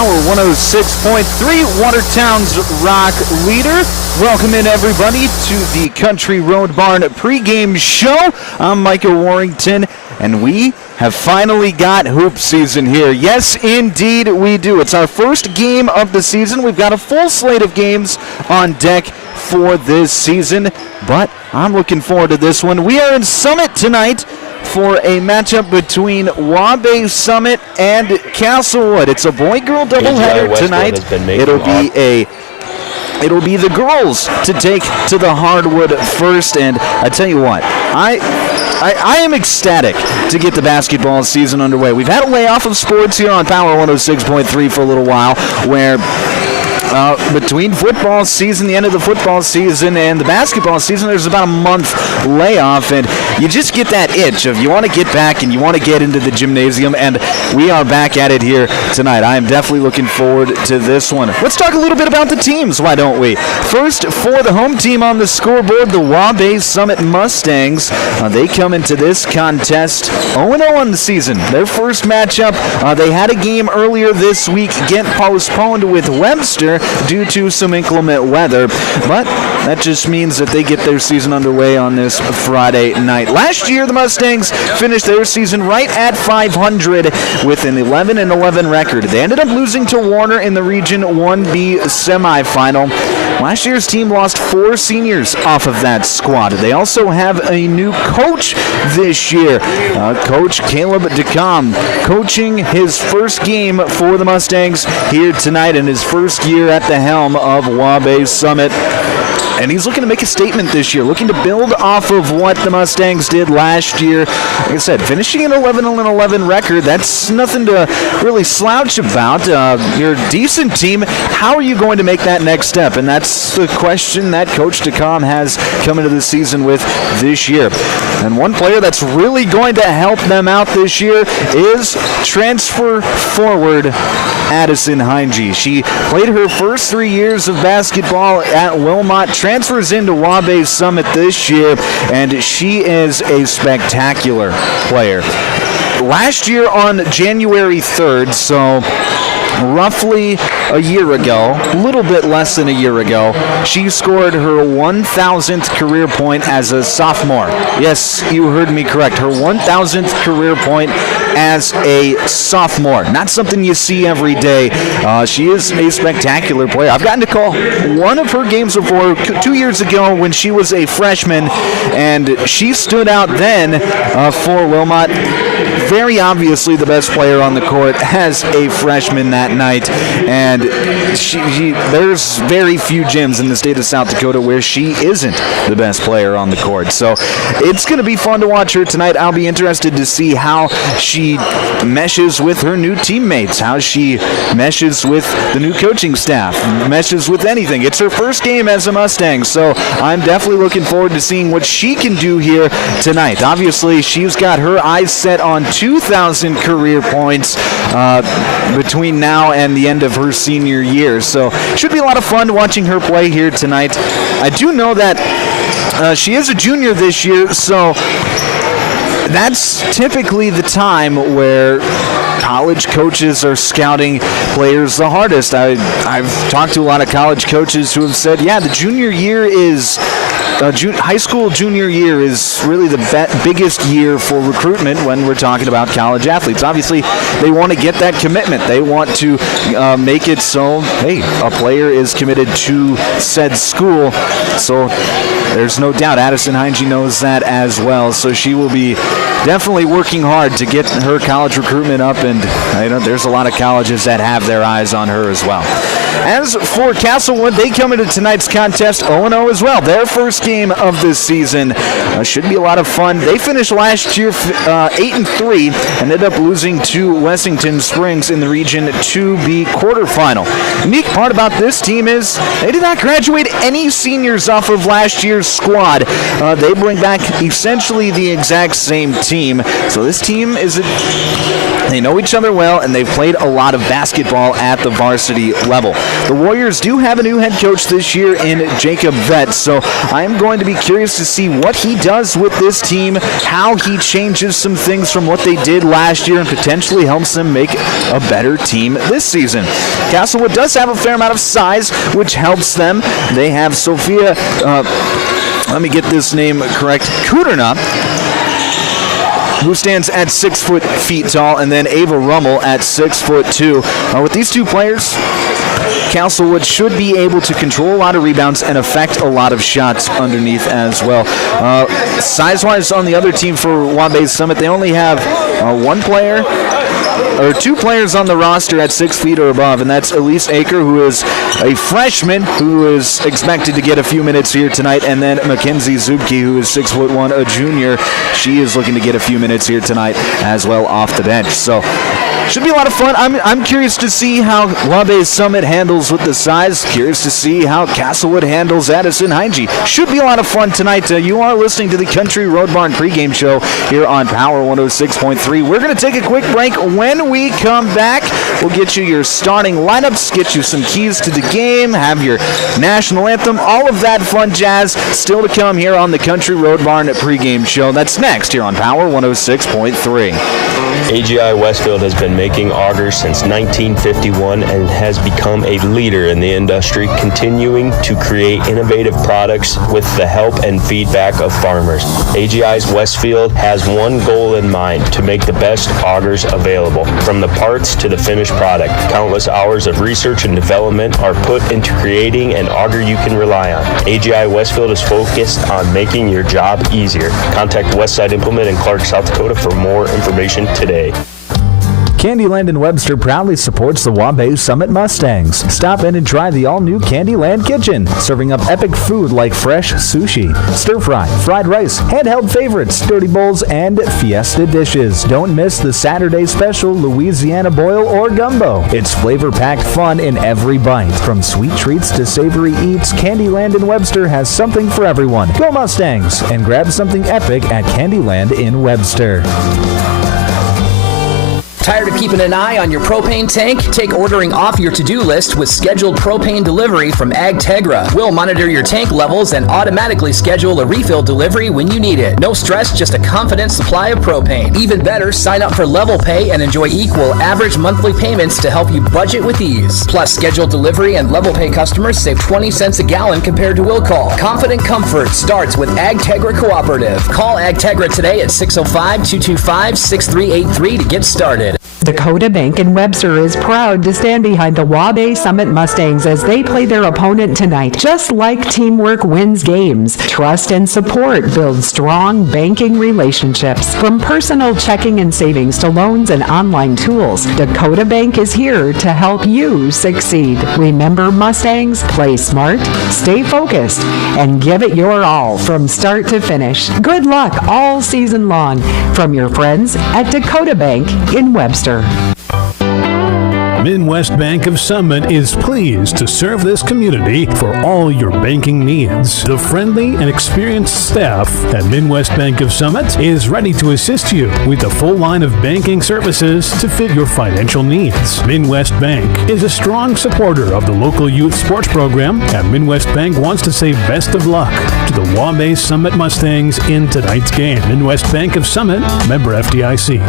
Power 106.3, Watertown's rock leader. Welcome in, everybody, to the Country Road Barn pregame show. I'm Micah Warrington, and we have finally got hoop season here. Yes, indeed, we do. It's our first game of the season. We've got a full slate of games on deck for this season, but I'm looking forward to this one. We are in Summit tonight for a matchup between Waubay Summit and Castlewood. It's a boy-girl doubleheader tonight. It'll be the girls to take to the hardwood first, and I tell you what, I am ecstatic to get the basketball season underway. We've had a layoff of sports here on Power 106.3 for a little while, where between football season, the end of the football season, and the basketball season, there's about a month layoff, and you just get that itch of you want to get back and you want to get into the gymnasium, and we are back at it here tonight. I am definitely looking forward to this one. Let's talk a little bit about the teams, why don't we? First, for the home team on the scoreboard, the Waubay Summit Mustangs. They come into this contest 0-0 on the season. Their first matchup, they had a game earlier this week get postponed with Webster due to some inclement weather, but that just means that they get their season underway on this Friday night. Last year, the Mustangs finished their season right at 500 with an 11-11 record. They ended up losing to Warner in the Region 1B semifinal. Last year's team lost 4 seniors off of that squad. They also have a new coach this year, Coach Caleb DeCom, coaching his first game for the Mustangs here tonight in his first year at the helm of Waubay Summit. And he's looking to make a statement this year, looking to build off of what the Mustangs did last year. Like I said, finishing an 11-11 record, that's nothing to really slouch about. You're a decent team. How are you going to make that next step? And that's the question that Coach DeCom has come into the season with this year. And one player that's really going to help them out this year is transfer forward Addison Heinge. She played her first 3 years of basketball at Wilmot, transfers into Waubay Summit this year, and she is a spectacular player. Last year on January 3rd, so roughly a year ago, a little bit less than a year ago, she scored her 1,000th career point as a sophomore. Yes, you heard me correct. Her 1,000th career point as a sophomore. Not something you see every day. She is a spectacular player. I've gotten to call one of her games before 2 years ago when she was a freshman, and she stood out then for Wilmot. Very obviously the best player on the court as a freshman that night, and there's very few gyms in the state of South Dakota where she isn't the best player on the court. So it's going to be fun to watch her tonight. I'll be interested to see how she meshes with her new teammates, how she meshes with the new coaching staff, meshes with anything. It's her first game as a Mustang, so I'm definitely looking forward to seeing what she can do here tonight. Obviously, she's got her eyes set on 2,000 career points between now and the end of her senior year. So it should be a lot of fun watching her play here tonight. I do know that she is a junior this year, so that's typically the time where college coaches are scouting players the hardest. I've talked to a lot of college coaches who have said, yeah, the junior year is high school junior year is really the biggest year for recruitment when we're talking about college athletes. Obviously, they want to get that commitment. They want to make it so, hey, a player is committed to said school. So there's no doubt Addison Heinge knows that as well. So she will be definitely working hard to get her college recruitment up, and there's a lot of colleges that have their eyes on her as well. As for Castlewood, they come into tonight's contest 0-0 as well. Their first game of this season should be a lot of fun. They finished last year 8-3 and ended up losing to Wessington Springs in the Region 2B quarterfinal. The unique part about this team is they did not graduate any seniors off of last year's squad. They bring back essentially the exact same team. So this team is They know each other well, and they've played a lot of basketball at the varsity level. The Warriors do have a new head coach this year in Jacob Vett, so I'm going to be curious to see what he does with this team, how he changes some things from what they did last year and potentially helps them make a better team this season. Castlewood does have a fair amount of size, which helps them. They have Sophia, let me get this name correct, Kuderna, who stands at 6 feet tall, and then Ava Rummel at 6'2". With these two players, Castlewood should be able to control a lot of rebounds and affect a lot of shots underneath as well. Size-wise on the other team for Waubay Summit, they only have two players on the roster at 6 feet or above, and that's Elise Aker, who is a freshman who is expected to get a few minutes here tonight, and then Mackenzie Zubke, who is 6'1", a junior. She is looking to get a few minutes here tonight as well off the bench. So should be a lot of fun. I'm curious to see how Waubay Summit handles with the size. Curious to see how Castlewood handles Addison Hingie. Should be a lot of fun tonight. You are listening to the Country Road Barn pregame show here on Power 106.3. We're going to take a quick break. When we come back, we'll get you your starting lineups, get you some keys to the game, have your national anthem, all of that fun jazz still to come here on the Country Road Barn pregame show. That's next here on Power 106.3. AGI Westfield has been making augers since 1951 and has become a leader in the industry, continuing to create innovative products with the help and feedback of farmers. AGI's Westfield has one goal in mind: to make the best augers available. From the parts to the finished product, countless hours of research and development are put into creating an auger you can rely on. AGI Westfield is focused on making your job easier. Contact Westside Implement in Clark, South Dakota for more information today. Candyland in Webster proudly supports the Waubay Summit Mustangs. Stop in and try the all-new Candyland Kitchen, serving up epic food like fresh sushi, stir-fry, fried rice, handheld favorites, dirty bowls, and fiesta dishes. Don't miss the Saturday special Louisiana boil or gumbo. It's flavor-packed fun in every bite. From sweet treats to savory eats, Candyland in Webster has something for everyone. Go Mustangs, and grab something epic at Candyland in Webster. Tired of keeping an eye on your propane tank? Take ordering off your to-do list with scheduled propane delivery from AgTegra. We'll monitor your tank levels and automatically schedule a refill delivery when you need it. No stress, just a confident supply of propane. Even better, sign up for Level Pay and enjoy equal average monthly payments to help you budget with ease. Plus, scheduled delivery and Level Pay customers save 20 cents a gallon compared to will call. Confident comfort starts with AgTegra Cooperative. Call AgTegra today at 605-225-6383 to get started. Dakota Bank in Webster is proud to stand behind the Waubay Summit Mustangs as they play their opponent tonight. Just like teamwork wins games, trust and support build strong banking relationships. From personal checking and savings to loans and online tools, Dakota Bank is here to help you succeed. Remember, Mustangs, play smart, stay focused, and give it your all from start to finish. Good luck all season long from your friends at Dakota Bank in Webster. Midwest Bank of Summit is pleased to serve this community for all your banking needs. The friendly and experienced staff at Midwest Bank of Summit is ready to assist you with a full line of banking services to fit your financial needs. Midwest Bank is a strong supporter of the local youth sports program, and Midwest Bank wants to say best of luck to the Waubay Summit Mustangs in tonight's game. Midwest Bank of Summit, member FDIC.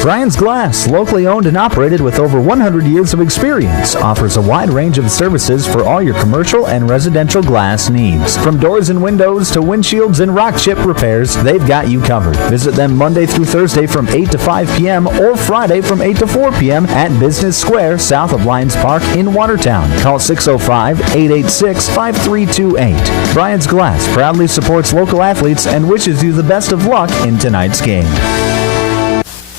Brian's Glass, locally owned and operated with over 100 years of experience, offers a wide range of services for all your commercial and residential glass needs. From doors and windows to windshields and rock chip repairs, they've got you covered. Visit them Monday through Thursday from 8 to 5 p.m. or Friday from 8 to 4 p.m. at Business Square, south of Lions Park in Watertown. Call 605-886-5328. Brian's Glass proudly supports local athletes and wishes you the best of luck in tonight's game.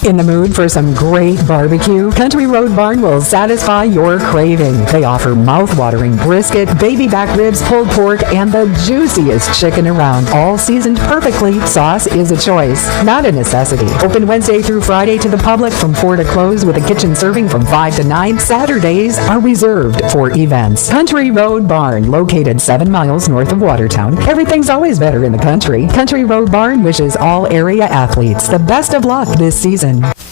In the mood for some great barbecue? Country Road Barn will satisfy your craving. They offer mouth-watering brisket, baby back ribs, pulled pork, and the juiciest chicken around. All seasoned perfectly. Sauce is a choice, not a necessity. Open Wednesday through Friday to the public from 4 to close with a kitchen serving from 5 to 9. Saturdays are reserved for events. Country Road Barn, located 7 miles north of Watertown. Everything's always better in the country. Country Road Barn wishes all area athletes the best of luck this season.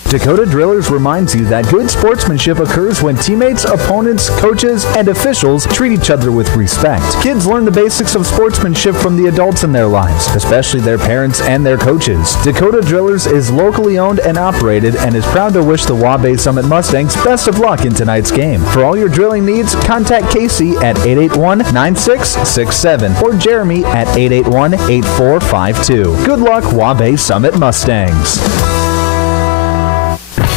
Dakota Drillers reminds you that good sportsmanship occurs when teammates, opponents, coaches, and officials treat each other with respect. Kids learn the basics of sportsmanship from the adults in their lives, especially their parents and their coaches. Dakota Drillers is locally owned and operated and is proud to wish the Waubay Summit Mustangs best of luck in tonight's game. For all your drilling needs, contact Casey at 881-9667 or Jeremy at 881-8452. Good luck, Waubay Summit Mustangs.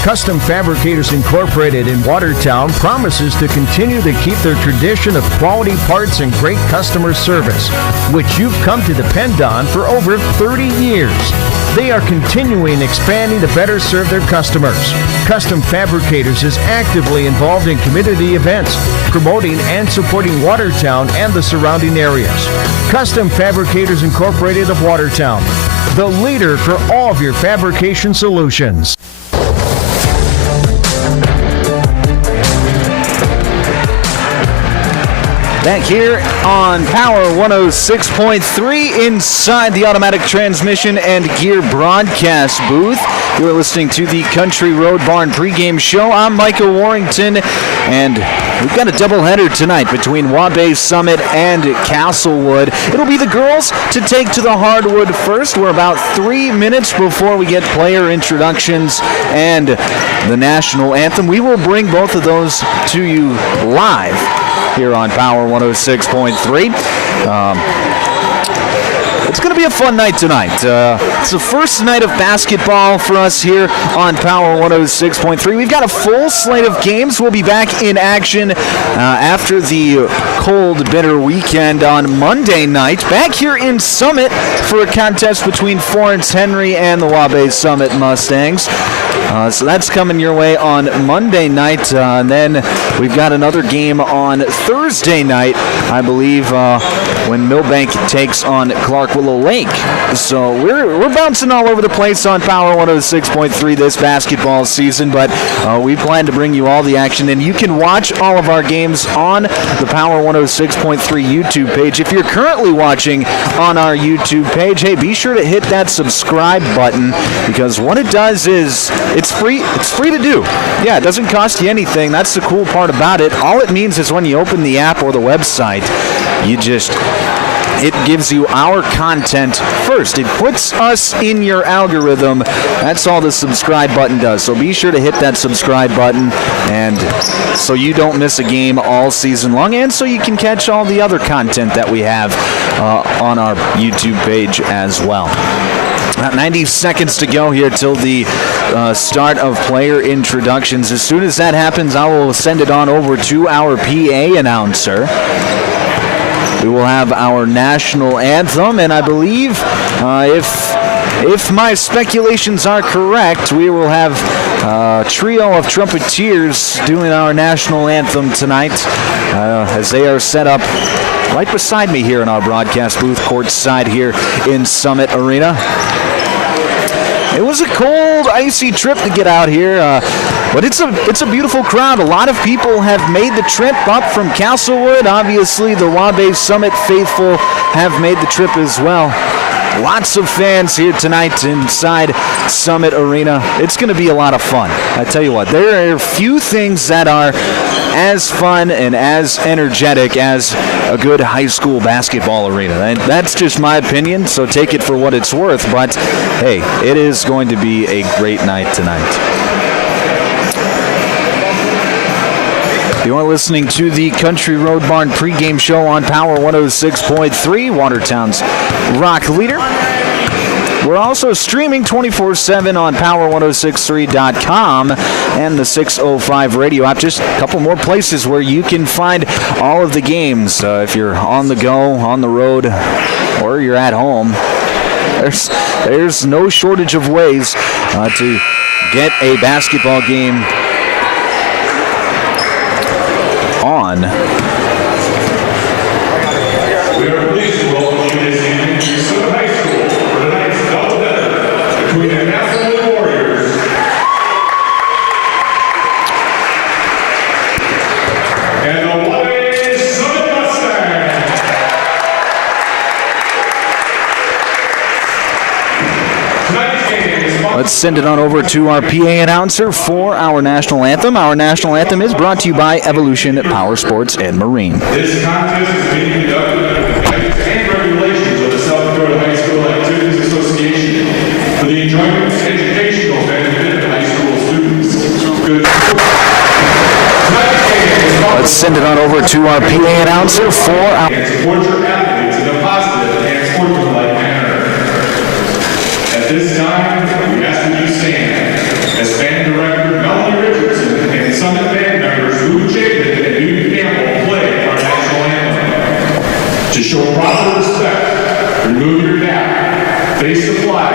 Custom Fabricators Incorporated in Watertown promises to continue to keep their tradition of quality parts and great customer service, which you've come to depend on for over 30 years. They are continuing expanding to better serve their customers. Custom Fabricators is actively involved in community events, promoting and supporting Watertown and the surrounding areas. Custom Fabricators Incorporated of Watertown, the leader for all of your fabrication solutions. Back here on Power 106.3 inside the automatic transmission and gear broadcast booth. You're listening to the Country Road Barn pregame show. I'm Micah Warrington, and we've got a doubleheader tonight between Waubay Summit and Castlewood. It'll be the girls to take to the hardwood first. We're about 3 minutes before we get player introductions and the national anthem. We will bring both of those to you live here on Power 106.3. It's going to be a fun night tonight. It's the first night of basketball for us here on Power 106.3. We've got a full slate of games. We'll be back in action after the cold, bitter weekend on Monday night. Back here in Summit for a contest between Florence Henry and the Waubay Summit Mustangs. So that's coming your way on Monday night. And then we've got another game on Thursday night, I believe, when Millbank takes on Clark Willow Lake. So we're bouncing all over the place on Power 106.3 this basketball season, but we plan to bring you all the action. And you can watch all of our games on the Power 106.3 YouTube page. If you're currently watching on our YouTube page, hey, be sure to hit that subscribe button, because what it does is it's free to do. Yeah, it doesn't cost you anything. That's the cool part about it. All it means is when you open the app or the website, it gives you our content first. It puts us in your algorithm. That's all the subscribe button does. So be sure to hit that subscribe button, and so you don't miss a game all season long, and so you can catch all the other content that we have on our YouTube page as well. About 90 seconds to go here till the start of player introductions. As soon as that happens, I will send it on over to our PA announcer. We will have our national anthem, and I believe, if my speculations are correct, we will have a trio of trumpeters doing our national anthem tonight, as they are set up right beside me here in our broadcast booth, courtside here in Summit Arena. It was a cold, icy trip to get out here, but it's a beautiful crowd. A lot of people have made the trip up from Castlewood. Obviously, the Waubay Summit faithful have made the trip as well. Lots of fans here tonight inside Summit Arena. It's going to be a lot of fun. I tell you what, there are few things that are as fun and as energetic as a good high school basketball arena. And that's just my opinion, so take it for what it's worth. But, hey, it is going to be a great night tonight. You are listening to the Country Road Barn pregame show on Power 106.3, Watertown's rock leader. We're also streaming 24/7 on power1063.com and the 605 radio app. Just a couple more places where you can find all of the games. If you're on the go, on the road, or you're at home, there's no shortage of ways to get a basketball game on. We are pleased to welcome you this evening to Summit High School for tonight's doubleheader between the Castlewood Warriors and the Waubay Summit Mustangs. Tonight's game is Let's send it on over to our PA announcer for our national anthem. Our national anthem is brought to you by Evolution Power Sports and Marine. This contest is being conducted under the guidance and regulations of the South Dakota High School Activities Association for the enjoyment and educational benefit of high school students. Good. Let's send it on over to our PA announcer for our... And support your athletes in a positive and sportsmanlike manner. At this time, we ask that you stand as band director Melanie Richardson and Summit band members Lou Chapin and Newton Campbell play our national anthem. To show proper respect, remove your cap, face the flag,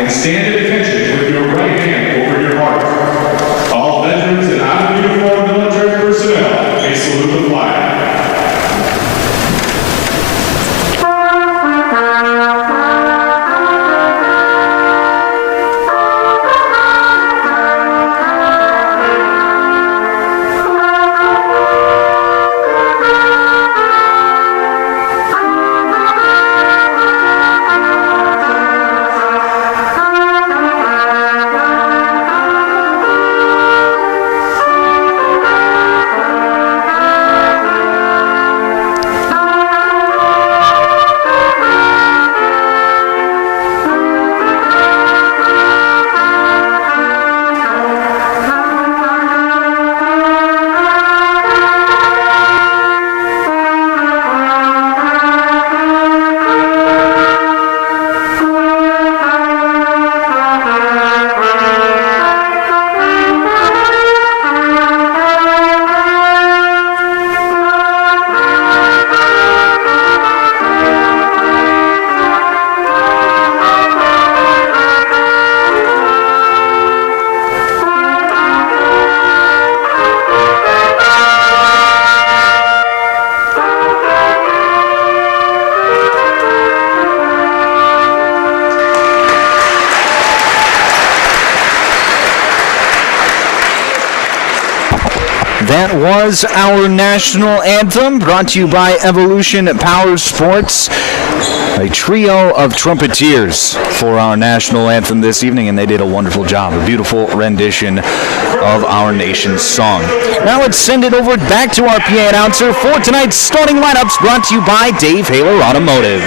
and stand at attention with your right hand over your heart. All veterans and out-of-uniform military personnel may salute the flag. That was our national anthem, brought to you by Evolution Power Sports. A trio of trumpeters for our national anthem this evening, and they did a wonderful job. A beautiful rendition of our nation's song. Now let's send it over back to our PA announcer for tonight's starting lineups, brought to you by Dave Haler Automotive.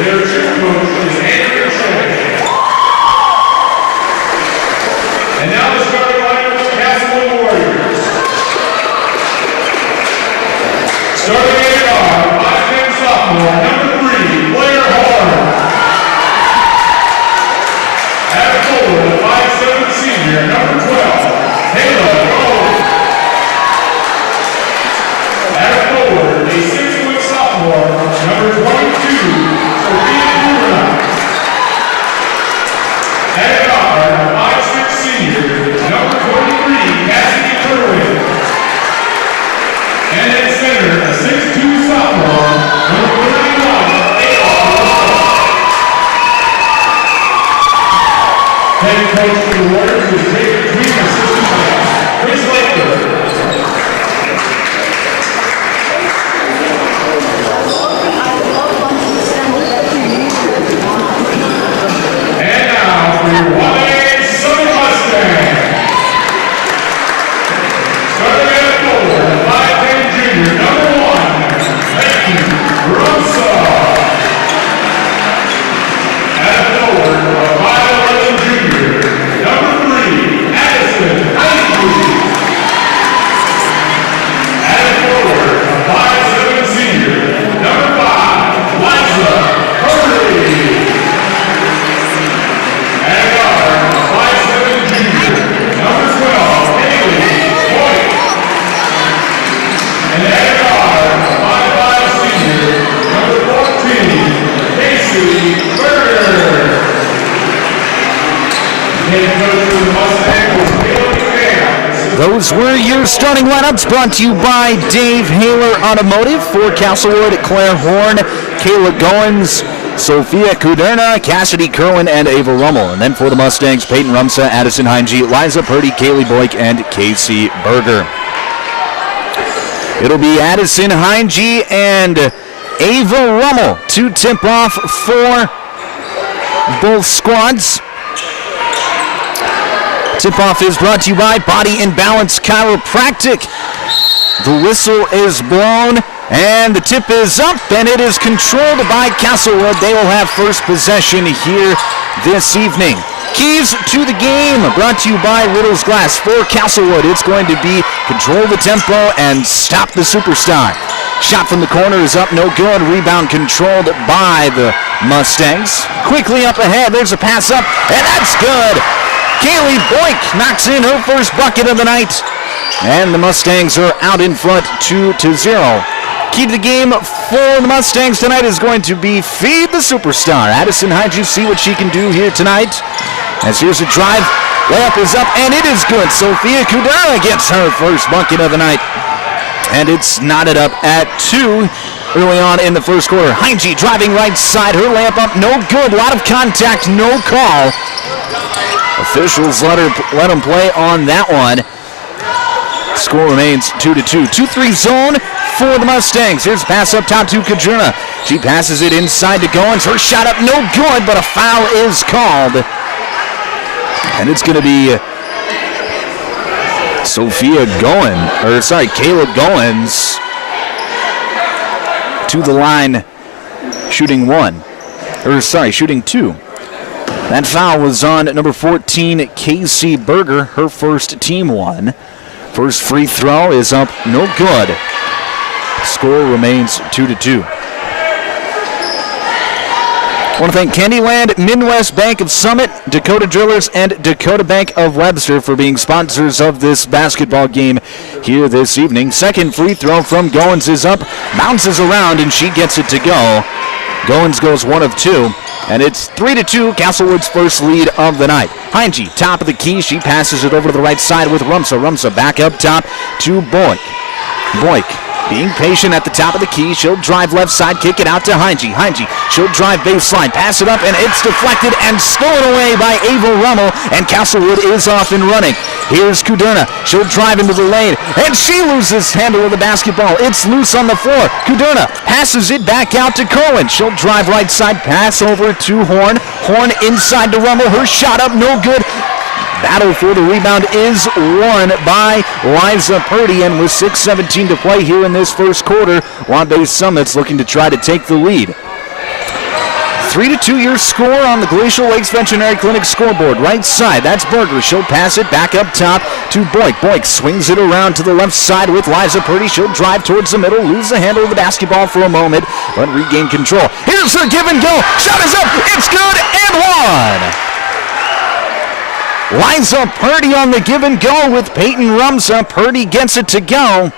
Their chief coach is Andrew Shea. And now the starting lineup of the Castlewood Warriors. Starting AR, 5'10" sophomore, number 3, Blair Horn. At forward, the 5'7" senior, number 12, Taylor Rose. At forward, a 6' sophomore, number 22, Head guard, 5'6" senior, number 23, Cassidy Kerwin. And at center, a 6'2" Those were your starting lineups, brought to you by Dave Haler Automotive. For Castlewood, Claire Horn, Kayla Goins, Sophia Kuderna, Cassidy Kerwin, and Ava Rummel. And then for the Mustangs, Peyton Rumsa, Addison Heinge, Liza Purdy, Kaylee Boyk, and Casey Berger. It'll be Addison Heinge and Ava Rummel to tip off for both squads. Tip-off is brought to you by Body and Balance Chiropractic. The whistle is blown, and the tip is up, and it is controlled by Castlewood. They will have first possession here this evening. Keys to the game brought to you by Riddles Glass. For Castlewood, it's going to be control the tempo and stop the superstar. Shot from the corner is up, no good. Rebound controlled by the Mustangs. Quickly up ahead, there's a pass up, and that's good. Kaylee Boyk knocks in her first bucket of the night, and the Mustangs are out in front 2-0. Key to the game for the Mustangs tonight is going to be feed the superstar. Addison Heinge, see what she can do here tonight. As here's a drive, layup is up, and it is good. Sophia Kudera gets her first bucket of the night, and it's knotted up at 2 early on in the first quarter. Heinge driving right side, her layup up, no good. A lot of contact, no call. Officials let them play on that one. Score remains 2-2. 2-3 zone for the Mustangs. Here's a pass up top to Kajuna. She passes it inside to Goins. Her shot up, no good, but a foul is called. And it's going to be Kayla Goins to the line, shooting two. That foul was on number 14, Casey Berger, her first team one. First free throw is up, no good. Score remains 2-2. I want to thank Candyland, Midwest Bank of Summit, Dakota Drillers, and Dakota Bank of Webster for being sponsors of this basketball game here this evening. Second free throw from Goins is up, bounces around, and she gets it to go. Goins goes 1 of 2. And it's 3-2, Castlewood's first lead of the night. Heinge, top of the key. She passes it over to the right side with Rumsa. Rumsa back up top to Boyk. Boyk being patient at the top of the key. She'll drive left side, kick it out to Heinge. Heinge, she'll drive baseline, pass it up, and it's deflected and stolen away by Ava Rummel, and Castlewood is off and running. Here's Kuderna. She'll drive into the lane, and she loses handle of the basketball. It's loose on the floor. Kuderna passes it back out to Cohen. She'll drive right side, pass over to Horn. Horn inside to Rummel. Her shot up, no good. Battle for the rebound is won by Liza Purdy, and with 6:17 to play here in this first quarter, Waubay Summit's looking to try to take the lead. 3-2 your score on the Glacial Lakes Veterinary Clinic scoreboard. Right side, that's Berger. She'll pass it back up top to Boyk. Boyk swings it around to the left side with Liza Purdy. She'll drive towards the middle, lose the handle of the basketball for a moment, but regain control. Here's her give and go. Shot is up. It's good and one. Liza Purdy on the give and go with Peyton Rumsa. Purdy gets it to go,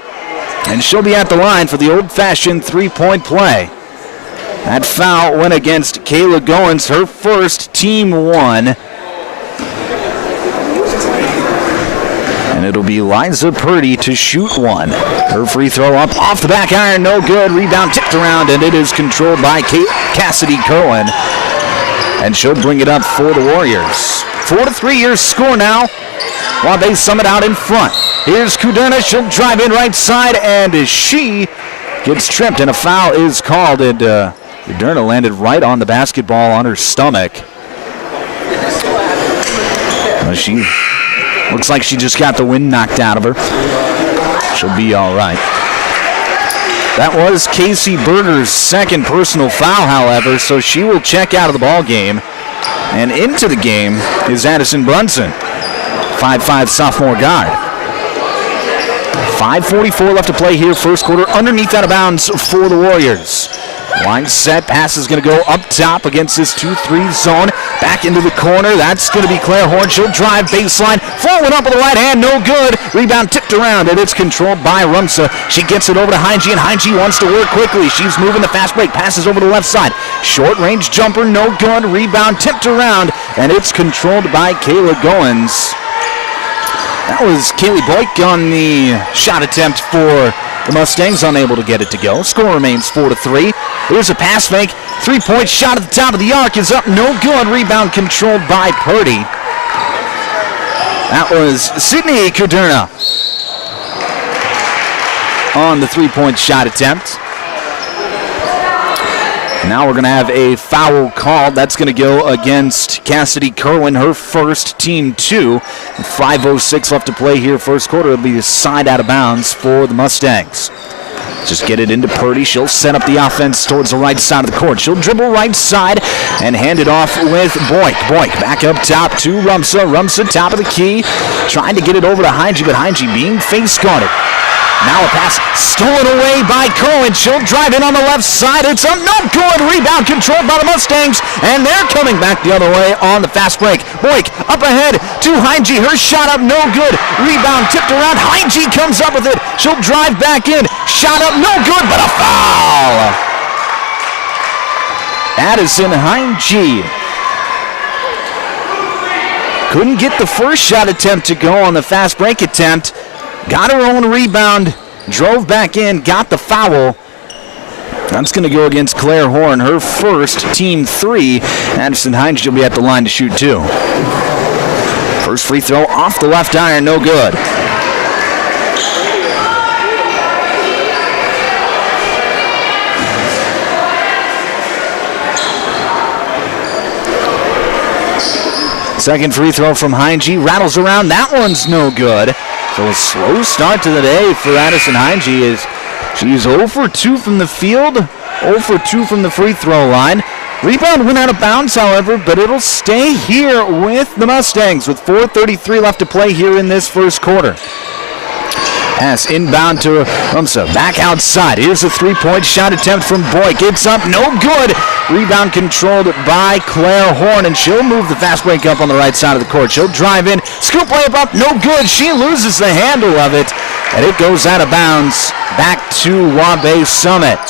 and she'll be at the line for the old-fashioned three-point play. That foul went against Kayla Goins, her first team one. And it'll be Liza Purdy to shoot one. Her free throw up off the back iron, no good. Rebound tipped around, and it is controlled by Cassidy Cohen. And she'll bring it up for the Warriors. 4-3 your score now. Waubay Summit out in front. Here's Kuderna. She'll drive in right side, and she gets tripped, and a foul is called. And Kuderna landed right on the basketball on her stomach. Well, she looks like she just got the wind knocked out of her. She'll be all right. That was Casey Berger's second personal foul, however, so she will check out of the ball game. And into the game is Addison Brunson, 5'5" sophomore guard. 5:44 left to play here, first quarter, underneath out of bounds for the Warriors. Line set, pass is going to go up top against this 2-3 zone. Back into the corner, that's going to be Claire Horn. She'll drive baseline, forward up with the right hand, no good. Rebound tipped around, and it's controlled by Rumsa. She gets it over to Heinge, and Heinge wants to work quickly. She's moving the fast break, passes over to the left side. Short range jumper, no good. Rebound tipped around, and it's controlled by Kayla Goins. That was Kaylee Boyk on the shot attempt for the Mustangs, unable to get it to go. Score remains 4-3. Here's a pass fake. 3-point shot at the top of the arc is up, no good. Rebound controlled by Purdy. That was Sydney Kuderna on the 3-point shot attempt. Now we're going to have a foul called. That's going to go against Cassidy Kerwin, her first, team 2. 5:06 left to play here, first quarter. It'll be a side out of bounds for the Mustangs. Just get it into Purdy. She'll set up the offense towards the right side of the court. She'll dribble right side and hand it off with Boyk. Boyk back up top to Rumsa. Rumsa top of the key. Trying to get it over to Heinge, but Heinge being face guarded. Now a pass stolen away by Cohen. She'll drive in on the left side. It's up, no good. Rebound controlled by the Mustangs, and they're coming back the other way on the fast break. Boyk up ahead to Heinge. Her shot up, no good. Rebound tipped around. Heinge comes up with it. She'll drive back in. Shot up, no good, but a foul. Addison Heinge couldn't get the first shot attempt to go on the fast break attempt. Got her own rebound, drove back in, got the foul. That's going to go against Claire Horn, her first, team 3. Addison Heinge will be at the line to shoot 2. First free throw off the left iron, no good. Second free throw from Heinge, rattles around, that one's no good. So a slow start to the day for Addison Heinge. She's 0 for 2 from the field, 0 for 2 from the free throw line. Rebound went out of bounds, however, but it'll stay here with the Mustangs with 4:33 left to play here in this first quarter. Pass inbound to Rumsa. Back outside. Here's a 3-point shot attempt from Boyk. It's up, no good. Rebound controlled by Claire Horn, and she'll move the fast break up on the right side of the court. She'll drive in. Scoop layup up, no good. She loses the handle of it, and it goes out of bounds back to Waubay Summit.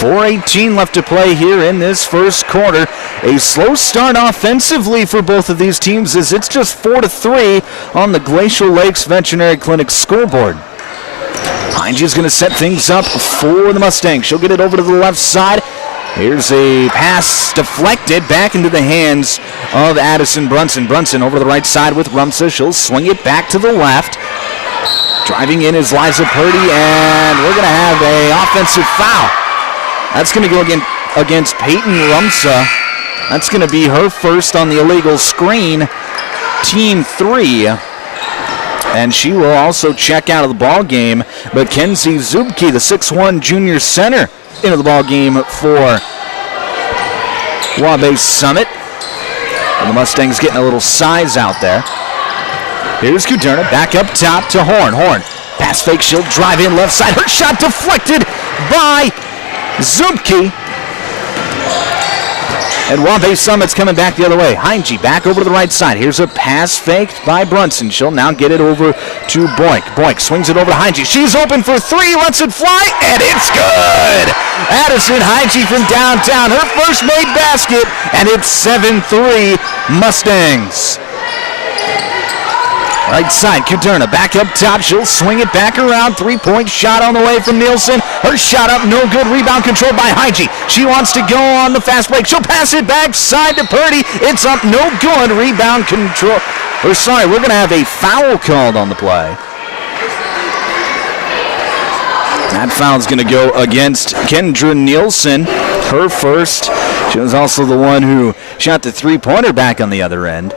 4:18 left to play here in this first quarter. A slow start offensively for both of these teams as it's just 4-3 on the Glacial Lakes Veterinary Clinic scoreboard. Heinge is going to set things up for the Mustangs. She'll get it over to the left side. Here's a pass deflected back into the hands of Addison Brunson. Brunson over to the right side with Rumsa. She'll swing it back to the left. Driving in is Liza Purdy, and we're going to have an offensive foul. That's going to go against Peyton Rumsa. That's going to be her first on the illegal screen, team 3. And she will also check out of the ball game. Mackenzie Zubke, the 6'1 junior center, into the ball game for Waubay Summit. And the Mustangs getting a little size out there. Here's Kuderna back up top to Horn. Horn, pass fake, she'll drive in left side. Her shot deflected by Zubke. And Waubay Summit's coming back the other way. Heinge back over to the right side. Here's a pass faked by Brunson. She'll now get it over to Boyk. Boyk swings it over to Heinge. She's open for 3, lets it fly, and it's good! Addison Heinge from downtown. Her first made basket, and it's 7-3 Mustangs. Right side, Kuderna back up top. She'll swing it back around. 3-point shot on the way from Nielsen. Her shot up, no good. Rebound controlled by Heinge. She wants to go on the fast break. She'll pass it back side to Purdy. It's up, no good. Rebound control. We're going to have a foul called on the play. That foul's going to go against Kendra Nielsen. Her first. She was also the one who shot the 3-pointer back on the other end.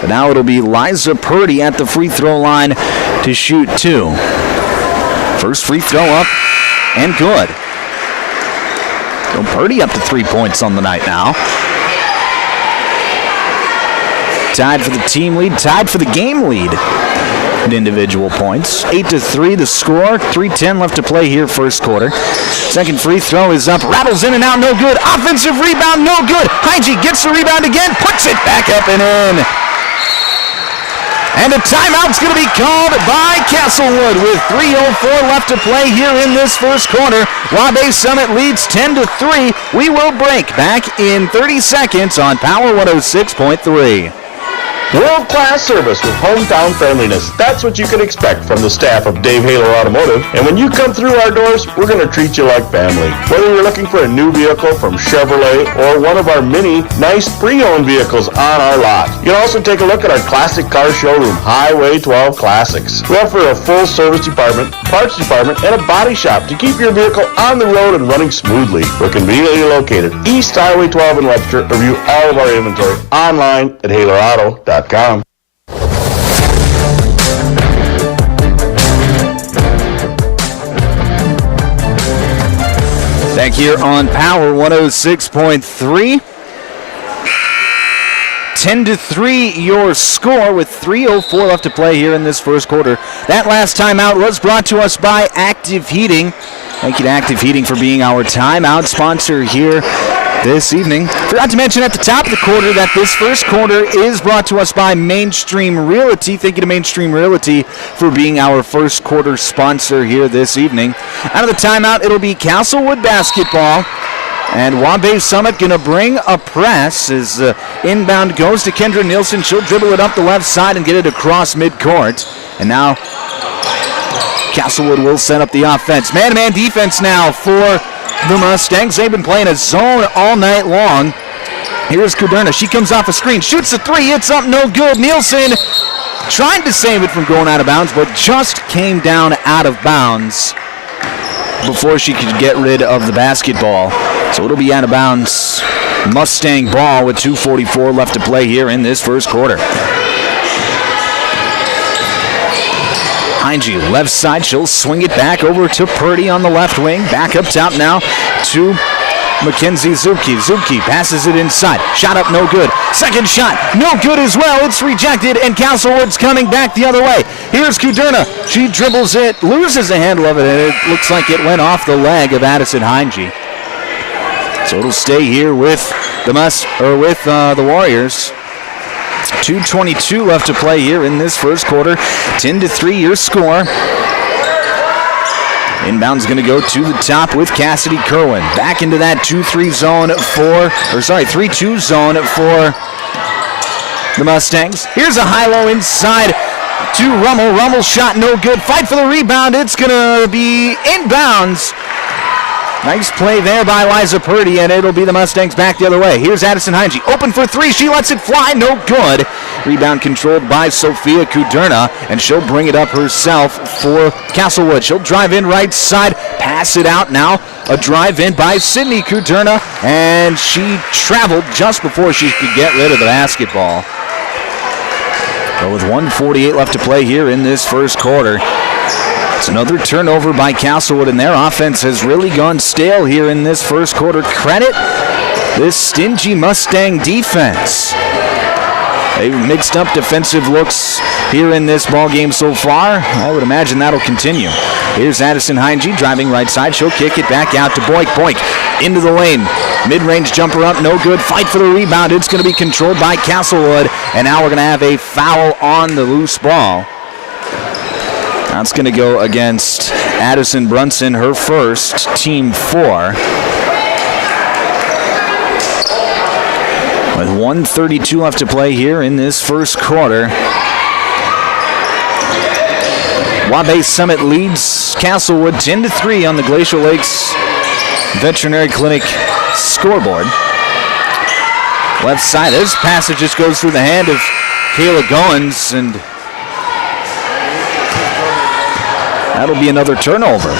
But now it'll be Liza Purdy at the free throw line to shoot 2. First free throw up and good. So Purdy up to 3 points on the night now. Tied for the team lead, tied for the game lead. and individual points. 8-3 the score. 3:10 left to play here first quarter. Second free throw is up. Rattles in and out. No good. Offensive rebound. No good. Hygie gets the rebound again. Puts it back up and in. And a timeout's going to be called by Castlewood with 3:04 left to play here in this first quarter. Waubay Summit leads 10-3. We will break back in 30 seconds on Power 106.3. World-class service with hometown friendliness. That's what you can expect from the staff of Dave Haler Automotive. And when you come through our doors, we're going to treat you like family. Whether you're looking for a new vehicle from Chevrolet or one of our many nice pre-owned vehicles on our lot. You can also take a look at our classic car showroom, Highway 12 Classics. We offer a full service department, parts department, and a body shop to keep your vehicle on the road and running smoothly. We're conveniently located East Highway 12 in Webster. Review all of our inventory online at HalerAuto.com. Back here on Power 106.3. 10-3 your score with 3:04 left to play here in this first quarter. That last timeout was brought to us by Active Heating. Thank you to Active Heating for being our timeout sponsor here this evening. Forgot to mention at the top of the quarter that this first quarter is brought to us by Mainstream Realty. Thank you to Mainstream Realty for being our first quarter sponsor here this evening. Out of the timeout, it'll be Castlewood basketball. And Waubay Summit going to bring a press as inbound goes to Kendra Nielsen. She'll dribble it up the left side and get it across midcourt. And now Castlewood will set up the offense. Man-to-man defense now for the Mustangs. They've been playing a zone all night long. Here's Kuderna. She comes off a screen, shoots a three, it's up, no good. Nielsen tried to save it from going out of bounds, but just came down out of bounds before she could get rid of the basketball. So it'll be out of bounds. Mustang ball with 2:44 left to play here in this first quarter. Hygie, left side, she'll swing it back over to Purdy on the left wing. Back up top now to Mackenzie Zuki. Zuki passes it inside. Shot up, no good. Second shot, no good as well. It's rejected, and Castlewood's coming back the other way. Here's Kuderna. She dribbles it, loses the handle of it, and it looks like it went off the leg of Addison Hygie. So it'll stay here with the Warriors. 2:22 left to play here in this first quarter. 10-3 your score. Inbound's going to go to the top with Cassidy Kerwin. Back into that 2-3 zone 3-2 zone for the Mustangs. Here's a high-low inside to Rummel. Rummel shot no good. Fight for the rebound. It's going to be inbounds. Nice play there by Liza Purdy, and it'll be the Mustangs back the other way. Here's Addison Hygie. Open for three. She lets it fly. No good. Rebound controlled by Sophia Kuderna, and she'll bring it up herself for Castlewood. She'll drive in right side, pass it out now. A drive in by Sydney Kuderna, and she traveled just before she could get rid of the basketball. But with 1:48 left to play here in this first quarter, it's another turnover by Castlewood, and their offense has really gone stale here in this first quarter. Credit this stingy Mustang defense. They've mixed up defensive looks here in this ball game so far. I would imagine that'll continue. Here's Addison Hygie driving right side. She'll kick it back out to Boyk. Boyk into the lane. Mid-range jumper up, no good. Fight for the rebound. It's going to be controlled by Castlewood, and now we're going to have a foul on the loose ball. That's going to go against Addison Brunson, her first, team 4. With 1:32 left to play here in this first quarter. Waubay Summit leads Castlewood 10-3 on the Glacial Lakes Veterinary Clinic scoreboard. Left side, this passage just goes through the hand of Kayla Goins, and that'll be another turnover.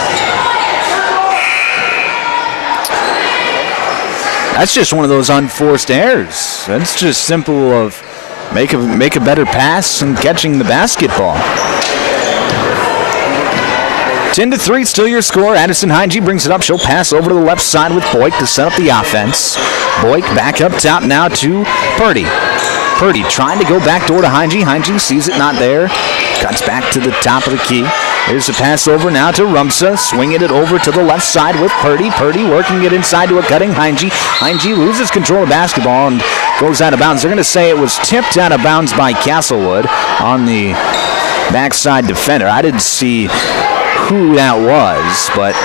That's just one of those unforced errors. That's just simple of make a better pass and catching the basketball. 10-3, still your score. Addison Hygie brings it up. She'll pass over to the left side with Boyk to set up the offense. Boyk back up top now to Purdy. Purdy trying to go back door to Heinge. Heinge sees it not there. Cuts back to the top of the key. Here's the pass over now to Rumsa. Swinging it over to the left side with Purdy. Purdy working it inside to a cutting Heinge. Heinge loses control of basketball and goes out of bounds. They're going to say it was tipped out of bounds by Castlewood on the backside defender. I didn't see who that was, but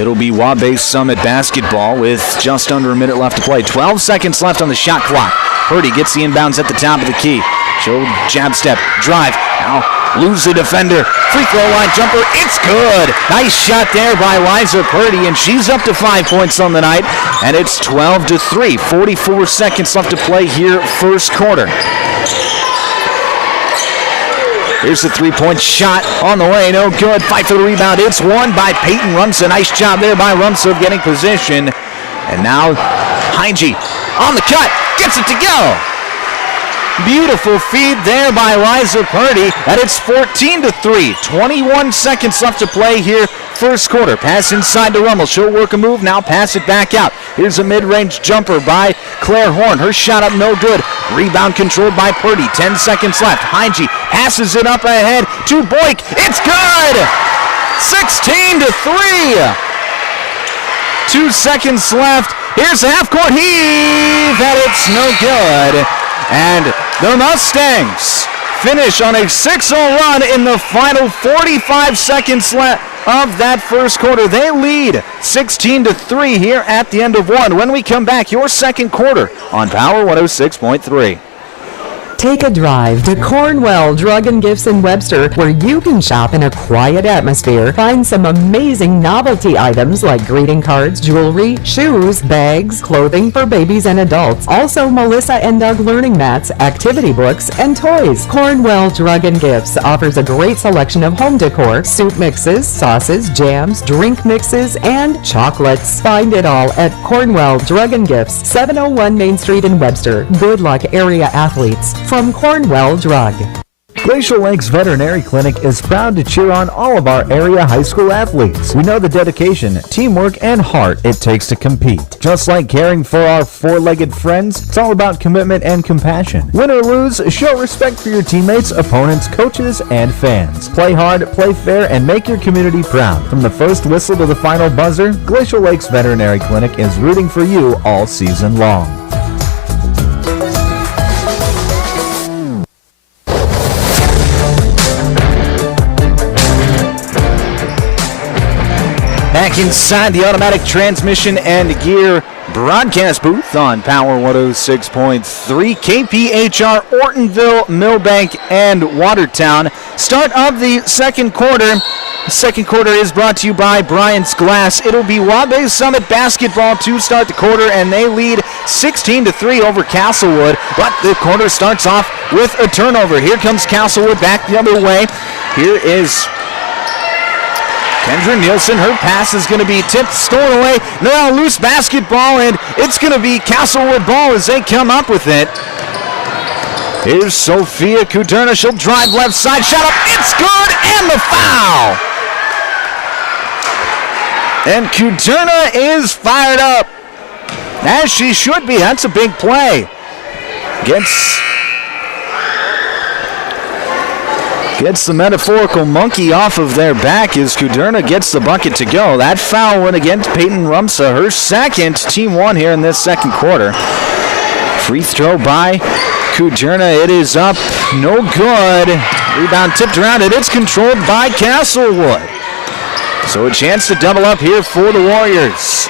it'll be Waubay Summit basketball with just under a minute left to play. 12 seconds left on the shot clock. Purdy gets the inbounds at the top of the key. She'll jab step, drive. Now lose the defender. Free throw line jumper. It's good. Nice shot there by Liza Purdy, and she's up to 5 points on the night, and it's 12-3. 44 seconds left to play here, first quarter. Here's the three-point shot on the way. No good. Fight for the rebound. It's won by Peyton Rumsa. Nice job there by Rumsa getting position. And now Heinge on the cut. Gets it to go. Beautiful feed there by Liza Purdy. And it's 14-3. 21 seconds left to play here, first quarter. Pass inside to Rummel. She'll work a move. Now pass it back out. Here's a mid-range jumper by Claire Horn. Her shot up no good. Rebound controlled by Purdy. 10 seconds left. Heinge passes it up ahead to Boyk. It's good! 16-3. 2 seconds left. Here's a half-court heave, and it's no good. And the Mustangs finish on a 6-0 run in the final 45 seconds left of that first quarter. They lead 16-3 here at the end of one. When we come back, your second quarter on Power 106.3. Take a drive to Cornwell Drug and Gifts in Webster, where you can shop in a quiet atmosphere. Find some amazing novelty items like greeting cards, jewelry, shoes, bags, clothing for babies and adults. Also, Melissa and Doug learning mats, activity books, and toys. Cornwell Drug and Gifts offers a great selection of home decor, soup mixes, sauces, jams, drink mixes, and chocolates. Find it all at Cornwell Drug and Gifts, 701 Main Street in Webster. Good luck, area athletes. From Cornwell Drug. Glacial Lakes Veterinary Clinic is proud to cheer on all of our area high school athletes. We know the dedication, teamwork, and heart it takes to compete. Just like caring for our four-legged friends, it's all about commitment and compassion. Win or lose, show respect for your teammates, opponents, coaches, and fans. Play hard, play fair, and make your community proud. From the first whistle to the final buzzer, Glacial Lakes Veterinary Clinic is rooting for you all season long. Back inside the automatic transmission and gear broadcast booth on Power 106.3, KPHR, Ortonville, Millbank, and Watertown. Start of the second quarter. The second quarter is brought to you by Bryant's Glass. It'll be Waubay Summit basketball to start the quarter, and they lead 16-3 over Castlewood. But the quarter starts off with a turnover. Here comes Castlewood back the other way. Here is Kendra Nielsen. Her pass is going to be tipped, stolen away. Now loose basketball, and it's going to be Castlewood ball as they come up with it. Here's Sophia Kuderna. She'll drive left side. Shot up. It's good, and the foul. And Kuderna is fired up, as she should be. That's a big play. Gets the metaphorical monkey off of their back as Kuderna gets the bucket to go. That foul went against Peyton Rumsa, her second, team one here in this second quarter. Free throw by Kuderna. It is up, no good. Rebound tipped around it. It's controlled by Castlewood. So a chance to double up here for the Warriors.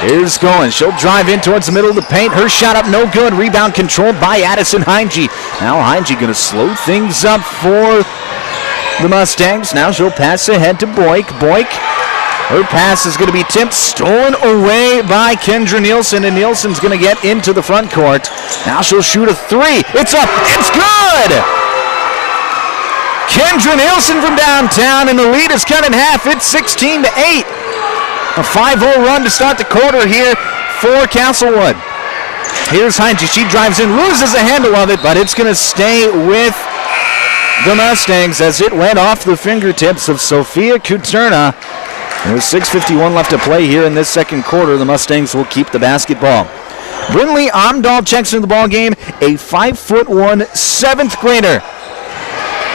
Here's going. She'll drive in towards the middle of the paint. Her shot up, no good. Rebound controlled by Addison Heinge. Now Heinge going to slow things up for the Mustangs. Now she'll pass ahead to Boyk. Boyk, her pass is going to be tipped, stolen away by Kendra Nielsen, and Nielsen's going to get into the front court. Now she'll shoot a three. It's up. It's good! Kendra Nielsen from downtown, and the lead is cut in half. It's 16-8. A 5-0 run to start the quarter here for Castlewood. Here's Heinge. She drives in, loses the handle of it, but it's going to stay with the Mustangs as it went off the fingertips of Sophia Kuderna. There's 6:51 left to play here in this second quarter. The Mustangs will keep the basketball. Brinley Amdahl checks into the ball game, a 5'1" 7th grader.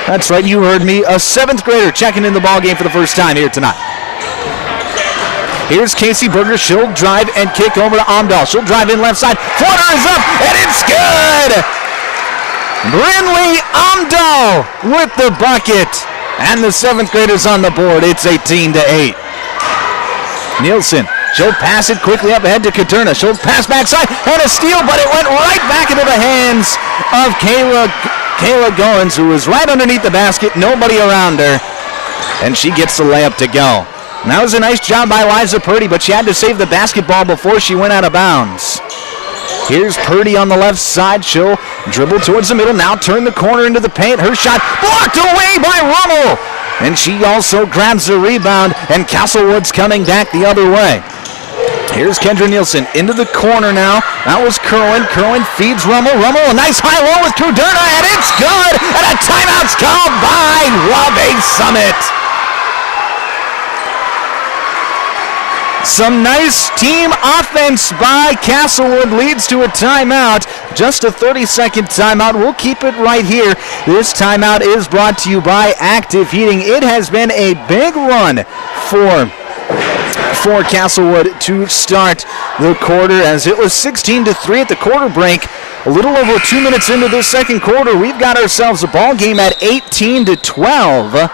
That's right, you heard me, a 7th grader checking in the ball game for the first time here tonight. Here's Casey Berger. She'll drive and kick over to Amdahl. She'll drive in left side. Floater is up, and it's good! Brinley Amdahl with the bucket. And the 7th graders on the board. It's 18-8. Nielsen, she'll pass it quickly up ahead to Katerna. She'll pass backside, and a steal, but it went right back into the hands of Kayla Goins, who was right underneath the basket, nobody around her, and she gets the layup to go. And that was a nice job by Liza Purdy, but she had to save the basketball before she went out of bounds. Here's Purdy on the left side. She'll dribble towards the middle, now turn the corner into the paint. Her shot blocked away by Rummel, and she also grabs the rebound, and Castlewood's coming back the other way. Here's Kendra Nielsen into the corner now. That was Kerwin. Kerwin feeds Rummel. Rummel, a nice high roll with Kuderna, and it's good. And a timeout's called by Waubay Summit. Some nice team offense by Castlewood leads to a timeout. Just a 30-second timeout. We'll keep it right here. This timeout is brought to you by Active Heating. It has been a big run for Castlewood to start the quarter, as it was 16-3 at the quarter break. A little over 2 minutes into this second quarter, we've got ourselves a ball game at 18-12.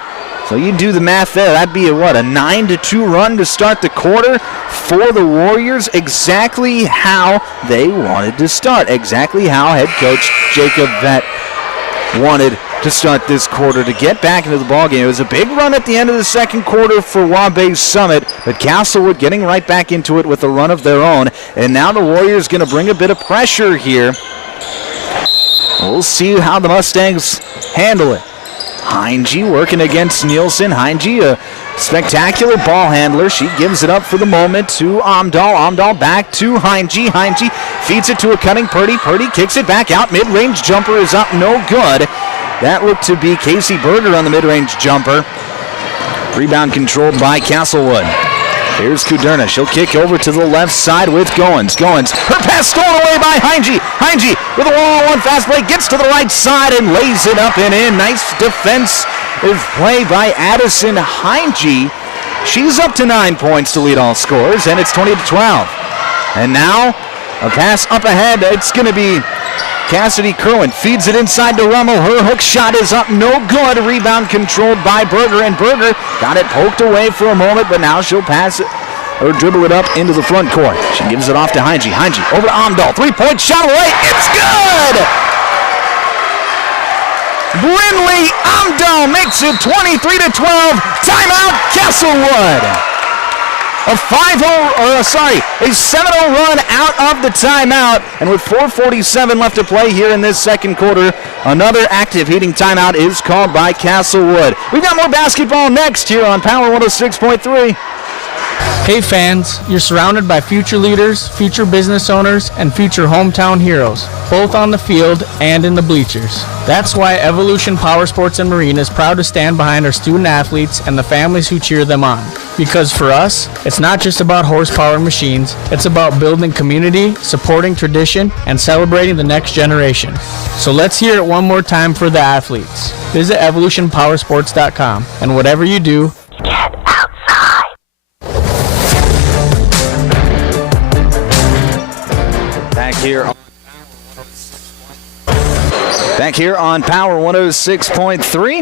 So you do the math there. That'd be a 9-2 run to start the quarter for the Warriors. Exactly how they wanted to start. Exactly how head coach Jacob Vett wanted to start this quarter to get back into the ballgame. It was a big run at the end of the second quarter for Waubay Summit, but Castlewood getting right back into it with a run of their own. And now the Warriors going to bring a bit of pressure here. We'll see how the Mustangs handle it. Heinge working against Nielsen. Heinge, a spectacular ball handler. She gives it up for the moment to Amdahl. Amdahl back to Heinge. Heinge feeds it to a cutting Purdy. Purdy kicks it back out. Mid-range jumper is up, no good. That looked to be Casey Berger on the mid-range jumper. Rebound controlled by Castlewood. Here's Kuderna. She'll kick over to the left side with Goins. Goins, her pass stolen away by Heinge. Heinge with a one-on-one fast break, gets to the right side and lays it up and in. Nice defensive play by Addison Heinge. She's up to 9 points to lead all scorers, and it's 20-12. And now a pass up ahead. It's going to be Cassidy Kerwin. Feeds it inside to Rummel. Her hook shot is up, no good. Rebound controlled by Berger, and Berger got it poked away for a moment, but now she'll pass it or dribble it up into the front court. She gives it off to Heinge. Heinge over to Amdahl. 3-point shot away. It's good! Brinley Amdahl makes it 23-12. Timeout, Castlewood. A 7-0 run out of the timeout. And with 4:47 left to play here in this second quarter, another Active Heating timeout is called by Castlewood. We've got more basketball next here on Power 106.3. Hey fans, you're surrounded by future leaders, future business owners, and future hometown heroes, both on the field and in the bleachers. That's why Evolution Power Sports and Marine is proud to stand behind our student athletes and the families who cheer them on. Because for us, it's not just about horsepower machines, it's about building community, supporting tradition, and celebrating the next generation. So let's hear it one more time for the athletes. Visit evolutionpowersports.com, and whatever you do, get outside. Back here on Power 106.3.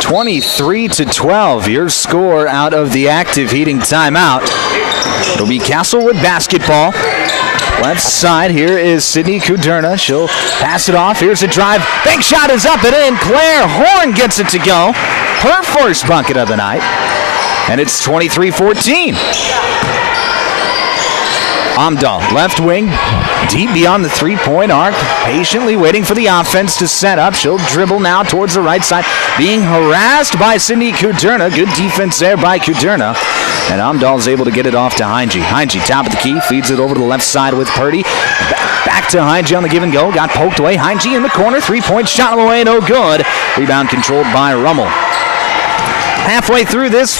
23-12, your score out of the Active Heating timeout. It'll be Castlewood basketball. Left side, here is Sydney Kuderna. She'll pass it off. Here's a drive. Bank shot is up and in. Claire Horn gets it to go. Her first bucket of the night. And it's 23-14. Amdahl, left wing, deep beyond the three-point arc, patiently waiting for the offense to set up. She'll dribble now towards the right side, being harassed by Sydney Kuderna. Good defense there by Kuderna. And Amdahl's able to get it off to Heinge. Heinge, top of the key, feeds it over to the left side with Purdy. Back to Heinge on the give and go, got poked away. Heinge in the corner, three-point shot away, no good. Rebound controlled by Rummel. halfway through this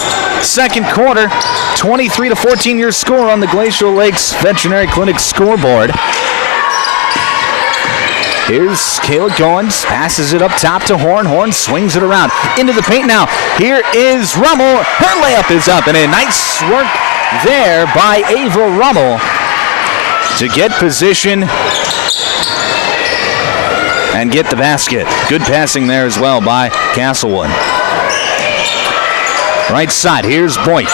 second quarter. 23-14 your score on the Glacial Lakes Veterinary Clinic scoreboard. Here's Kayla Goins, passes it up top to Horn. Horn swings it around into the paint now. Here is Rummel. Her layup is up, and a nice work there by Ava Rummel to get position and get the basket. Good passing there as well by Castlewood. Right side, here's Boyk.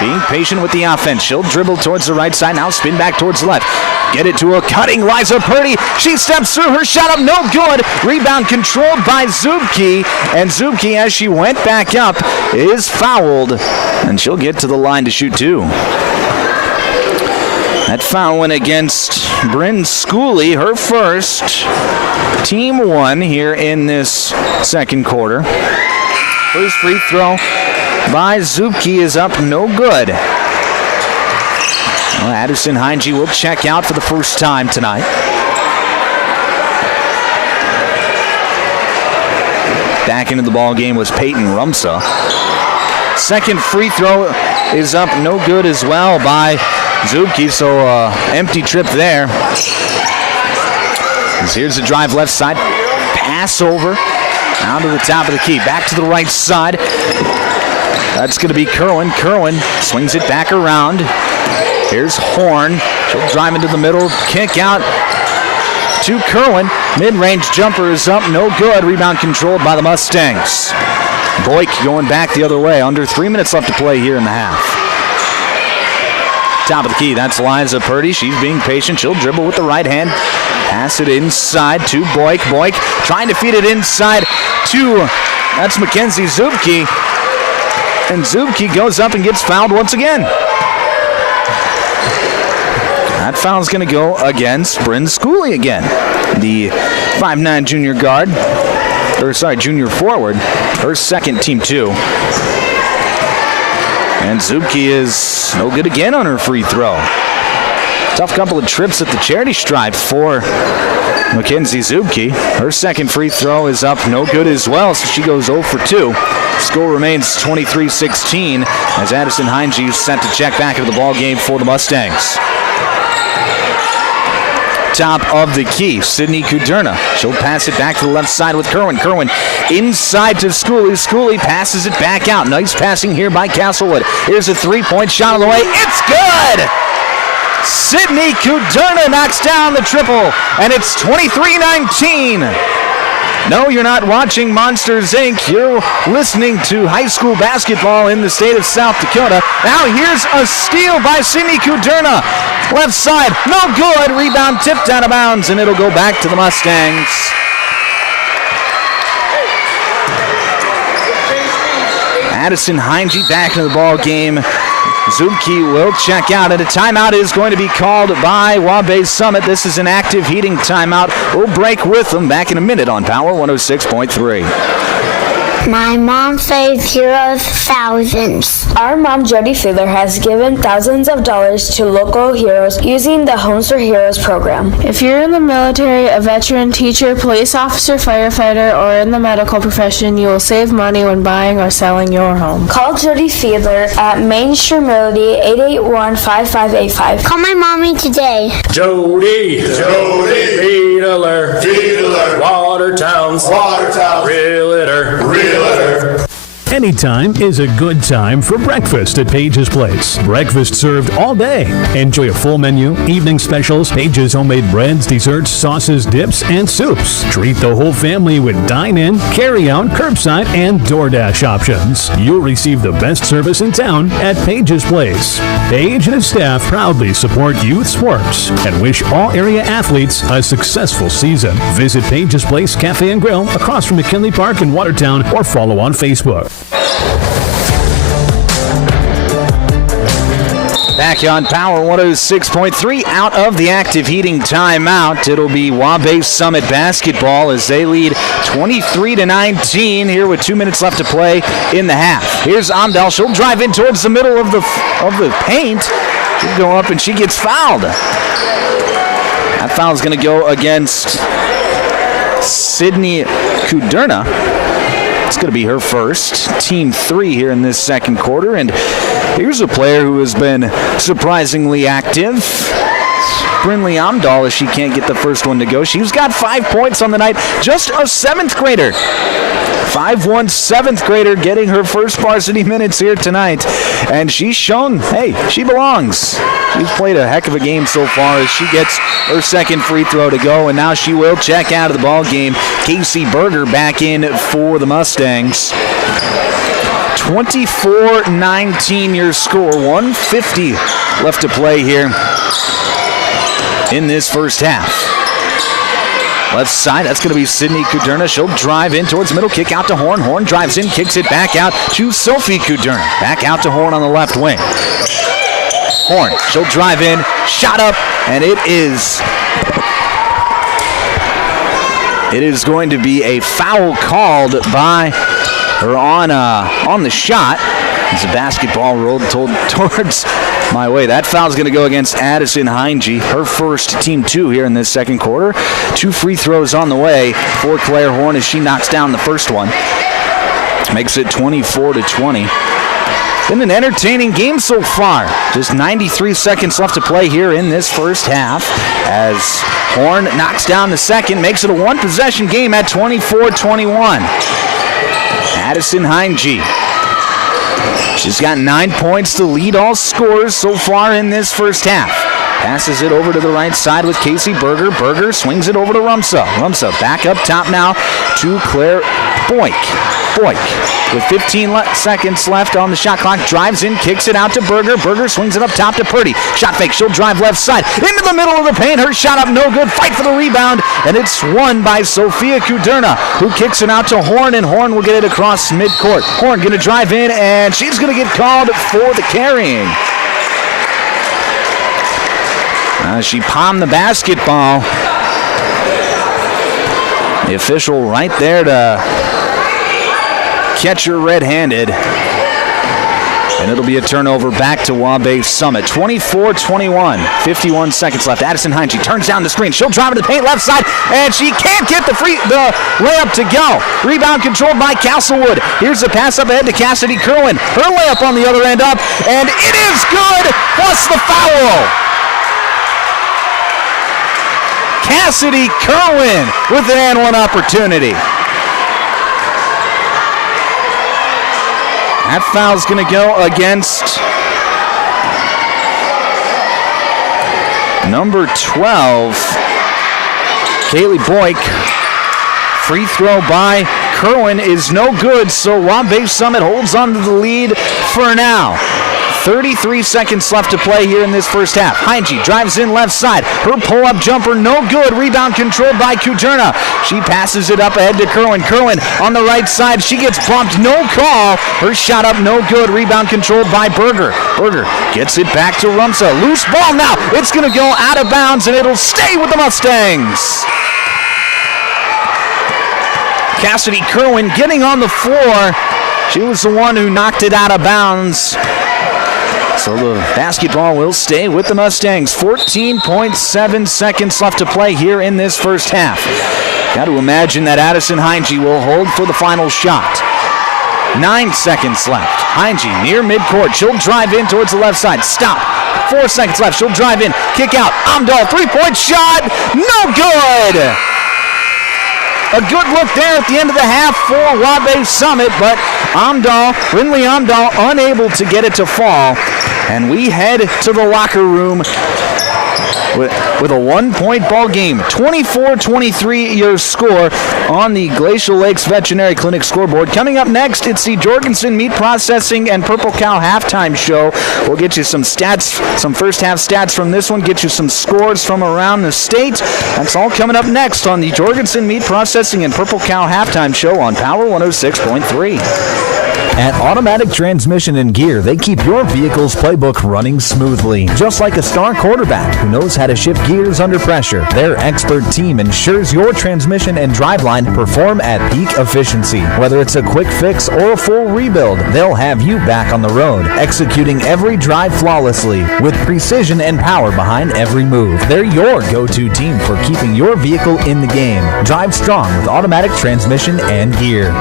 Being patient with the offense. She'll dribble towards the right side, now spin back towards the left. Get it to a cutting Liza Purdy. She steps through, her shot up, no good. Rebound controlled by Zubke. And Zubke, as she went back up, is fouled. And she'll get to the line to shoot two. That foul went against Bryn Schooley, her first. Team 1 here in this second quarter. First free throw by Zubke is up, no good. Well, Addison Heinge will check out for the first time tonight. Back into the ball game was Peyton Rumsa. Second free throw is up, no good as well by Zubke, so empty trip there. Here's the drive left side, pass over, down to the top of the key, back to the right side. That's going to be Kerwin. Kerwin swings it back around. Here's Horn. She'll drive into the middle, kick out to Kerwin. Mid-range jumper is up, no good. Rebound controlled by the Mustangs. Boyk going back the other way. Under 3 minutes left to play here in the half. Top of the key, that's Liza Purdy. She's being patient. She'll dribble with the right hand. Pass it inside to Boyk. Boyk trying to feed it inside to, that's Mackenzie Zubke. And Zubke goes up and gets fouled once again. That foul's going to go against Bryn Schooley again. The 5'9" junior guard, junior forward. Her second, team 2. And Zubke is no good again on her free throw. Tough couple of trips at the charity stripe for Mackenzie Zubke. Her second free throw is up, no good as well, so she goes 0 for 2. Score remains 23-16 as Addison Heinge is set to check back into the ball game for the Mustangs. Top of the key, Sydney Kuderna. She'll pass it back to the left side with Kerwin. Kerwin inside to Schooley. Schooley passes it back out. Nice passing here by Castlewood. Here's a three-point shot on the way. It's good! Sydney Kuderna knocks down the triple, and it's 23-19. No, you're not watching Monsters, Inc. You're listening to high school basketball in the state of South Dakota. Now here's a steal by Sydney Kuderna. Left side, no good. Rebound tipped out of bounds, and it'll go back to the Mustangs. Addison Heinge back into the ball game. Zubke will check out, and a timeout is going to be called by Waubay Summit. This is an active heating timeout. We'll break with them back in a minute on Power 106.3. My mom saved heroes thousands. Our mom, Jody Fiedler, has given thousands of dollars to local heroes using the Homes for Heroes program. If you're in the military, a veteran, teacher, police officer, firefighter, or in the medical profession, you will save money when buying or selling your home. Call Jody Fiedler at Main Street Melody 881-5585. Call my mommy today. Jody, Fiedler, Watertown's, Realtor. Anytime is a good time for breakfast at Page's Place. Breakfast served all day. Enjoy a full menu, evening specials, Page's homemade breads, desserts, sauces, dips, and soups. Treat the whole family with dine-in, carry-out, curbside, and DoorDash options. You'll receive the best service in town at Page's Place. Page and his staff proudly support youth sports and wish all area athletes a successful season. Visit Page's Place Cafe and Grill across from McKinley Park in Watertown or follow on Facebook. Back on Power 106.3 out of the active heating timeout. It'll be Waubay Summit basketball as they lead 23-19 here with 2 minutes left to play in the half. Here's Amdal. She'll drive in towards the middle of the paint. She'll go up and she gets fouled. That foul is going to go against Sydney Kuderna. It's going to be her first. Team 3 here in this second quarter. And here's a player who has been surprisingly active. Brinley Amdahl, as she can't get the first one to go. She's got 5 points on the night. Just a 7th grader. 5'1", 7th grader getting her first varsity minutes here tonight. And she's shown, hey, she belongs. She's played a heck of a game so far as she gets her second free throw to go. And now she will check out of the ball game. Casey Berger back in for the Mustangs. 24-19 your score. 1:50 left to play here in this first half. Left side, that's going to be Sydney Kuderna. She'll drive in towards middle, kick out to Horn. Horn drives in, kicks it back out to Sophie Kuderna. Back out to Horn on the left wing. Horn, she'll drive in, shot up, and it is going to be a foul called by her on the shot. As the basketball rolled towards my way. That foul's going to go against Addison Heinge. Her first, team 2 here in this second quarter. 2 free throws on the way for Claire Horn as she knocks down the first one. Makes it 24-20. Been an entertaining game so far. Just 93 seconds left to play here in this first half as Horn knocks down the second, makes it a one-possession game at 24-21. Addison Heinge. She's got 9 points to lead all scorers so far in this first half. Passes it over to the right side with Casey Berger. Berger swings it over to Rumsa. Rumsa back up top now to Claire Boyk. Boyk with 15 seconds left on the shot clock. Drives in, kicks it out to Berger. Berger swings it up top to Purdy. Shot fake. She'll drive left side into the middle of the paint. Her shot up no good. Fight for the rebound. And it's won by Sophia Kuderna, who kicks it out to Horn, and Horn will get it across midcourt. Horn going to drive in, and she's going to get called for the carrying. She palmed the basketball. The official right there to catch her red-handed. And it'll be a turnover back to Waubay Summit. 24-21, 51 seconds left. Addison Heinge turns down the screen. She'll drive into the paint left side, and she can't get the layup to go. Rebound controlled by Castlewood. Here's the pass up ahead to Cassidy Kerwin. Her layup on the other end up, and it is good, plus the foul. Cassidy Kerwin with an and one opportunity. That foul's going to go against number 12, Kaylee Boyk. Free throw by Kerwin is no good, so Waubay Summit holds on to the lead for now. 33 seconds left to play here in this first half. Heinge drives in left side. Her pull-up jumper, no good. Rebound controlled by Kuderna. She passes it up ahead to Kerwin. Kerwin on the right side. She gets bumped. No call. Her shot up, no good. Rebound controlled by Berger. Berger gets it back to Rumsa. Loose ball now. It's going to go out of bounds, and it'll stay with the Mustangs. Cassidy Kerwin getting on the floor. She was the one who knocked it out of bounds. So the basketball will stay with the Mustangs. 14.7 seconds left to play here in this first half. Got to imagine that Addison Heinge will hold for the final shot. 9 seconds left. Heinge near midcourt. She'll drive in towards the left side. Stop. 4 seconds left. She'll drive in. Kick out. Amdahl, three-point shot. No good. A good look there at the end of the half for Waubay Summit, but Brinley Amdahl unable to get it to fall. And we head to the locker room with a one-point ball game. 24-23 your score on the Glacial Lakes Veterinary Clinic scoreboard. Coming up next, it's the Jorgensen Meat Processing and Purple Cow halftime show. We'll get you some stats, some first half stats from this one, get you some scores from around the state. That's all coming up next on the Jorgensen Meat Processing and Purple Cow halftime show on Power 106.3. At Automatic Transmission and Gear, they keep your vehicle's playbook running smoothly. Just like a star quarterback who knows how to shift gears under pressure, their expert team ensures your transmission and driveline perform at peak efficiency. Whether it's a quick fix or a full rebuild, they'll have you back on the road, executing every drive flawlessly with precision and power behind every move. They're your go-to team for keeping your vehicle in the game. Drive strong with Automatic Transmission and Gear.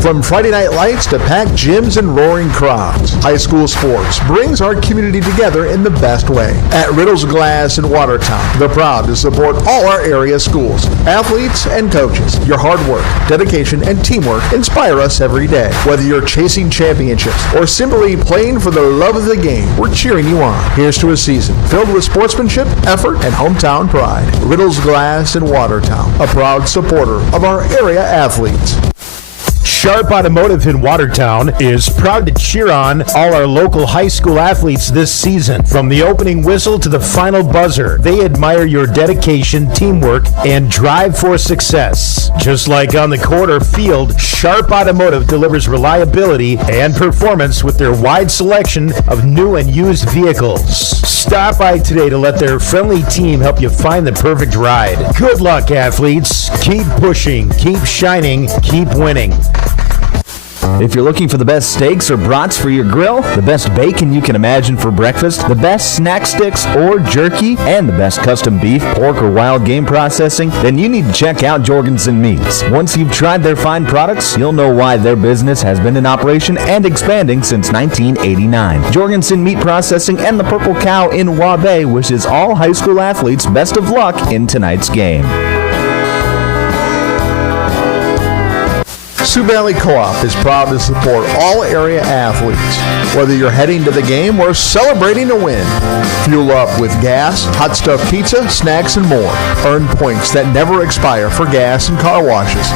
From Friday night lights to packed gyms and roaring crowds, high school sports brings our community together in the best way. At Riddle's Glass in Watertown, they're proud to support all our area schools, athletes, and coaches. Your hard work, dedication, and teamwork inspire us every day. Whether you're chasing championships or simply playing for the love of the game, we're cheering you on. Here's to a season filled with sportsmanship, effort, and hometown pride. Riddle's Glass in Watertown, a proud supporter of our area athletes. Sharp Automotive in Watertown is proud to cheer on all our local high school athletes this season. From the opening whistle to the final buzzer, they admire your dedication, teamwork, and drive for success. Just like on the court or field, Sharp Automotive delivers reliability and performance with their wide selection of new and used vehicles. Stop by today to let their friendly team help you find the perfect ride. Good luck, athletes. Keep pushing, keep shining, keep winning. If you're looking for the best steaks or brats for your grill, the best bacon you can imagine for breakfast, the best snack sticks or jerky, and the best custom beef, pork, or wild game processing, then you need to check out Jorgensen Meats. Once you've tried their fine products, you'll know why their business has been in operation and expanding since 1989. Jorgensen Meat Processing and the Purple Cow in Waubay wishes all high school athletes best of luck in tonight's game. Sioux Valley Co-op is proud to support all area athletes. Whether you're heading to the game or celebrating a win, fuel up with gas, hot stuff pizza, snacks, and more. Earn points that never expire for gas and car washes.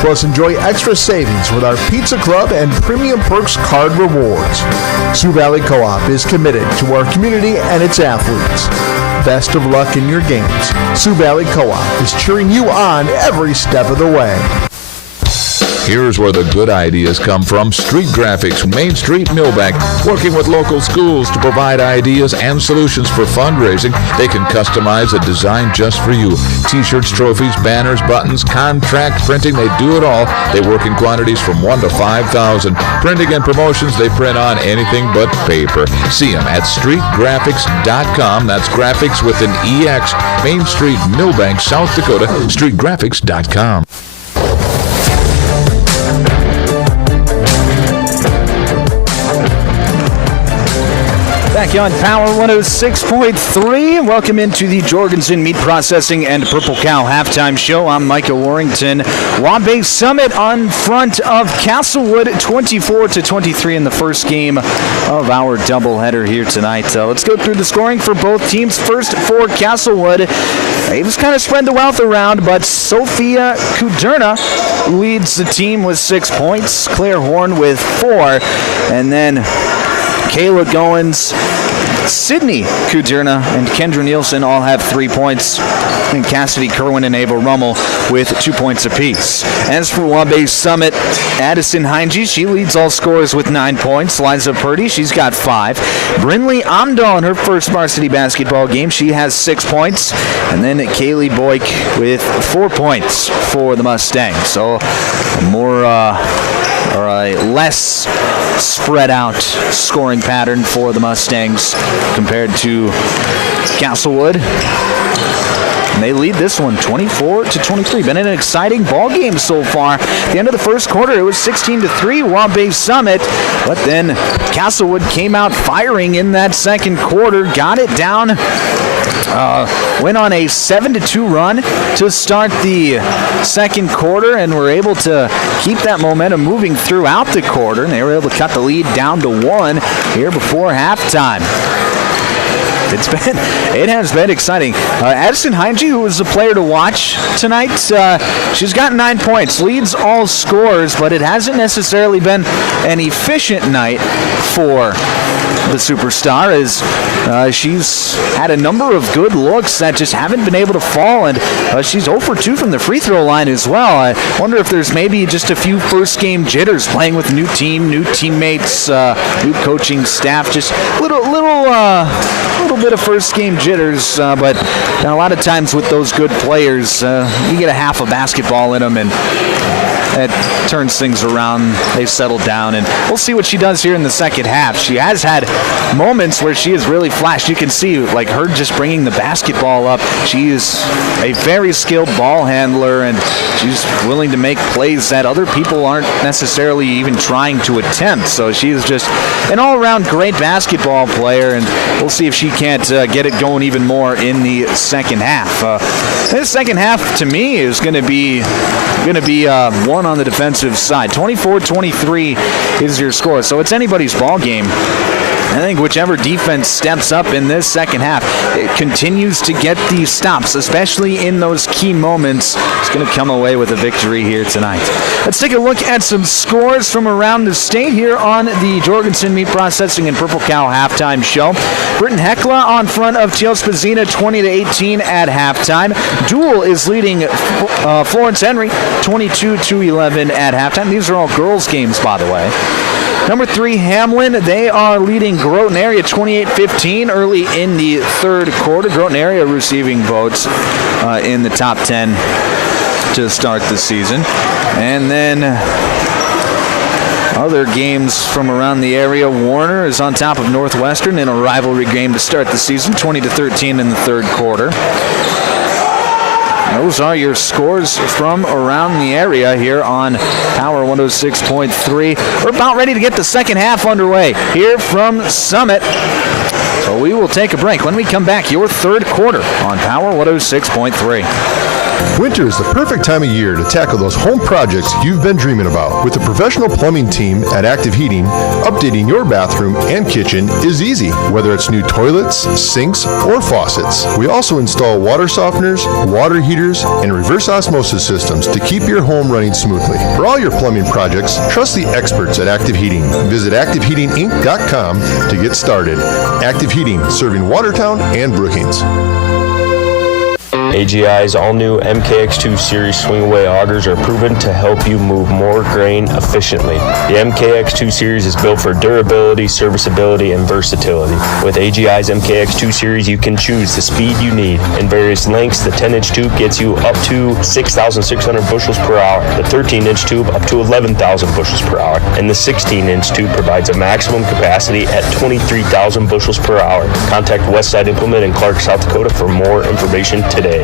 Plus, enjoy extra savings with our Pizza Club and Premium Perks card rewards. Sioux Valley Co-op is committed to our community and its athletes. Best of luck in your games. Sioux Valley Co-op is cheering you on every step of the way. Here's where the good ideas come from. Street Graphics, Main Street, Millbank, working with local schools to provide ideas and solutions for fundraising. They can customize a design just for you. T-shirts, trophies, banners, buttons, contract printing, they do it all. They work in quantities from 1 to 5,000. Printing and promotions, they print on anything but paper. See them at streetgraphics.com. That's graphics with an EX. Main Street, Millbank, South Dakota, streetgraphics.com. Back on Power 106.3. Welcome into the Jorgensen Meat Processing and Purple Cow halftime show. I'm Micah Warrington. Waubay Summit on front of Castlewood, 24-23 in the first game of our doubleheader here tonight. Let's go through the scoring for both teams. First for Castlewood, they just kind of spread the wealth around, but Sophia Kuderna leads the team with 6 points. Claire Horn with 4, and then Kayla Goins, Sydney Kuderna, and Kendra Nielsen all have 3 points. And Cassidy Kerwin and Ava Rummel with 2 points apiece. As for Waubay Summit, Addison Heinge, she leads all scorers with 9 points. Liza Purdy, she's got 5. Brinley Amdahl in her first varsity basketball game, she has 6 points. And then Kaylee Boyk with 4 points for the Mustangs. So a less spread out scoring pattern for the Mustangs compared to Castlewood. And they lead this one 24-23. Been an exciting ball game so far. At the end of the first quarter, it was 16-3 Waubay Summit. But then Castlewood came out firing in that second quarter, got it down. Went on a 7-2 run to start the second quarter and were able to keep that momentum moving throughout the quarter. And they were able to cut the lead down to 1 here before halftime. It has been exciting. Addison Heinge, who was the player to watch tonight, she's got 9 points, leads all scorers, but it hasn't necessarily been an efficient night for the superstar, as she's had a number of good looks that just haven't been able to fall, and she's 0 for 2 from the free throw line as well. I wonder if there's maybe just a few first game jitters playing with a new team, new teammates, new coaching staff, just little bit of first game jitters, but a lot of times with those good players, you get a half a basketball in them, and that turns things around. They've settled down, and we'll see what she does here in the second half. She has had moments where she has really flashed. You can see, like, her just bringing the basketball up. She is a very skilled ball handler, and she's willing to make plays that other people aren't necessarily even trying to attempt. So she is just an all-around great basketball player, and we'll see if she can't get it going even more in the second half. This second half, to me, is going to be one on the defensive side. 24-23 is your score, so it's anybody's ball game. I think whichever defense steps up in this second half, it continues to get these stops, especially in those key moments, is going to come away with a victory here tonight. Let's take a look at some scores from around the state here on the Jorgensen Meat Processing and Purple Cow halftime show. Britton Hekla on front of Teal-Spazina 20-18 at halftime. Dual is leading Florence Henry 22-11 at halftime. These are all girls' games, by the way. Number 3, Hamlin, they are leading Groton Area 28-15 early in the third quarter. Groton Area receiving votes in the top 10 to start the season. And then other games from around the area. Warner is on top of Northwestern in a rivalry game to start the season, 20-13 in the third quarter. Those are your scores from around the area here on Power 106.3. We're about ready to get the second half underway here from Summit. So we will take a break. When we come back, your third quarter on Power 106.3. Winter is the perfect time of year to tackle those home projects you've been dreaming about. With the professional plumbing team at Active Heating, updating your bathroom and kitchen is easy, whether it's new toilets, sinks, or faucets. We also install water softeners, water heaters, and reverse osmosis systems to keep your home running smoothly. For all your plumbing projects, trust the experts at Active Heating. Visit ActiveHeatingInc.com to get started. Active Heating, serving Watertown and Brookings. AGI's all-new MKX2 Series swing-away augers are proven to help you move more grain efficiently. The MKX2 Series is built for durability, serviceability, and versatility. With AGI's MKX2 Series, you can choose the speed you need. In various lengths, the 10-inch tube gets you up to 6,600 bushels per hour, the 13-inch tube up to 11,000 bushels per hour, and the 16-inch tube provides a maximum capacity at 23,000 bushels per hour. Contact Westside Implement in Clark, South Dakota for more information today.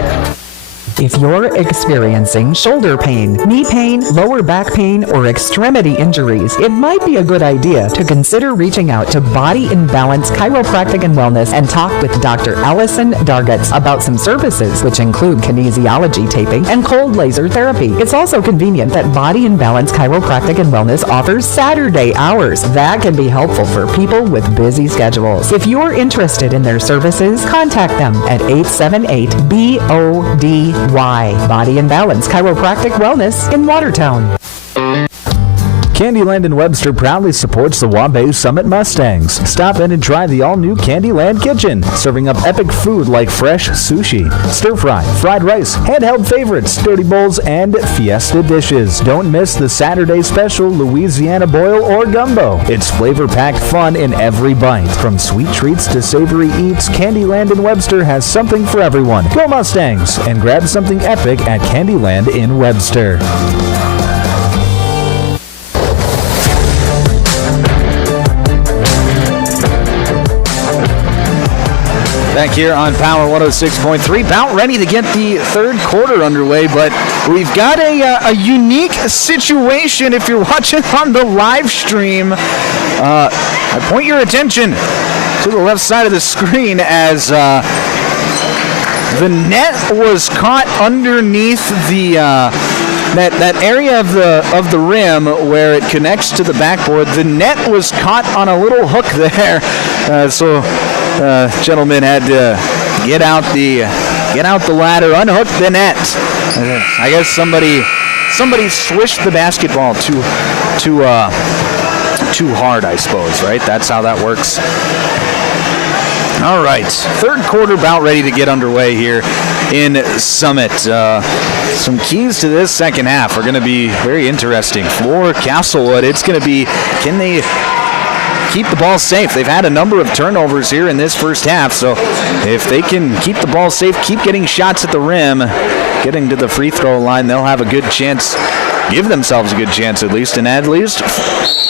If you're experiencing shoulder pain, knee pain, lower back pain, or extremity injuries, it might be a good idea to consider reaching out to Body in Balance Chiropractic and Wellness and talk with Dr. Allison Dargutz about some services, which include kinesiology taping and cold laser therapy. It's also convenient that Body in Balance Chiropractic and Wellness offers Saturday hours. That can be helpful for people with busy schedules. If you're interested in their services, contact them at 878-BODY. Body and Balance Chiropractic Wellness in Watertown. Candyland in Webster proudly supports the Waubay Summit Mustangs. Stop in and try the all-new Candyland Kitchen, serving up epic food like fresh sushi, stir-fry, fried rice, handheld favorites, dirty bowls, and fiesta dishes. Don't miss the Saturday special Louisiana boil or gumbo. It's flavor-packed fun in every bite. From sweet treats to savory eats, Candyland in Webster has something for everyone. Go Mustangs and grab something epic at Candyland in Webster. Back here on Power 106.3, about ready to get the third quarter underway, but we've got a unique situation if you're watching on the live stream. I point your attention to the left side of the screen as the net was caught underneath the that area of the rim where it connects to the backboard. The net was caught on a little hook there, so gentleman had to get out the ladder, unhook the net. I guess somebody swished the basketball too hard, I suppose, right? That's how that works. All right, third quarter about ready to get underway here in Summit. Some keys to this second half are going to be very interesting for Castlewood. It's going to be, can they keep the ball safe? They've had a number of turnovers here in this first half, so if they can keep the ball safe, keep getting shots at the rim, getting to the free throw line, they'll have a good chance give themselves a good chance at least. And at least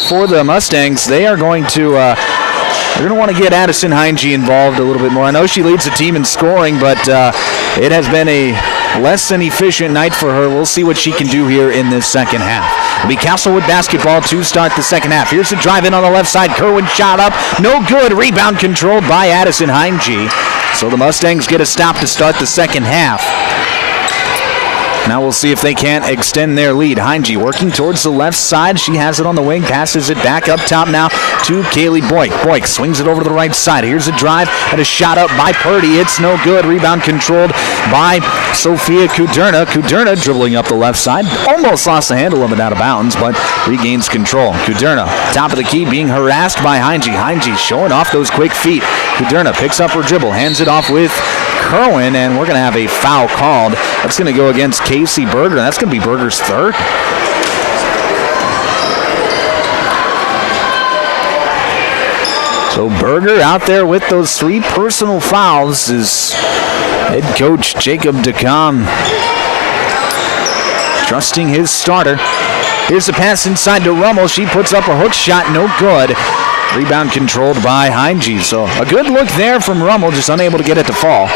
for the Mustangs, they are going to they're going to want to get Addison Heinge involved a little bit more. I know she leads the team in scoring, but it has been a less than efficient night for her. We'll see what she can do here in this second half. It'll be Castlewood basketball to start the second half. Here's the drive in on the left side. Kerwin shot up. No good. Rebound controlled by Addison Heinge. So the Mustangs get a stop to start the second half. Now we'll see if they can't extend their lead. Heinge working towards the left side. She has it on the wing, passes it back up top now to Kaylee Boyk. Boyk swings it over to the right side. Here's a drive and a shot up by Purdy. It's no good. Rebound controlled by Sophia Kuderna. Kuderna dribbling up the left side. Almost lost the handle of it out of bounds, but regains control. Kuderna, top of the key, being harassed by Heinge. Heinge showing off those quick feet. Kuderna picks up her dribble, hands it off with Kerwin, and we're going to have a foul called. That's going to go against Casey Berger. That's going to be Berger's third. So Berger out there with those 3 personal fouls is head coach Jacob DeCom trusting his starter. Here's the pass inside to Rummel. She puts up a hook shot, no good. Rebound controlled by Heinge. So a good look there from Rummel, just unable to get it to fall.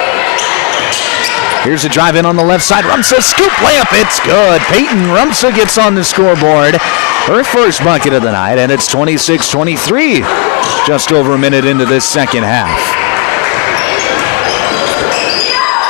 Here's a drive in on the left side. Rumsa scoop layup. It's good. Peyton Rumsa gets on the scoreboard. Her first bucket of the night, and it's 26-23. Just over a minute into this second half.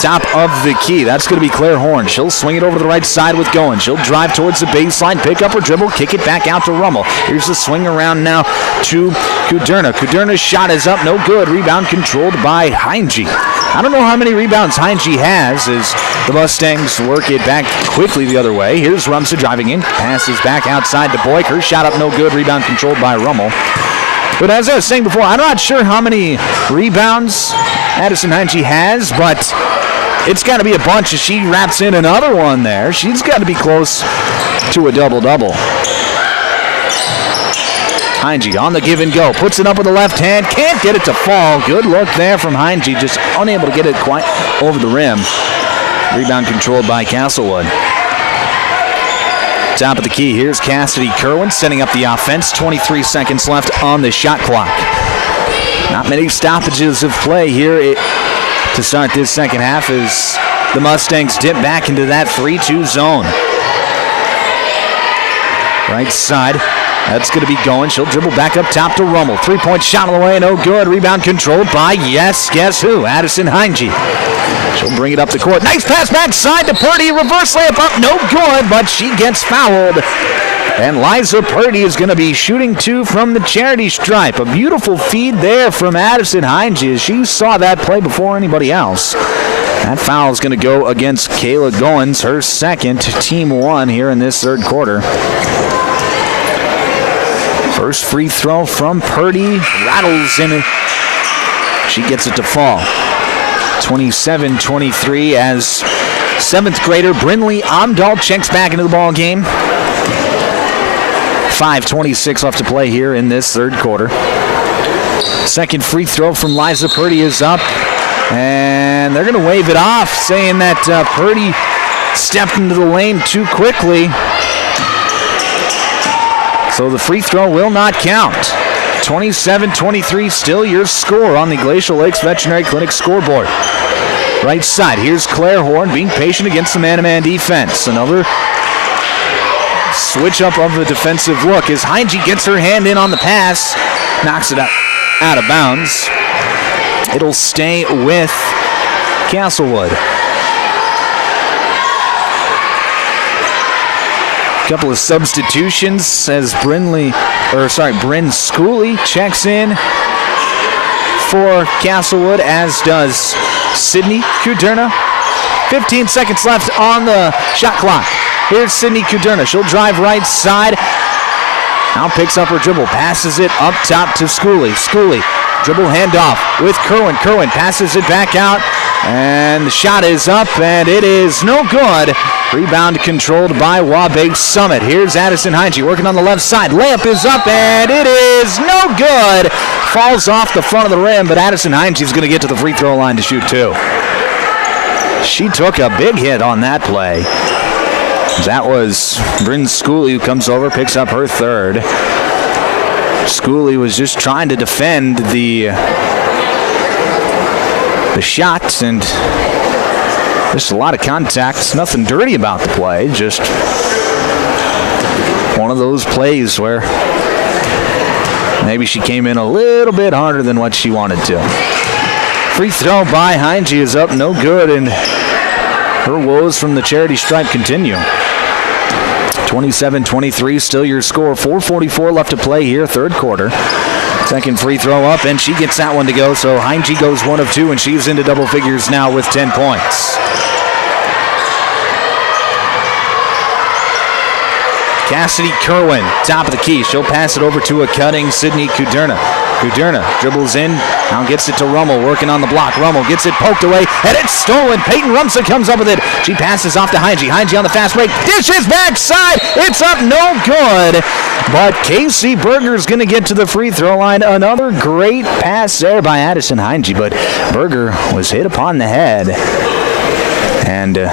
Top of the key. That's going to be Claire Horn. She'll swing it over to the right side with Goen. She'll drive towards the baseline, pick up her dribble, kick it back out to Rummel. Here's the swing around now to Kuderna. Kuderna's shot is up, no good. Rebound controlled by Heinge. I don't know how many rebounds Heinge has as the Mustangs work it back quickly the other way. Here's Rumsa driving in, passes back outside to Boyk. Her shot up, no good. Rebound controlled by Rummel. But as I was saying before, I'm not sure how many rebounds Addison Heinge has, but it's got to be a bunch as she wraps in another one there. She's got to be close to a double-double. Heinge on the give and go. Puts it up with the left hand. Can't get it to fall. Good look there from Heinge. Just unable to get it quite over the rim. Rebound controlled by Castlewood. Top of the key. Here's Cassidy Kerwin setting up the offense. 23 seconds left on the shot clock. Not many stoppages of play here to start this second half as the Mustangs dip back into that 3-2 zone. Right side. That's going to be going. She'll dribble back up top to Rummel. 3-point shot on the way. No good. Rebound controlled by, guess who? Addison Heinge. She'll bring it up the court. Nice pass backside to Purdy. Reverse layup up. No good, but she gets fouled. And Liza Purdy is going to be shooting 2 from the charity stripe. A beautiful feed there from Addison Heinge. She saw that play before anybody else. That foul is going to go against Kayla Goins, her second, team 1 here in this third quarter. First free throw from Purdy. Rattles in it. She gets it to fall. 27-23 as 7th grader Brinley Amdahl checks back into the ball game. 5:26 left to play here in this third quarter. Second free throw from Liza Purdy is up. And they're going to wave it off, saying that Purdy stepped into the lane too quickly. So the free throw will not count. 27-23, still your score on the Glacial Lakes Veterinary Clinic scoreboard. Right side, here's Claire Horn being patient against the man-to-man defense. Another switch up of the defensive look as Heinge gets her hand in on the pass, knocks it out of bounds. It'll stay with Castlewood. Couple of substitutions as Bryn Schooley checks in for Castlewood, as does Sydney Kuderna. 15 seconds left on the shot clock. Here's Sydney Kuderna. She'll drive right side. Now picks up her dribble, passes it up top to Schooley. Schooley, dribble handoff with Kerwin. Kerwin passes it back out, and the shot is up, and it is no good. Rebound controlled by Waubay Summit. Here's Addison Heinge working on the left side. Layup is up, and it is no good. Falls off the front of the rim, but Addison Heinge is going to get to the free throw line to shoot 2. She took a big hit on that play. That was Bryn Schooley who comes over, picks up her third. Schooley was just trying to defend the shots, and just a lot of contact. Nothing dirty about the play, just one of those plays where maybe she came in a little bit harder than what she wanted to. Free throw by Heinge is up, no good, and her woes from the charity stripe continue. 27-23, still your score. 4:44 left to play here, third quarter. Second free throw up, and she gets that one to go, so Heinge goes 1 of 2, and she's into double figures now with 10 points. Cassidy Kerwin, top of the key. She'll pass it over to a cutting Sydney Kuderna. Kuderna dribbles in, now gets it to Rummel, working on the block. Rummel gets it poked away, and it's stolen. Peyton Rumsa comes up with it. She passes off to Heinge. Heinge on the fast break, dishes backside. It's up, no good. But Casey Berger's going to get to the free throw line. Another great pass there by Addison Heinge, but Berger was hit upon the head. And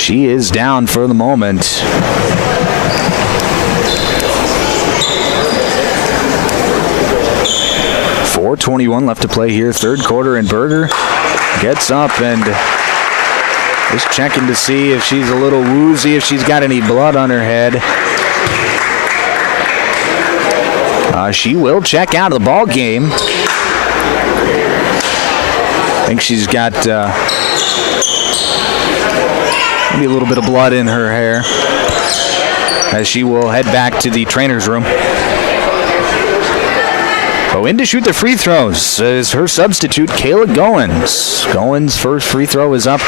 she is down for the moment. 4:21 left to play here, third quarter, and Berger gets up and just checking to see if she's a little woozy, if she's got any blood on her head. She will check out of the ball game. I think she's got maybe a little bit of blood in her hair, as she will head back to the trainer's room. So in to shoot the free throws is her substitute, Kayla Goins. Goins' first free throw is up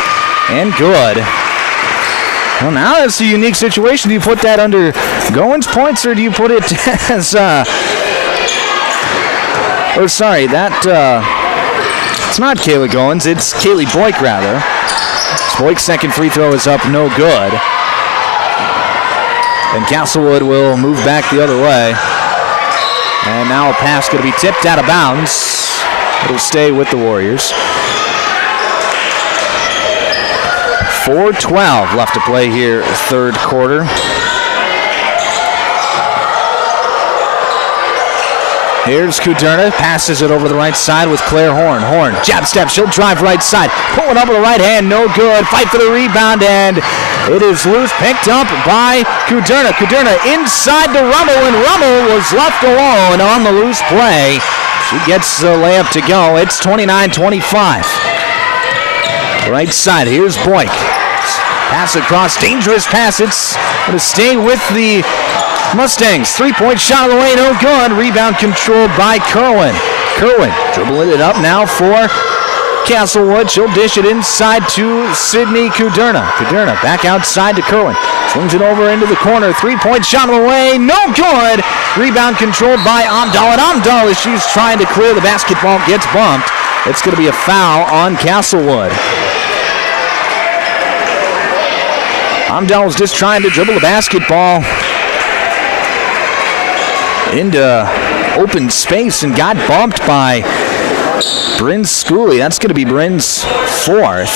and good. Well, now that's a unique situation. Do you put that under Goins' points, or do you put it as it's not Kayla Goins, it's Kaylee Boyk, rather. Boyk's second free throw is up, no good. And Castlewood will move back the other way. And now a pass going to be tipped out of bounds. It'll stay with the Warriors. 4:12 left to play here, third quarter. Here's Kuderna, passes it over the right side with Claire Horn. Horn, jab step, she'll drive right side. Pulling up with the right hand, no good. Fight for the rebound, and it is loose, picked up by Kuderna. Kuderna inside to Rummel, and Rummel was left alone on the loose play. She gets the layup to go. It's 29-25. Right side, here's Boyk. Pass across, dangerous pass. It's going to stay with the Mustangs. Three-point shot on the way, no good. Rebound controlled by Kerwin. Kerwin dribbling it up now for Castlewood. She'll dish it inside to Sydney Kuderna. Kuderna back outside to Kerwin. Swings it over into the corner. Three-point shot on the way, no good. Rebound controlled by Amdahl. And Amdahl, as she's trying to clear the basketball, gets bumped. It's going to be a foul on Castlewood. Amdahl was just trying to dribble the basketball into open space and got bumped by Bryn Schooley. That's going to be Bryn's fourth.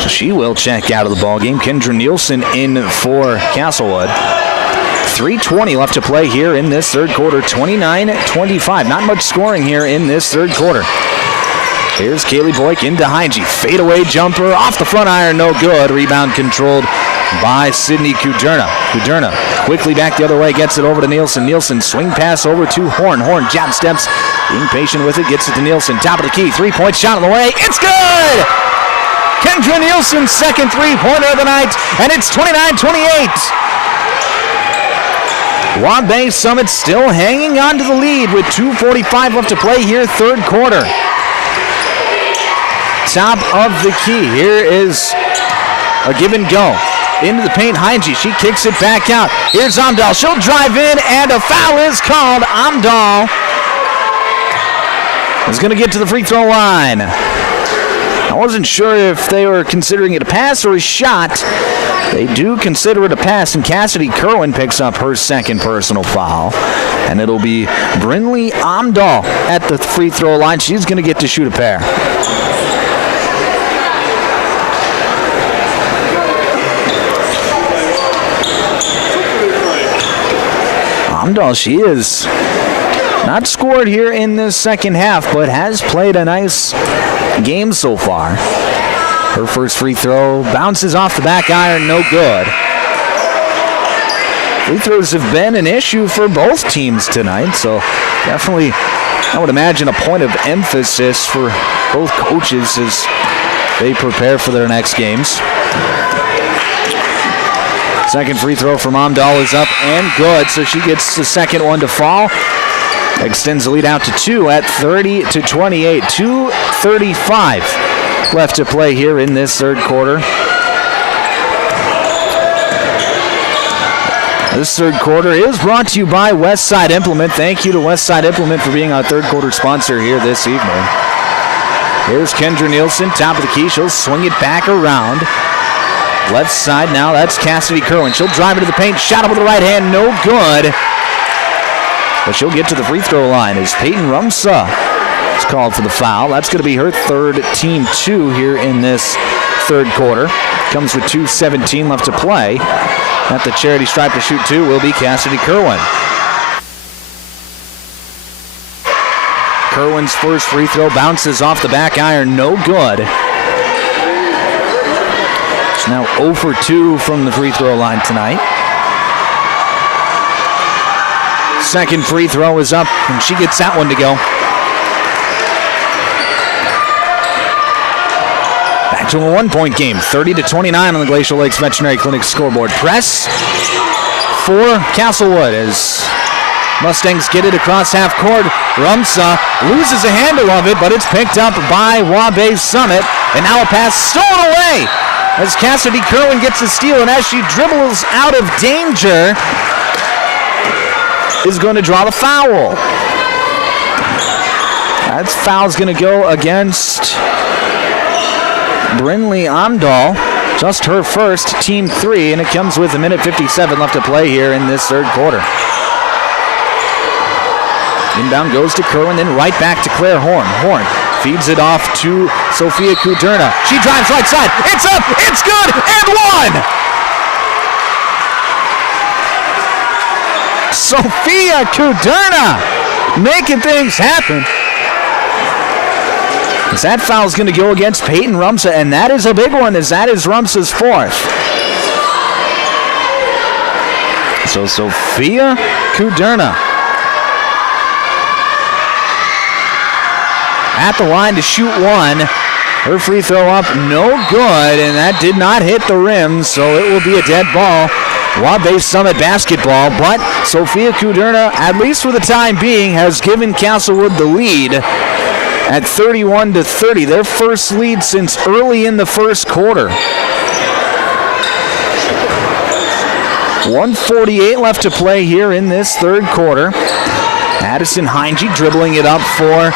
So she will check out of the ballgame. Kendra Nielsen in for Castlewood. 3:20 left to play here in this third quarter. 29-25. Not much scoring here in this third quarter. Here's Kaylee Boyk into Heinge. Fadeaway jumper off the front iron, no good. Rebound controlled by Sydney Kuderna. Kuderna quickly back the other way, gets it over to Nielsen. Nielsen swing pass over to Horn. Horn jab steps, being patient with it, gets it to Nielsen. Top of the key, three-point shot on the way. It's good! Kendra Nielsen's second three-pointer of the night, and it's 29-28. Waubay Summit still hanging on to the lead with 2:45 left to play here, third quarter. Top of the key. Here is a give and go. Into the paint, Heinge. She kicks it back out. Here's Amdahl. She'll drive in, and a foul is called. Amdahl is going to get to the free throw line. I wasn't sure if they were considering it a pass or a shot. They do consider it a pass, and Cassidy Kerwin picks up her second personal foul. And it'll be Brinley Amdahl at the free throw line. She's going to get to shoot a pair. Amdahl, she is not scored here in this second half, but has played a nice game so far. Her first free throw bounces off the back iron, no good. Free throws have been an issue for both teams tonight, so definitely, I would imagine, a point of emphasis for both coaches as they prepare for their next games. Second free throw from Amdahl is up and good, so she gets the second one to fall. Extends the lead out to 2 at 30-28. 2:35 left to play here in this third quarter. This third quarter is brought to you by Westside Implement. Thank you to Westside Implement for being our third quarter sponsor here this evening. Here's Kendra Nielsen, top of the key. She'll swing it back around. Left side now, that's Cassidy Kerwin. She'll drive into the paint, shot up with the right hand, no good. But she'll get to the free throw line as Peyton Rumsa is called for the foul. That's going to be her third, team 2 here in this third quarter. Comes with 2:17 left to play. At the charity stripe to shoot 2 will be Cassidy Kerwin. Kerwin's first free throw bounces off the back iron, no good. She's now 0 for 2 from the free throw line tonight. Second free throw is up, and she gets that one to go. Back to a one-point game, 30-29 on the Glacial Lakes Veterinary Clinic scoreboard. Press for Castlewood as Mustangs get it across half court. Rumsa loses a handle of it, but it's picked up by Waubay Summit, and now a pass stolen away as Cassidy Kerwin gets the steal, and as she dribbles out of danger, is going to draw the foul. That foul's going to go against Brinley Amdahl. Just her first, team 3, and it comes with 1:57 left to play here in this third quarter. Inbound goes to Kerwin, then right back to Claire Horn. Horn feeds it off to Sophia Kuderna. She drives right side. It's up, it's good, and one! Sophia Kuderna making things happen. As that foul's going to go against Peyton Rumsa, and that is a big one, as that is Rumsa's fourth. So Sophia Kuderna at the line to shoot one. Her free throw up, no good, and that did not hit the rim, so it will be a dead ball. Waubay Summit basketball, but Sophia Kuderna, at least for the time being, has given Castlewood the lead at 31-30, their first lead since early in the first quarter. 1:48 left to play here in this third quarter. Addison Heinge dribbling it up for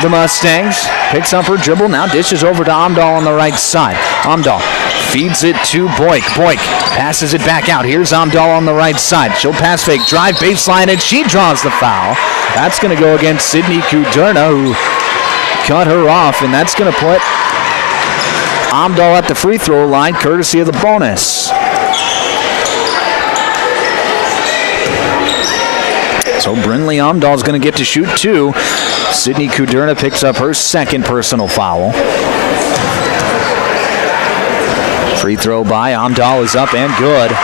the Mustangs. Picks up her dribble, now dishes over to Amdahl on the right side. Amdahl feeds it to Boyk. Boyk passes it back out. Here's Amdahl on the right side. She'll pass fake, drive baseline, and she draws the foul. That's going to go against Sydney Kuderna, who cut her off, and that's going to put Amdahl at the free throw line, courtesy of the bonus. So Brinley Amdahl is going to get to shoot 2. Sydney Kuderna picks up her second personal foul. Free throw by Amdahl is up and good.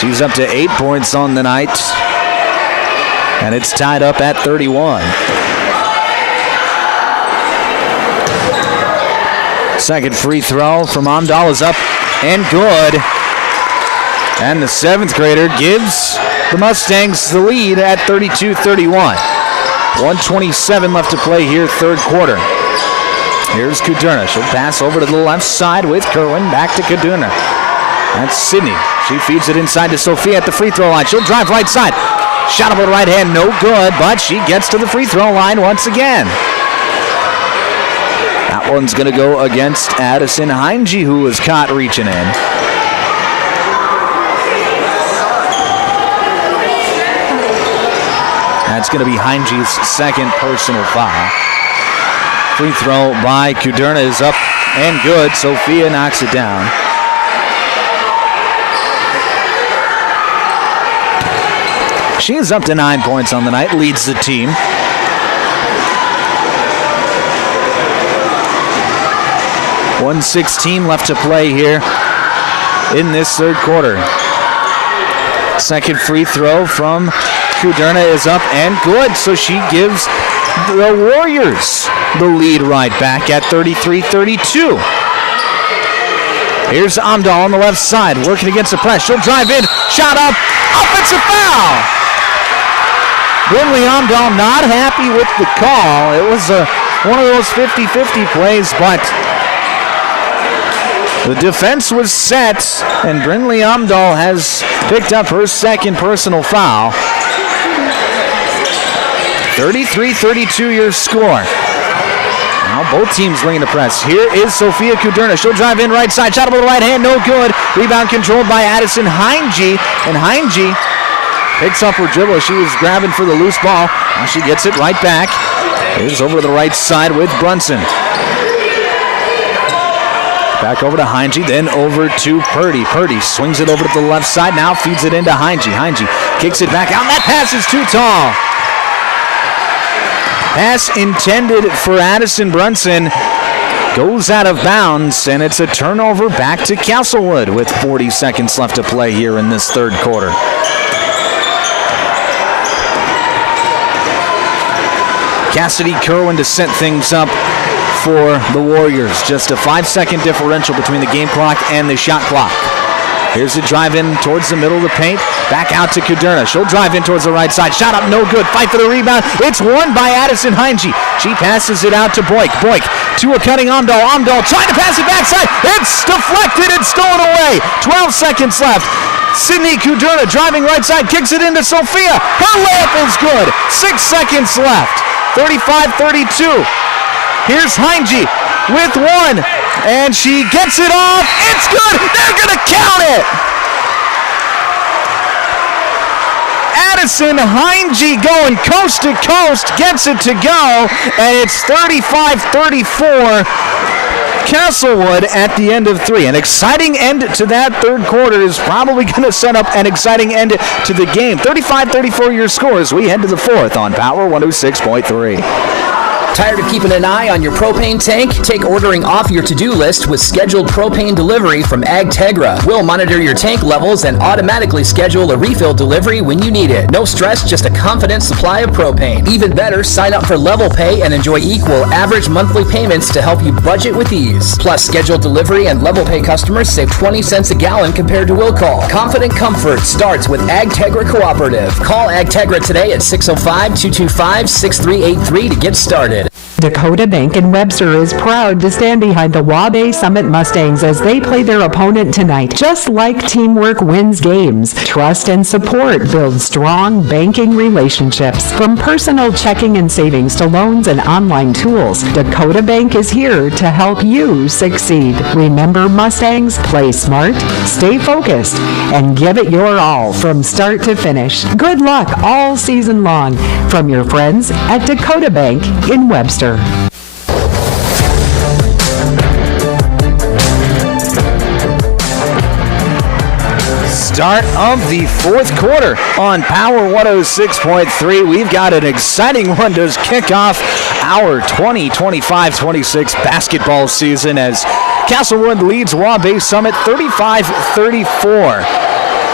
She's up to 8 points on the night, and it's tied up at 31. Second free throw from Amdahl is up and good. And the 7th grader gives the Mustangs the lead at 32-31. 1:27 left to play here, third quarter. Here's Kuderna. She'll pass over to the left side with Kerwin. Back to Kuderna. That's Sydney. She feeds it inside to Sophia at the free throw line. She'll drive right side. Shot up with the right hand, no good, but she gets to the free throw line once again. That one's going to go against Addison Heinge, who was caught reaching in. That's going to be Heinge's second personal foul. Free throw by Kuderna is up and good. Sophia knocks it down. She is up to 9 points on the night, leads the team. .116 left to play here in this third quarter. Second free throw from Kuderna is up and good, so she gives the Warriors the lead right back at 33-32. Here's Amdahl on the left side, working against the press. She'll drive in, shot up, offensive foul! Brinley Amdahl not happy with the call. It was one of those 50-50 plays, but the defense was set, and Brinley Amdahl has picked up her second personal foul. 33-32 your score. Now both teams bringing the press. Here is Sophia Kuderna. She'll drive in right side. Shot over the right hand, no good. Rebound controlled by Addison Heinge. And Heinge picks up her dribble. She was grabbing for the loose ball. Now she gets it right back. Here's over to the right side with Brunson. Back over to Heinge, then over to Purdy. Purdy swings it over to the left side, now feeds it into Heinge. Heinge kicks it back out, and that pass is too tall. Pass intended for Addison Brunson goes out of bounds, and it's a turnover back to Castlewood with 40 seconds left to play here in this third quarter. Cassidy Kerwin to set things up for the Warriors. Just a 5-second differential between the game clock and the shot clock. Here's a drive in towards the middle of the paint. Back out to Kuderna. She'll drive in towards the right side. Shot up, no good. Fight for the rebound. It's won by Addison Heinge. She passes it out to Boyk. Boyk to a cutting Amdahl. Amdahl trying to pass it backside. It's deflected and stolen away. 12 seconds left. Sydney Kuderna driving right side. Kicks it into Sophia. Her layup is good. 6 seconds left. 35-32. Here's Heinge with one, and she gets it off. It's good. They're going to count it. Addison Heinge going coast to coast, gets it to go, and it's 35-34. Castlewood at the end of three. An exciting end to that third quarter is probably going to set up an exciting end to the game. 35-34 your score as we head to the fourth on Power 106.3. Tired of keeping an eye on your propane tank? Take ordering off your to-do list with scheduled propane delivery from AgTegra. We'll monitor your tank levels and automatically schedule a refill delivery when you need it. No stress, just a confident supply of propane. Even better, sign up for Level Pay and enjoy equal average monthly payments to help you budget with ease. Plus, scheduled delivery and Level Pay customers save 20 cents a gallon compared to will call. Confident comfort starts with AgTegra Cooperative. Call AgTegra today at 605-225-6383 to get started. Dakota Bank in Webster is proud to stand behind the Waubay Summit Mustangs as they play their opponent tonight. Just like teamwork wins games, trust and support build strong banking relationships. From personal checking and savings to loans and online tools, Dakota Bank is here to help you succeed. Remember, Mustangs, play smart, stay focused, and give it your all from start to finish. Good luck all season long from your friends at Dakota Bank in Webster. Start of the fourth quarter on Power 106.3. We've got an exciting one to kick off our 2025-26 basketball season as Castlewood leads Waubay Summit 35-34.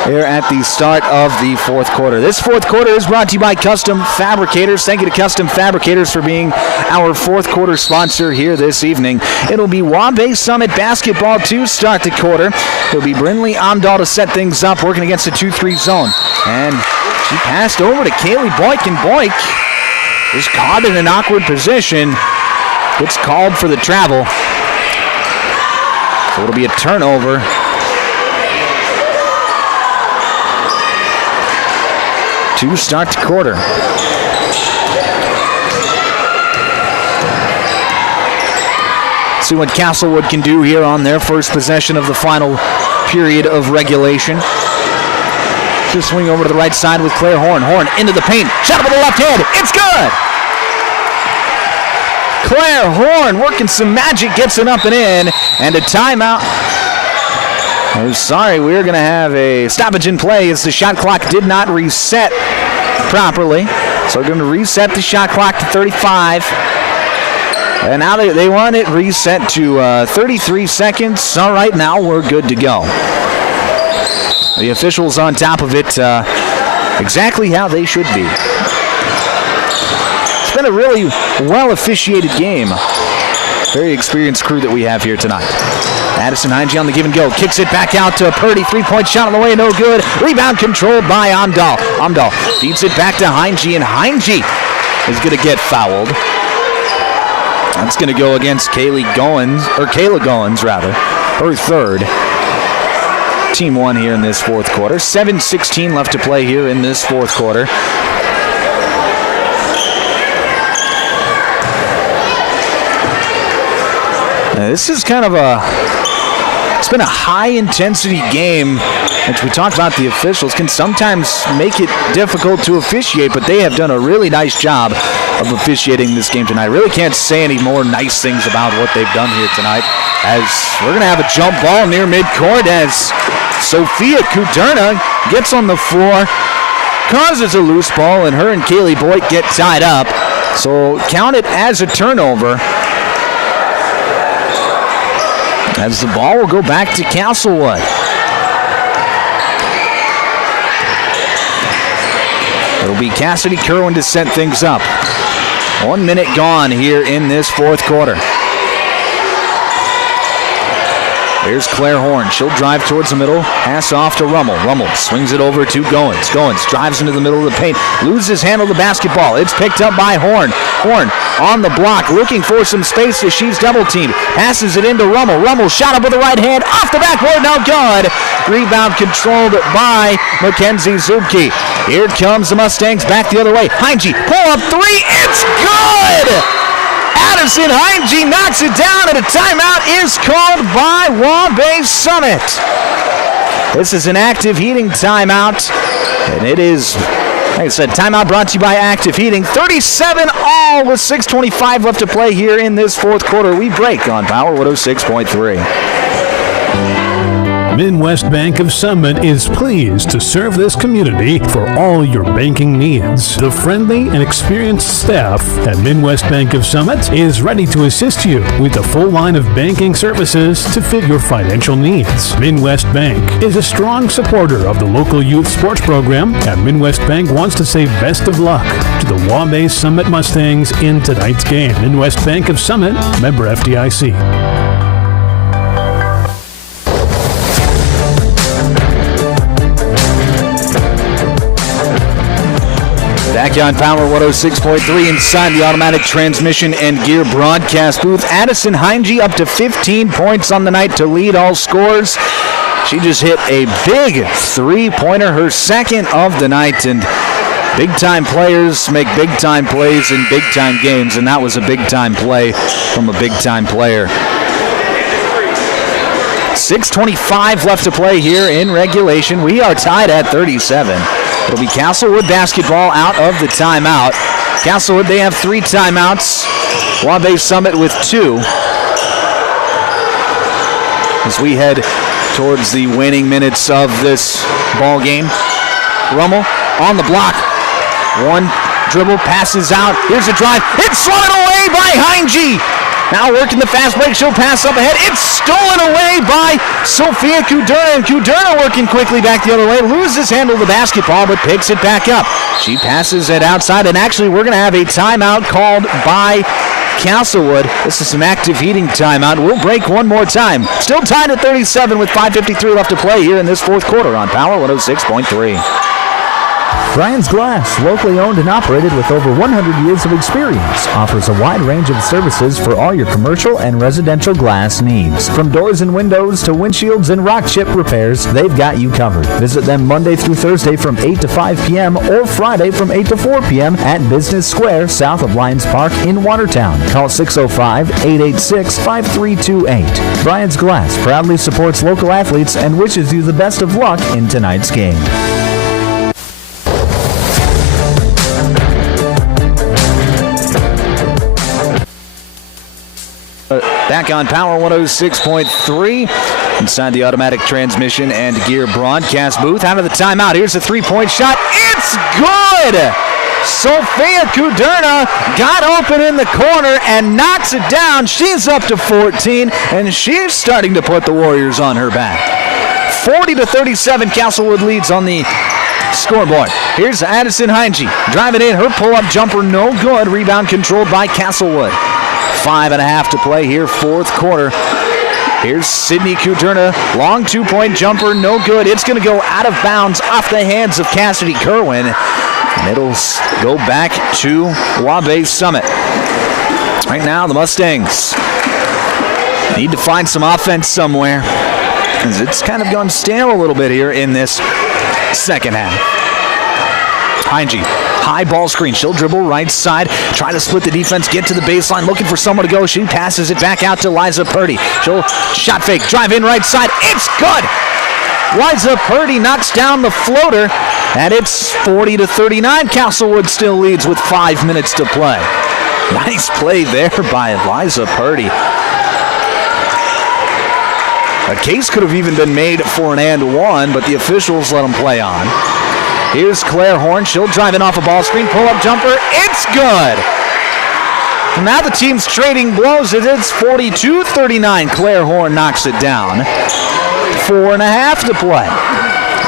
Here at the start of the fourth quarter. This fourth quarter is brought to you by Custom Fabricators. Thank you to Custom Fabricators for being our fourth quarter sponsor here this evening. It'll be Waubay Summit basketball to start the quarter. It'll be Brinley Amdahl to set things up, working against the 2-3 zone. And she passed over to Kaylee Boyk, and Boyk is caught in an awkward position. Gets called for the travel. So it'll be a turnover. To start the quarter. See what Castlewood can do here on their first possession of the final period of regulation. Just swing over to the right side with Claire Horn. Horn into the paint. Shot up with the left hand. It's good! Claire Horn working some magic, gets it up and in, and a timeout. Oh, sorry, we're going to have a stoppage in play as the shot clock did not reset properly. So we're going to reset the shot clock to 35. And now they want it reset to 33 seconds. All right, now we're good to go. The officials on top of it exactly how they should be. It's been a really well-officiated game. Very experienced crew that we have here tonight. Addison Heinge on the give and go. Kicks it back out to Purdy. Three-point shot on the way. No good. Rebound controlled by Amdahl. Amdahl feeds it back to Heinge, and Heinge is going to get fouled. That's going to go against Kayla Goins, her third. Team one here in this fourth quarter. 7:16 left to play here in this fourth quarter. Now, this is kind of it's been a high-intensity game. As we talked about, the officials can sometimes make it difficult to officiate, but they have done a really nice job of officiating this game tonight. I really can't say any more nice things about what they've done here tonight, as we're going to have a jump ball near midcourt as Sophia Kuderna gets on the floor, causes a loose ball, and her and Kaylee Boyd get tied up. So count it as a turnover, as the ball will go back to Castlewood. It'll be Cassidy Kerwin to set things up. 1 minute gone here in this fourth quarter. Here's Claire Horn. She'll drive towards the middle. Pass off to Rummel. Rummel swings it over to Goins. Goins drives into the middle of the paint. Loses handle of the basketball. It's picked up by Horn. Horn on the block, looking for some space as she's double-teamed. Passes it into Rummel. Rummel shot up with the right hand. Off the backboard. Now good. Rebound controlled by Mackenzie Zubke. Here comes the Mustangs back the other way. Heinge, pull up three. It's good! Addison Heinge knocks it down, and a timeout is called by Waubay Summit. This is an Active Heating timeout, and it is, like I said, timeout brought to you by Active Heating. 37-all with 6:25 left to play here in this fourth quarter. We break on Power 106.3. Midwest Bank of Summit is pleased to serve this community for all your banking needs. The friendly and experienced staff at Midwest Bank of Summit is ready to assist you with a full line of banking services to fit your financial needs. Midwest Bank is a strong supporter of the local youth sports program, and Midwest Bank wants to say best of luck to the Waubay Summit Mustangs in tonight's game. Midwest Bank of Summit, member FDIC. Back on Power 106.3 inside the automatic transmission and gear broadcast booth. Addison Heinge up to 15 points on the night to lead all scores. She just hit a big three-pointer, her second of the night, and big-time players make big-time plays in big-time games, and that was a big-time play from a big-time player. 6:25 left to play here in regulation. We are tied at 37. It'll be Castlewood basketball out of the timeout. Castlewood, they have 3 timeouts. Waubay Summit with 2. As we head towards the waning minutes of this ball game. Rummel on the block. One dribble, passes out. Here's a drive. It's swatted away by Heinge. Now working the fast break, she'll pass up ahead. It's stolen away by Sophia Kuderna. And Kuderna working quickly back the other way. Loses handle of the basketball, but picks it back up. She passes it outside, and actually we're going to have a timeout called by Castlewood. This is some Active Heating timeout. We'll break one more time. Still tied at 37 with 5:53 left to play here in this fourth quarter on Power 106.3. Brian's Glass, locally owned and operated with over 100 years of experience, offers a wide range of services for all your commercial and residential glass needs. From doors and windows to windshields and rock chip repairs, they've got you covered. Visit them Monday through Thursday from 8 to 5 p.m. or Friday from 8 to 4 p.m. at Business Square, south of Lions Park in Watertown. Call 605-886-5328. Brian's Glass proudly supports local athletes and wishes you the best of luck in tonight's game. Back on Power 106.3 inside the automatic transmission and gear broadcast booth. Out of the timeout. Here's a three-point shot. It's good! Sophia Kuderna got open in the corner and knocks it down. She's up to 14, and she's starting to put the Warriors on her back. 40-37, Castlewood leads on the scoreboard. Here's Addison Heinge driving in. Her pull-up jumper no good. Rebound controlled by Castlewood. 5.5 to play here, fourth quarter. Here's Sydney Kuderna. Long two-point jumper no good. It's going to go out of bounds off the hands of Cassidy Kerwin. And it'll go back to Waubay Summit. Right now, the Mustangs need to find some offense somewhere, because it's kind of gone stale a little bit here in this second half. Heinge, high ball screen. She'll dribble right side, try to split the defense, get to the baseline, looking for someone to go. She passes it back out to Liza Purdy. She'll shot fake, drive in right side. It's good! Liza Purdy knocks down the floater, and it's 40-39. Castlewood still leads with 5 minutes to play. Nice play there by Liza Purdy. A case could have even been made for an and one, but the officials let them play on. Here's Claire Horn. She'll drive in off a ball screen, pull-up jumper. It's good! And now the team's trading blows. It's 42-39. Claire Horn knocks it down. 4.5 to play.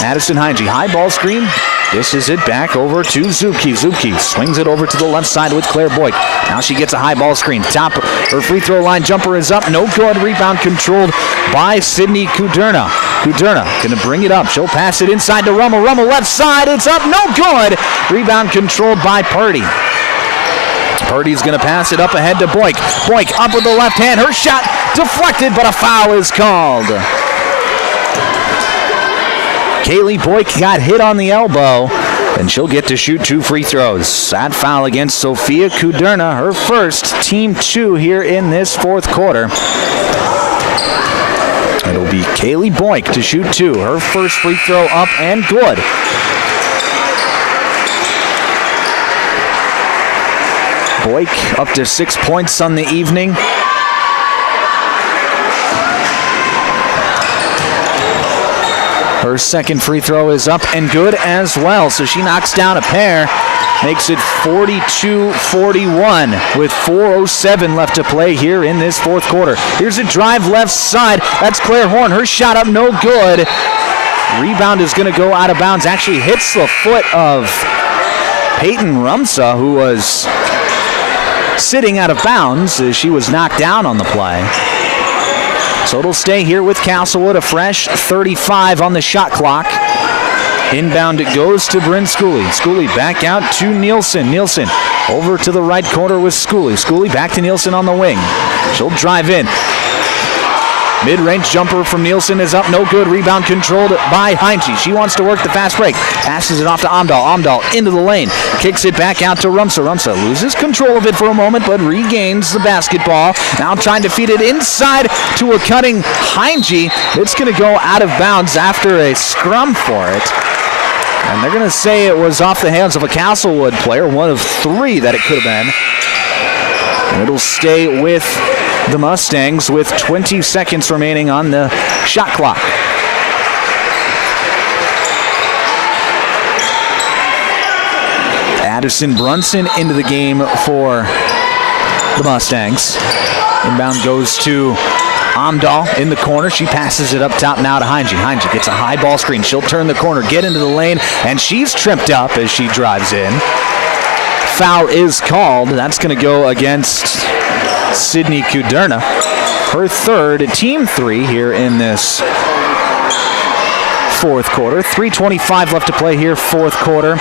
Addison Heinge, high ball screen. Dishes it back over to Zuki. Zuki swings it over to the left side with Claire Boyk. Now she gets a high ball screen. Top her free throw line jumper is up. No good. Rebound controlled by Sydney Kuderna. Kuderna going to bring it up. She'll pass it inside to Rummel. Rummel left side. It's up. No good. Rebound controlled by Purdy. Purdy's going to pass it up ahead to Boyk. Boyk up with the left hand. Her shot deflected, but a foul is called. Kaylee Boyk got hit on the elbow, and she'll get to shoot 2 free throws. That foul against Sophia Kuderna, her first, team 2 here in this fourth quarter. It'll be Kaylee Boyk to shoot 2. Her first free throw up and good. Boyk up to 6 points on the evening. Her second free throw is up and good as well, so she knocks down a pair, makes it 42-41 with 4:07 left to play here in this fourth quarter. Here's a drive left side. That's Claire Horn. Her shot up, no good. Rebound is going to go out of bounds. Actually hits the foot of Peyton Rumsa, who was sitting out of bounds as she was knocked down on the play. So it'll stay here with Castlewood, a fresh 35 on the shot clock. Inbound it goes to Bryn Schooley. Schooley back out to Nielsen. Nielsen over to the right corner with Schooley. Schooley back to Nielsen on the wing. She'll drive in. Mid-range jumper from Nielsen is up, no good. Rebound controlled by Heinze. She wants to work the fast break. Passes it off to Amdahl. Amdahl into the lane. Kicks it back out to Rumsa. Rumsa loses control of it for a moment, but regains the basketball. Now trying to feed it inside to a cutting Heinze. It's going to go out of bounds after a scrum for it. And they're going to say it was off the hands of a Castlewood player, one of 3 that it could have been. And it'll stay with the Mustangs with 20 seconds remaining on the shot clock. Addison Brunson into the game for the Mustangs. Inbound goes to Amdahl in the corner. She passes it up top now to Heinze. Heinze gets a high ball screen. She'll turn the corner, get into the lane, and she's tripped up as she drives in. Foul is called. That's going to go against Sydney Kuderna. Her third, team 3 here in this fourth quarter. 3:25 left to play here, fourth quarter.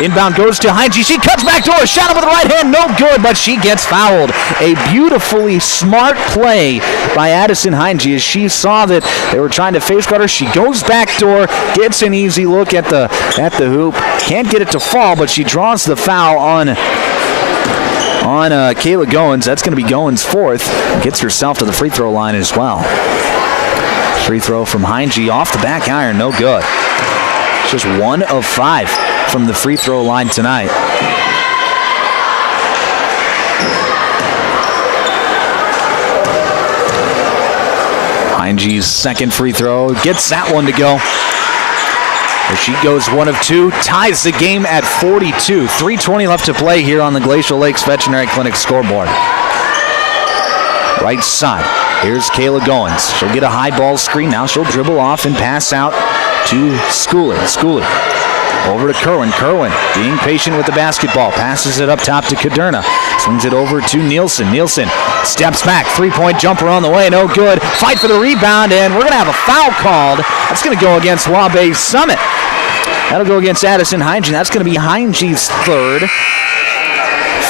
Inbound goes to Heinze. She cuts back door. Shot up with the right hand. No good, but she gets fouled. A beautifully smart play by Addison Heinze as she saw that they were trying to face guard her. She goes back door, gets an easy look at the hoop. Can't get it to fall, but she draws the foul on Kayla Goins. That's going to be Goins' fourth. Gets herself to the free throw line as well. Free throw from Heinze off the back iron. No good. It's just 1 of 5 from the free throw line tonight. Heinge's second free throw gets that one to go. She goes 1 of 2, ties the game at 42. 3:20 left to play here on the Glacial Lakes Veterinary Clinic scoreboard. Right side, here's Kayla Goins. She'll get a high ball screen. Now she'll dribble off and pass out to Schooley. Schooley over to Kerwin. Kerwin being patient with the basketball. Passes it up top to Kaderna. Swings it over to Nielsen. Nielsen steps back. 3-point jumper on the way. No good. Fight for the rebound, and we're going to have a foul called. That's going to go against Waubay Summit. That'll go against Addison Heinge. That's going to be Heinge's third.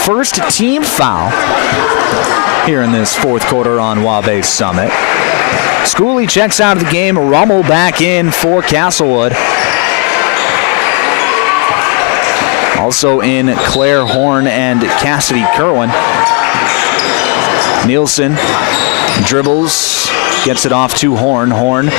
First team foul here in this fourth quarter on Waubay Summit. Schooley checks out of the game. Rummel back in for Castlewood. Also in Claire Horn and Cassidy Kerwin. Nielsen dribbles, gets it off to Horn. Horn,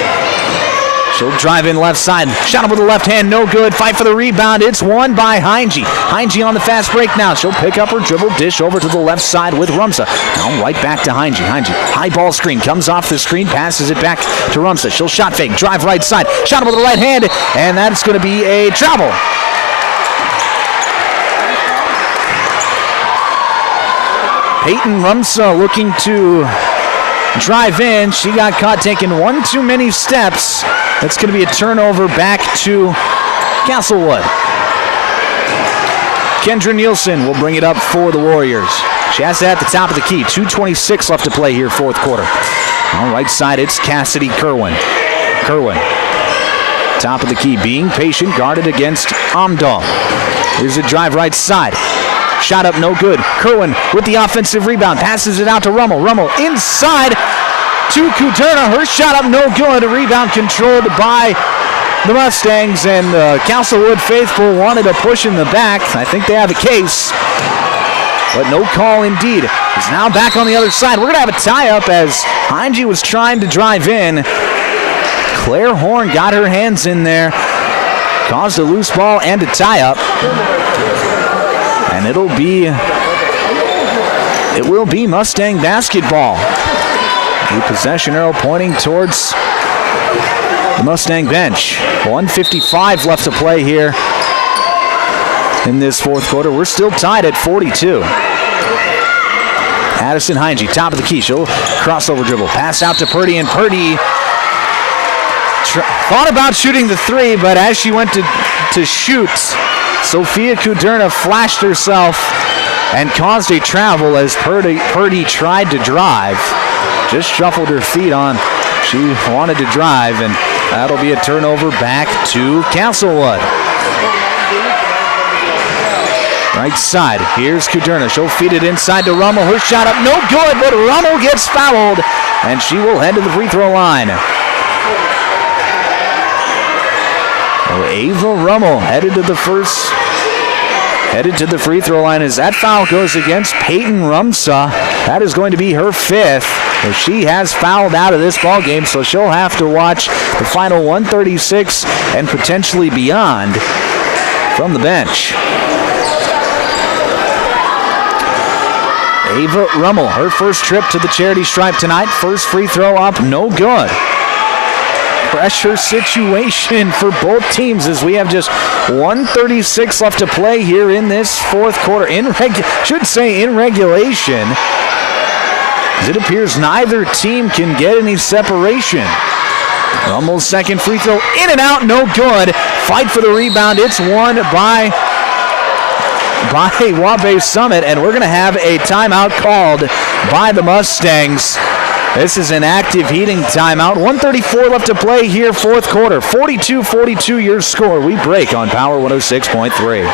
she'll drive in left side. Shot up with the left hand, no good. Fight for the rebound. It's won by Heinge. Heinge on the fast break now. She'll pick up her dribble, dish over to the left side with Rumsa. Now right back to Heinge. Heinge, high ball screen, comes off the screen, passes it back to Rumsa. She'll shot fake, drive right side. Shot up with the right hand, and that's going to be a travel. Peyton Rumsa looking to drive in. She got caught taking one too many steps. That's going to be a turnover back to Castlewood. Kendra Nielsen will bring it up for the Warriors. She has that at the top of the key. 2:26 left to play here, fourth quarter. On right side, it's Cassidy Kerwin. Kerwin, top of the key, being patient, guarded against Amdahl. Here's a drive right side. Shot up, no good. Kerwin with the offensive rebound. Passes it out to Rummel. Rummel inside to Kuderna. Her shot up, no good. A rebound controlled by the Mustangs, and Castlewood faithful wanted a push in the back. I think they have a case, but no call indeed. He's now back on the other side. We're going to have a tie-up as Heinge was trying to drive in. Claire Horn got her hands in there, caused a loose ball and a tie-up. And it will be Mustang basketball. The possession arrow pointing towards the Mustang bench. 1:55 left to play here in this fourth quarter. We're still tied at 42. Addison Heinge, top of the key. She'll crossover dribble. Pass out to Purdy, and Purdy thought about shooting the three, but as she went to shoot, Sophia Kuderna flashed herself and caused a travel as Purdy tried to drive. Just shuffled her feet on. She wanted to drive, and that'll be a turnover back to Castlewood. Right side, here's Kuderna. She'll feed it inside to Rummel. Her shot up, no good, but Rummel gets fouled, and she will head to the free throw line. Ava Rummel headed to the free throw line as that foul goes against Peyton Rumsa. That is going to be her fifth. She has fouled out of this ball game, so she'll have to watch the final 136 and potentially beyond from the bench. Ava Rummel, her first trip to the charity stripe tonight. First free throw up, no good. Pressure situation for both teams as we have just 1:36 left to play here in this fourth quarter. In regulation, as it appears neither team can get any separation. Rummel's second free throw, in and out, no good. Fight for the rebound. It's won by Waubay Summit, and we're going to have a timeout called by the Mustangs. This is an active heating timeout. 1:34 left to play here, fourth quarter. 42-42 your score. We break on Power 106.3.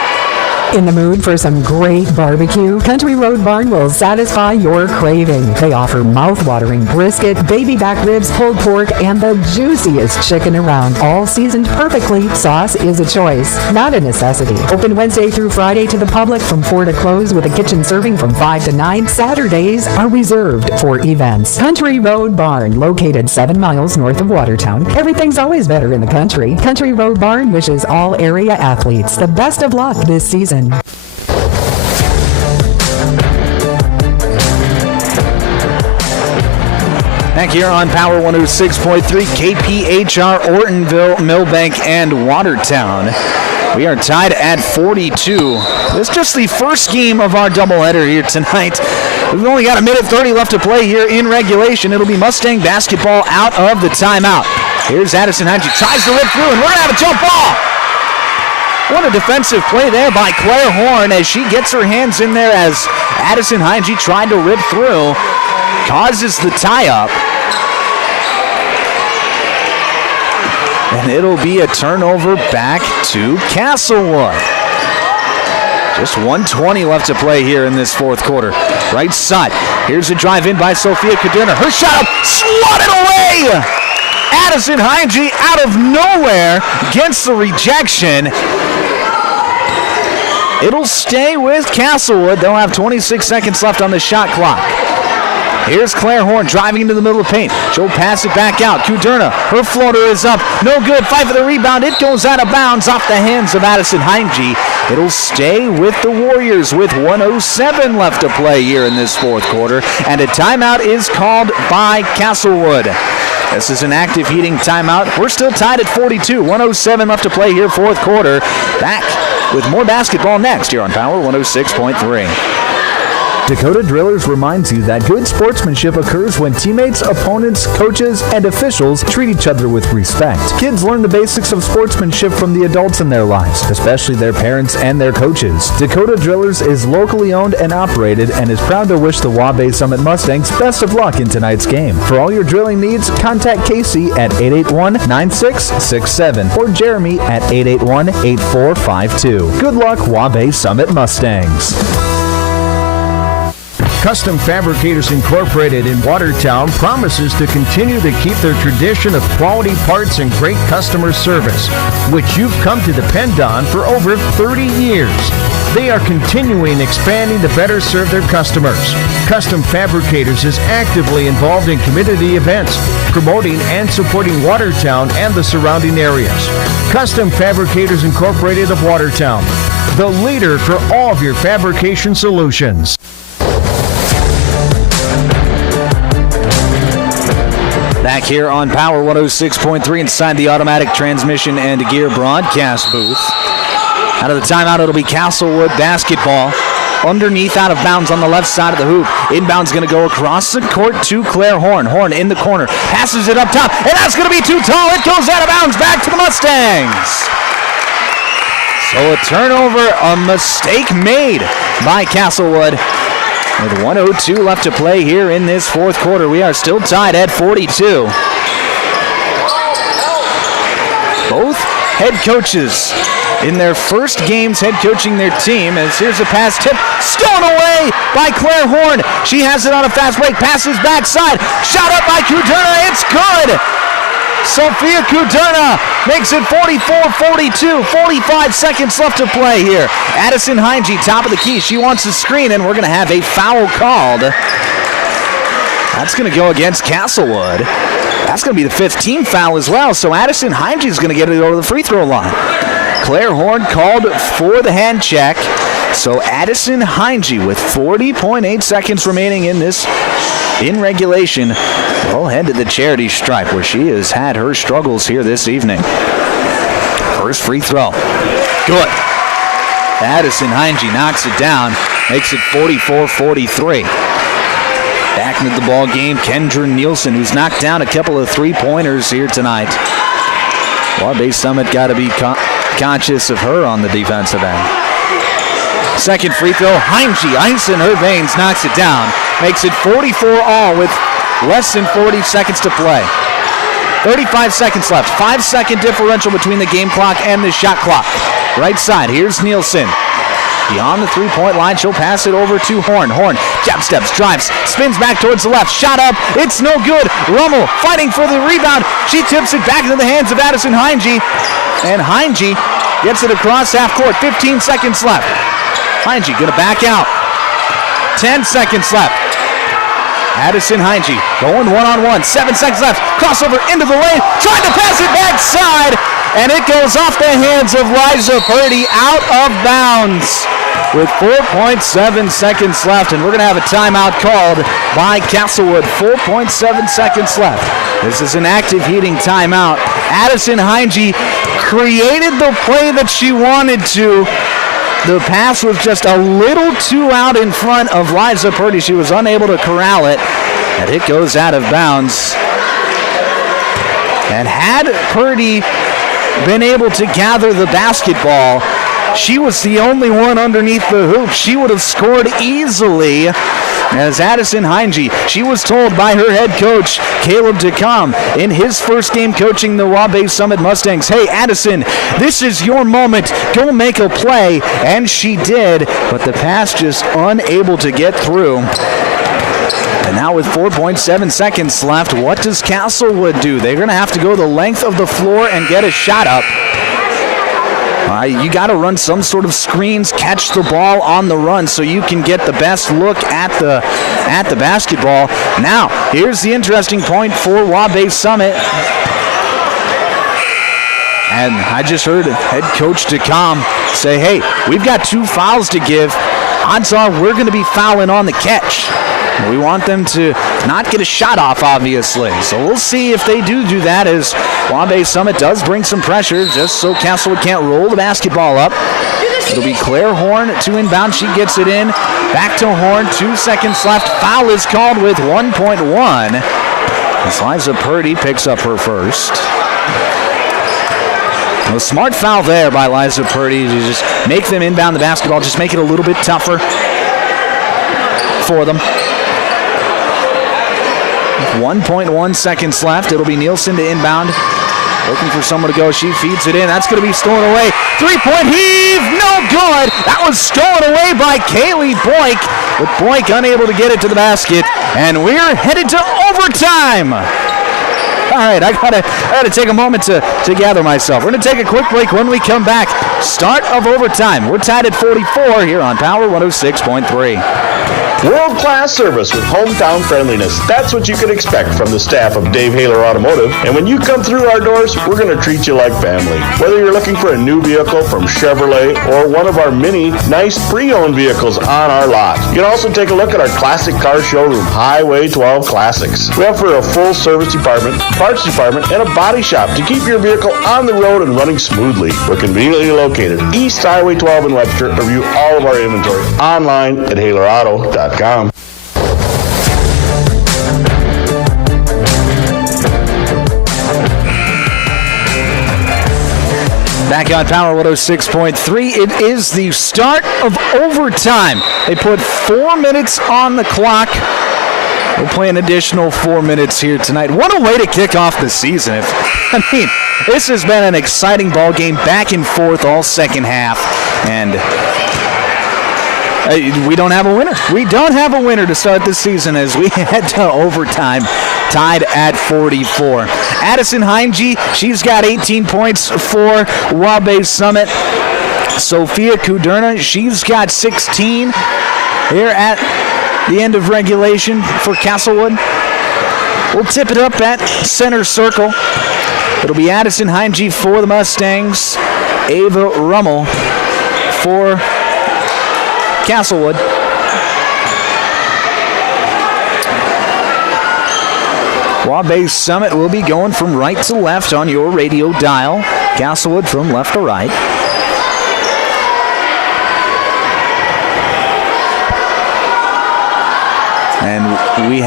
In the mood for some great barbecue? Country Road Barn will satisfy your craving. They offer mouth-watering brisket, baby back ribs, pulled pork, and the juiciest chicken around. All seasoned perfectly. Sauce is a choice, not a necessity. Open Wednesday through Friday to the public from 4 to close with a kitchen serving from 5 to 9. Saturdays are reserved for events. Country Road Barn, located 7 miles north of Watertown. Everything's always better in the country. Country Road Barn wishes all area athletes the best of luck this season. Back here on Power 106.3, KPHR, Ortonville, Millbank, and Watertown. We are tied at 42. This is just the first game of our doubleheader here tonight. We've only got a minute 30 left to play here in regulation. It'll be Mustang basketball out of the timeout. Here's Addison Heinze, tries to rip through, and we're going to have a jump ball. What a defensive play there by Claire Horn as she gets her hands in there as Addison Heinze tried to rip through. Causes the tie-up. And it'll be a turnover back to Castlewood. Just 1:20 left to play here in this fourth quarter. Right side. Here's a drive in by Sophia Kaderna. Her shot up, swatted away! Addison Heinze out of nowhere gets the rejection. It'll stay with Castlewood. They'll have 26 seconds left on the shot clock. Here's Claire Horn driving into the middle of the paint. She'll pass it back out. Kuderna, her floater is up. No good. Fight for the rebound. It goes out of bounds off the hands of Addison Heinze. It'll stay with the Warriors with 1:07 left to play here in this fourth quarter. And a timeout is called by Castlewood. This is an active heating timeout. We're still tied at 42. 1:07 left to play here, fourth quarter. Back with more basketball next here on Power 106.3. Dakota Drillers reminds you that good sportsmanship occurs when teammates, opponents, coaches, and officials treat each other with respect. Kids learn the basics of sportsmanship from the adults in their lives, especially their parents and their coaches. Dakota Drillers is locally owned and operated and is proud to wish the Waubay Summit Mustangs best of luck in tonight's game. For all your drilling needs, contact Casey at 881-9667 or Jeremy at 881-8452. Good luck, Waubay Summit Mustangs. Custom Fabricators Incorporated in Watertown promises to continue to keep their tradition of quality parts and great customer service, which you've come to depend on for over 30 years. They are continuing expanding to better serve their customers. Custom Fabricators is actively involved in community events, promoting and supporting Watertown and the surrounding areas. Custom Fabricators Incorporated of Watertown, the leader for all of your fabrication solutions. Back here on Power 106.3 inside the automatic transmission and gear broadcast booth. Out of the timeout, it'll be Castlewood basketball. Underneath, out of bounds on the left side of the hoop. Inbound's going to go across the court to Claire Horn. Horn in the corner. Passes it up top, and that's going to be too tall. It goes out of bounds back to the Mustangs. So a turnover, a mistake made by Castlewood. With 1:02 left to play here in this fourth quarter, we are still tied at 42. Both head coaches in their first games head coaching their team. As here's a pass tip, stolen away by Claire Horn. She has it on a fast break, passes backside, shot up by Kuderna, it's good! Sophia Kuderna makes it 44-42, 45 seconds left to play here. Addison Heinze, top of the key. She wants the screen, and we're going to have a foul called. That's going to go against Castlewood. That's going to be the fifth team foul as well, so Addison Heinze is going to get it over the free throw line. Claire Horn called for the hand check. So Addison Heinze with 40.8 seconds remaining in regulation will head to the charity stripe where she has had her struggles here this evening. First free throw. Good. Addison Heinze knocks it down, makes it 44-43. Back into the ball game, Kendra Nielsen, who's knocked down a couple of three-pointers here tonight. Waubay Summit got to be conscious of her on the defensive end. Second free throw, Heinze, ice in her veins, knocks it down. Makes it 44-all with less than 40 seconds to play. 35 seconds left. 5-second differential between the game clock and the shot clock. Right side, here's Nielsen. Beyond the three-point line, she'll pass it over to Horn. Horn, jab steps, drives, spins back towards the left. Shot up, it's no good. Rummel fighting for the rebound. She tips it back into the hands of Addison Heinze. And Heinze gets it across half court. 15 seconds left. Heinze gonna back out. 10 seconds left. Addison Heinze going one-on-one. 7 seconds left. Crossover into the lane. Trying to pass it backside. And it goes off the hands of Liza Purdy out of bounds. with 4.7 seconds left, and we're going to have a timeout called by Castlewood. 4.7 seconds left. This is an active heating timeout. Addison Heinge created the play that she wanted to. The pass was just a little too out in front of Liza Purdy. She was unable to corral it, and it goes out of bounds. And had Purdy been able to gather the basketball, she was the only one underneath the hoop. She would have scored easily. As Addison Heinge, she was told by her head coach, Caleb DeCom, in his first game coaching the Waubay Summit Mustangs, hey, Addison, this is your moment. Go make a play. And she did, but the pass just unable to get through. And now with 4.7 seconds left, what does Castlewood do? They're going to have to go the length of the floor and get a shot up. You got to run some sort of screens, catch the ball on the run so you can get the best look at the basketball. Now, here's the interesting point for Waubay Summit. And I just heard head coach DeCom say, hey, we've got 2 fouls to give. Odds are we're going to be fouling on the catch. We want them to not get a shot off, obviously. So we'll see if they do that, as Waubay Summit does bring some pressure just so Castlewood can't roll the basketball up. It'll be Claire Horn to inbound. She gets it in. Back to Horn. 2 seconds left. Foul is called with 1.1. As Liza Purdy picks up her first. A smart foul there by Liza Purdy to just make them inbound the basketball, just make it a little bit tougher for them. 1.1 seconds left. It'll be Nielsen to inbound. Looking for someone to go. She feeds it in. That's going to be stolen away. 3-point heave. No good. That was stolen away by Kaylee Boyk. But Boyk unable to get it to the basket. And we're headed to overtime. All right, I gotta take a moment to gather myself. We're going to take a quick break. When we come back, start of overtime. We're tied at 44 here on Power 106.3. World-class service with hometown friendliness. That's what you can expect from the staff of Dave Haler Automotive. And when you come through our doors, we're going to treat you like family. Whether you're looking for a new vehicle from Chevrolet or one of our many nice pre-owned vehicles on our lot. You can also take a look at our classic car showroom, Highway 12 Classics. We offer a full service department, parts department, and a body shop to keep your vehicle on the road and running smoothly. We're conveniently located East Highway 12 in Webster. Review all of our inventory online at HalerAuto.com. Back on Power 106.3, it is the start of overtime. They put 4 minutes on the clock. We'll play an additional 4 minutes here tonight. What a way to kick off the season. This has been an exciting ball game, back and forth all second half, and we don't have a winner. We don't have a winner to start this season as we head to overtime, tied at 44. Addison Heinge, she's got 18 points for Waubay Summit. Sophia Kuderna, she's got 16 here at the end of regulation for Castlewood. We'll tip it up at center circle. It'll be Addison Heinge for the Mustangs, Ava Rummel for Castlewood. Waubay Summit will be going from right to left on your radio dial. Castlewood from left to right. And we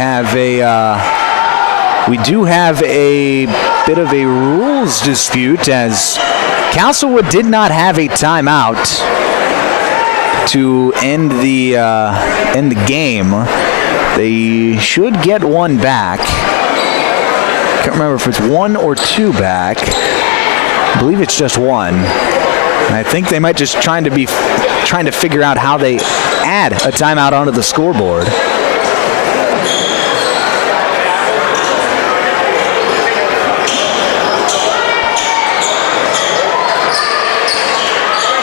do have a bit of a rules dispute, as Castlewood did not have a timeout to end the game. They should get one back. Can't remember if it's 1 or 2 back. I believe it's just 1. And I think they might just trying to figure out how they add a timeout onto the scoreboard.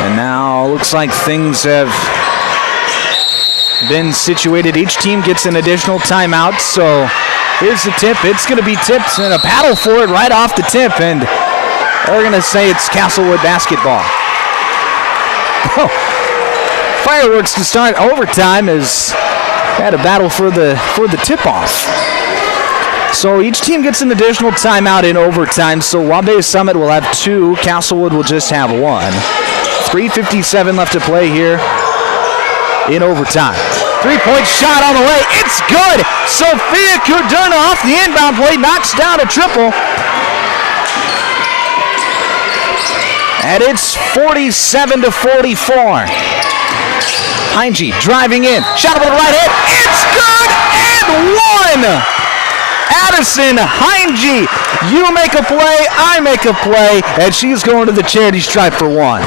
And now looks like things have been situated. Each team gets an additional timeout. So here's the tip. It's going to be tipped and a paddle for it right off the tip. And they're going to say it's Castlewood basketball. Fireworks to start overtime as had a battle for the tip-off. So each team gets an additional timeout in overtime. So Waubay Summit will have 2. Castlewood will just have 1. 3:57 left to play here in overtime. 3-point shot on the way. It's good. Sophia Kuderna off the inbound play knocks down a triple. And it's 47-44. Heinge driving in. Shot with the right hand. It's good and 1. Addison Heinge, you make a play, I make a play, and she's going to the charity stripe for 1.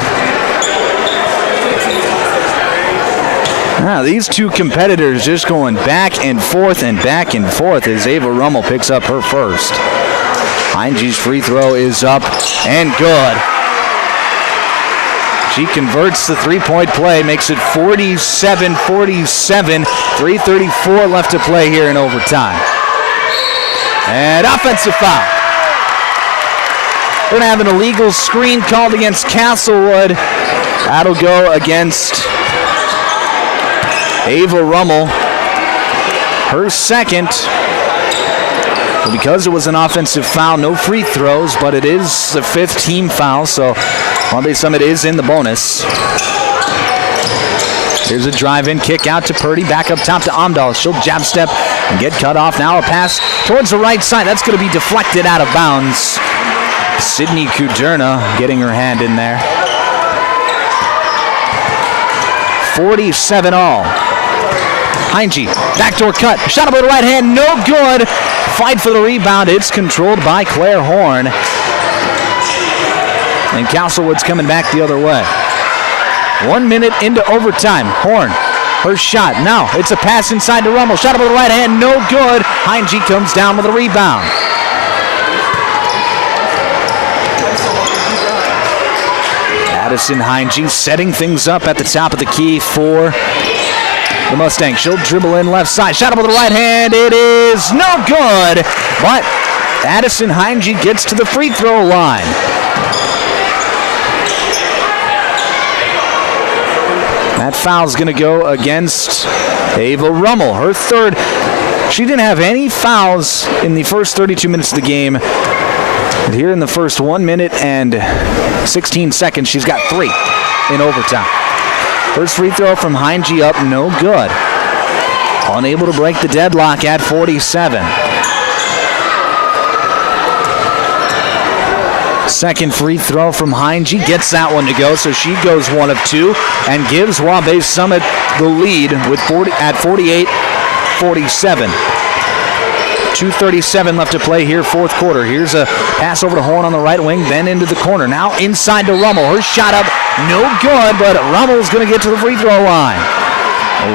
Now, these two competitors just going back and forth as Ava Rummel picks up her first. Heinge's free throw is up and good. She converts the 3-point play, makes it 47-47, 3:34 left to play here in overtime. And offensive foul. We're going to have an illegal screen called against Castlewood. That'll go against Ava Rummel. Her second. Well, because it was an offensive foul, no free throws, but it is the 5th team foul, so Waubay Summit is in the bonus. Here's a drive-in kick out to Purdy. Back up top to Amdahl. She'll jab step and get cut off. Now a pass towards the right side. That's going to be deflected out of bounds. Sydney Kuderna getting her hand in there. 47 all. Heinge, backdoor cut. Shot over the right hand. No good. Fight for the rebound. It's controlled by Claire Horn. And Castlewood's coming back the other way. 1 minute into overtime. Horn, her shot. Now it's a pass inside to Rummel. Shot over the right hand, no good. Heinge comes down with a rebound. Addison Heinge setting things up at the top of the key for the Mustangs. She'll dribble in left side. Shot over the right hand. It is no good. But Addison Heinge gets to the free throw line. That foul's going to go against Ava Rummel, her third. She didn't have any fouls in the first 32 minutes of the game. But here in the first 1 minute and 16 seconds, she's got 3 in overtime. First free throw from Heinge up, no good. Unable to break the deadlock at 47. Second free throw from Heinge, gets that one to go, so she goes 1 of 2 and gives Waubay Summit the lead with 48-47. 2:37 left to play here, fourth quarter. Here's a pass over to Horn on the right wing, then into the corner. Now inside to Rummel. Her shot up, no good, but Rummel's going to get to the free throw line.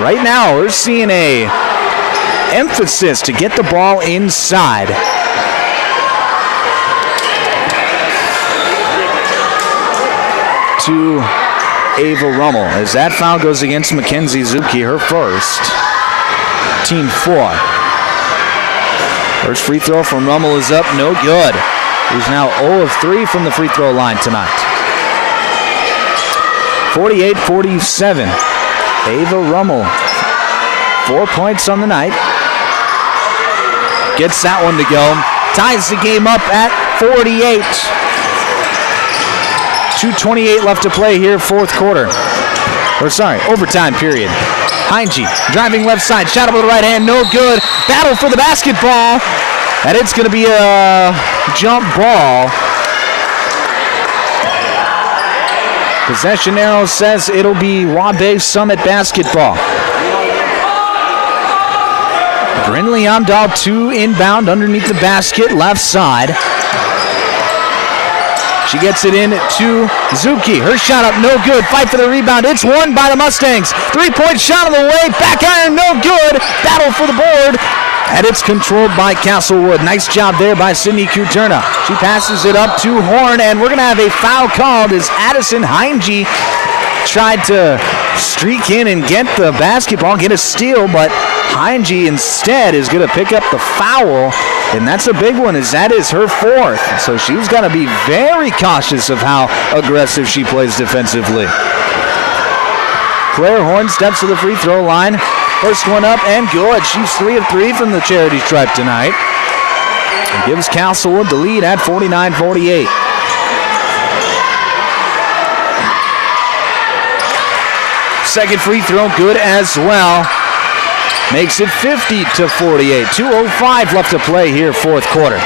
Right now, we're seeing a emphasis to get the ball inside. To Ava Rummel as that foul goes against Mackenzie Zuki, her first. Team 4. First free throw from Rummel is up, no good. He's now 0 of 3 from the free throw line tonight. 48-47. Ava Rummel, 4 points on the night. Gets that one to go. Ties the game up at 48. 2:28 left to play here, fourth quarter. Overtime period. Heinge driving left side, shot over the right hand, no good. Battle for the basketball, and it's going to be a jump ball. Possession arrow says it'll be Waubay Summit basketball. Brindley Amdahl 2 inbound underneath the basket, left side. She gets it in to Zuki. Her shot up, no good. Fight for the rebound. It's won by the Mustangs. 3-point shot on the way. Back iron, no good. Battle for the board. And it's controlled by Castlewood. Nice job there by Sydney Kuderna. She passes it up to Horn, and we're going to have a foul called as Addison Heinge tried to streak in and get the basketball, get a steal, but Heinge instead is going to pick up the foul, and that's a big one as that is her 4th. So she's got to be very cautious of how aggressive she plays defensively. Claire Horn steps to the free throw line. First one up and good. She's 3 of 3 from the charity stripe tonight. And gives Castlewood the lead at 49-48. Second free throw good as well. Makes it 50-48. 2:05 left to play here, fourth quarter.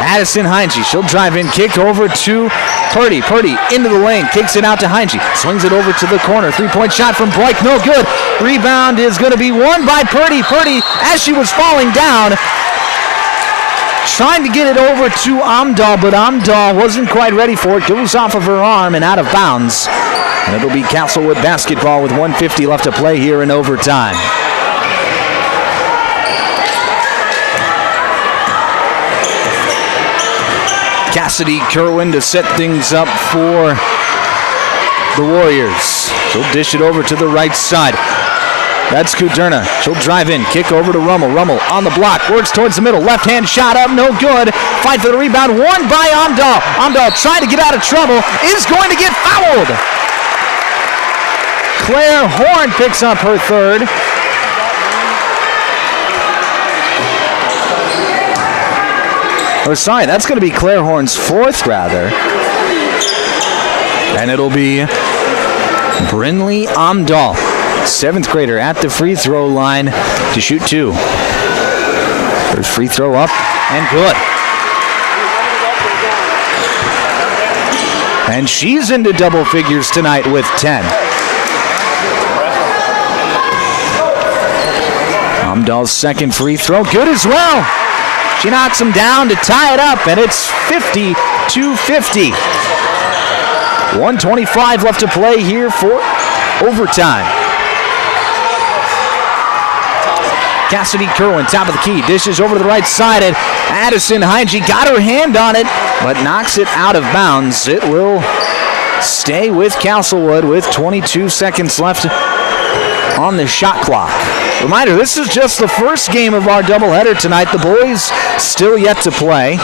Addison Heinze, she'll drive in, kick over to Purdy. Purdy into the lane, kicks it out to Heinze. Swings it over to the corner. Three-point shot from Blake, no good. Rebound is going to be won by Purdy. Purdy, as she was falling down, trying to get it over to Amdahl, but Amdahl wasn't quite ready for it. Goes off of her arm and out of bounds. And it'll be Castlewood basketball with 1:50 left to play here in overtime. Cassidy Kerwin to set things up for the Warriors. She'll dish it over to the right side. That's Kuderna. She'll drive in, kick over to Rummel. Rummel on the block, works towards the middle. Left hand shot up, no good. Fight for the rebound, won by Amdahl. Amdahl trying to get out of trouble, is going to get fouled. Claire Horn picks up her third. Or sorry, that's going to be Claire Horn's fourth, rather. And it'll be Brinley Amdahl, seventh grader, at the free throw line to shoot two. First free throw up and good. And she's into double figures tonight with 10. Amdahl's second free throw, good as well. She knocks him down to tie it up, and it's 50-50. 1:25 left to play here for overtime. Cassidy Kerwin, top of the key, dishes over to the right side, and Addison Heinze got her hand on it, but knocks it out of bounds. It will stay with Castlewood with 22 seconds left on the shot clock. Reminder, this is just the first game of our doubleheader tonight. The boys still yet to play.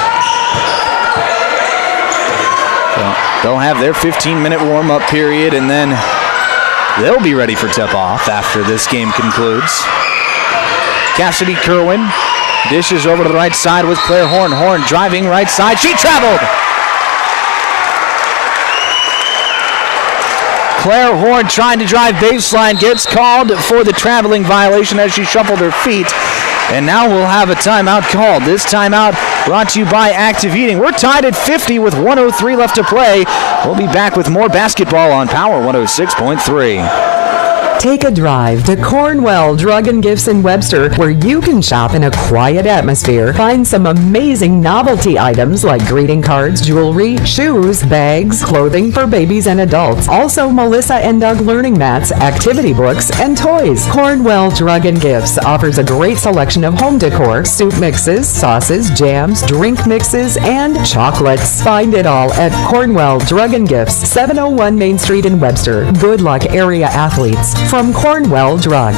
So they'll have their 15-minute warm-up period, and then they'll be ready for tip-off after this game concludes. Cassidy Kerwin dishes over to the right side with Claire Horn. Horn driving right side. She traveled. Claire Horn trying to drive baseline, gets called for the traveling violation as she shuffled her feet. And now we'll have a timeout called. This timeout brought to you by Active Eating. We're tied at 50 with 1:03 left to play. We'll be back with more basketball on Power 106.3. Take a drive to Cornwell Drug and Gifts in Webster, where you can shop in a quiet atmosphere. Find some amazing novelty items like greeting cards, jewelry, shoes, bags, clothing for babies and adults. Also, Melissa and Doug learning mats, activity books, and toys. Cornwell Drug and Gifts offers a great selection of home decor, soup mixes, sauces, jams, drink mixes, and chocolates. Find it all at Cornwell Drug and Gifts, 701 Main Street in Webster. Good luck, area athletes. From Cornwell Drug.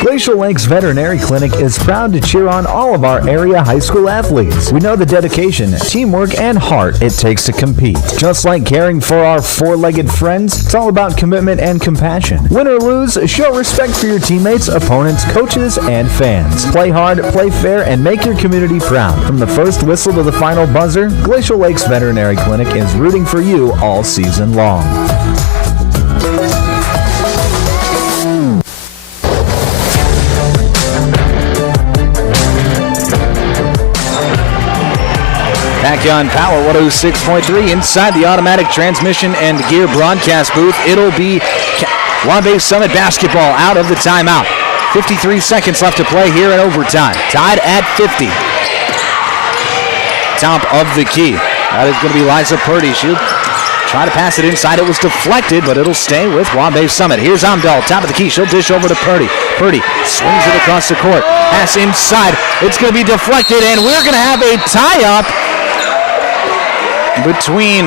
Glacial Lakes Veterinary Clinic is proud to cheer on all of our area high school athletes. We know the dedication, teamwork, and heart it takes to compete. Just like caring for our four-legged friends, it's all about commitment and compassion. Win or lose, show respect for your teammates, opponents, coaches, and fans. Play hard, play fair, and make your community proud. From the first whistle to the final buzzer, Glacial Lakes Veterinary Clinic is rooting for you all season long. Back on Power 106.3 inside the automatic transmission and gear broadcast booth. It'll be Waubay Summit basketball out of the timeout. 53 seconds left to play here in overtime. Tied at 50. Top of the key. That is going to be Liza Purdy. She'll try to pass it inside. It was deflected, but it'll stay with Waubay Summit. Here's Amdahl, top of the key. She'll dish over to Purdy. Purdy swings it across the court. Pass inside. It's going to be deflected, and we're going to have a tie-up between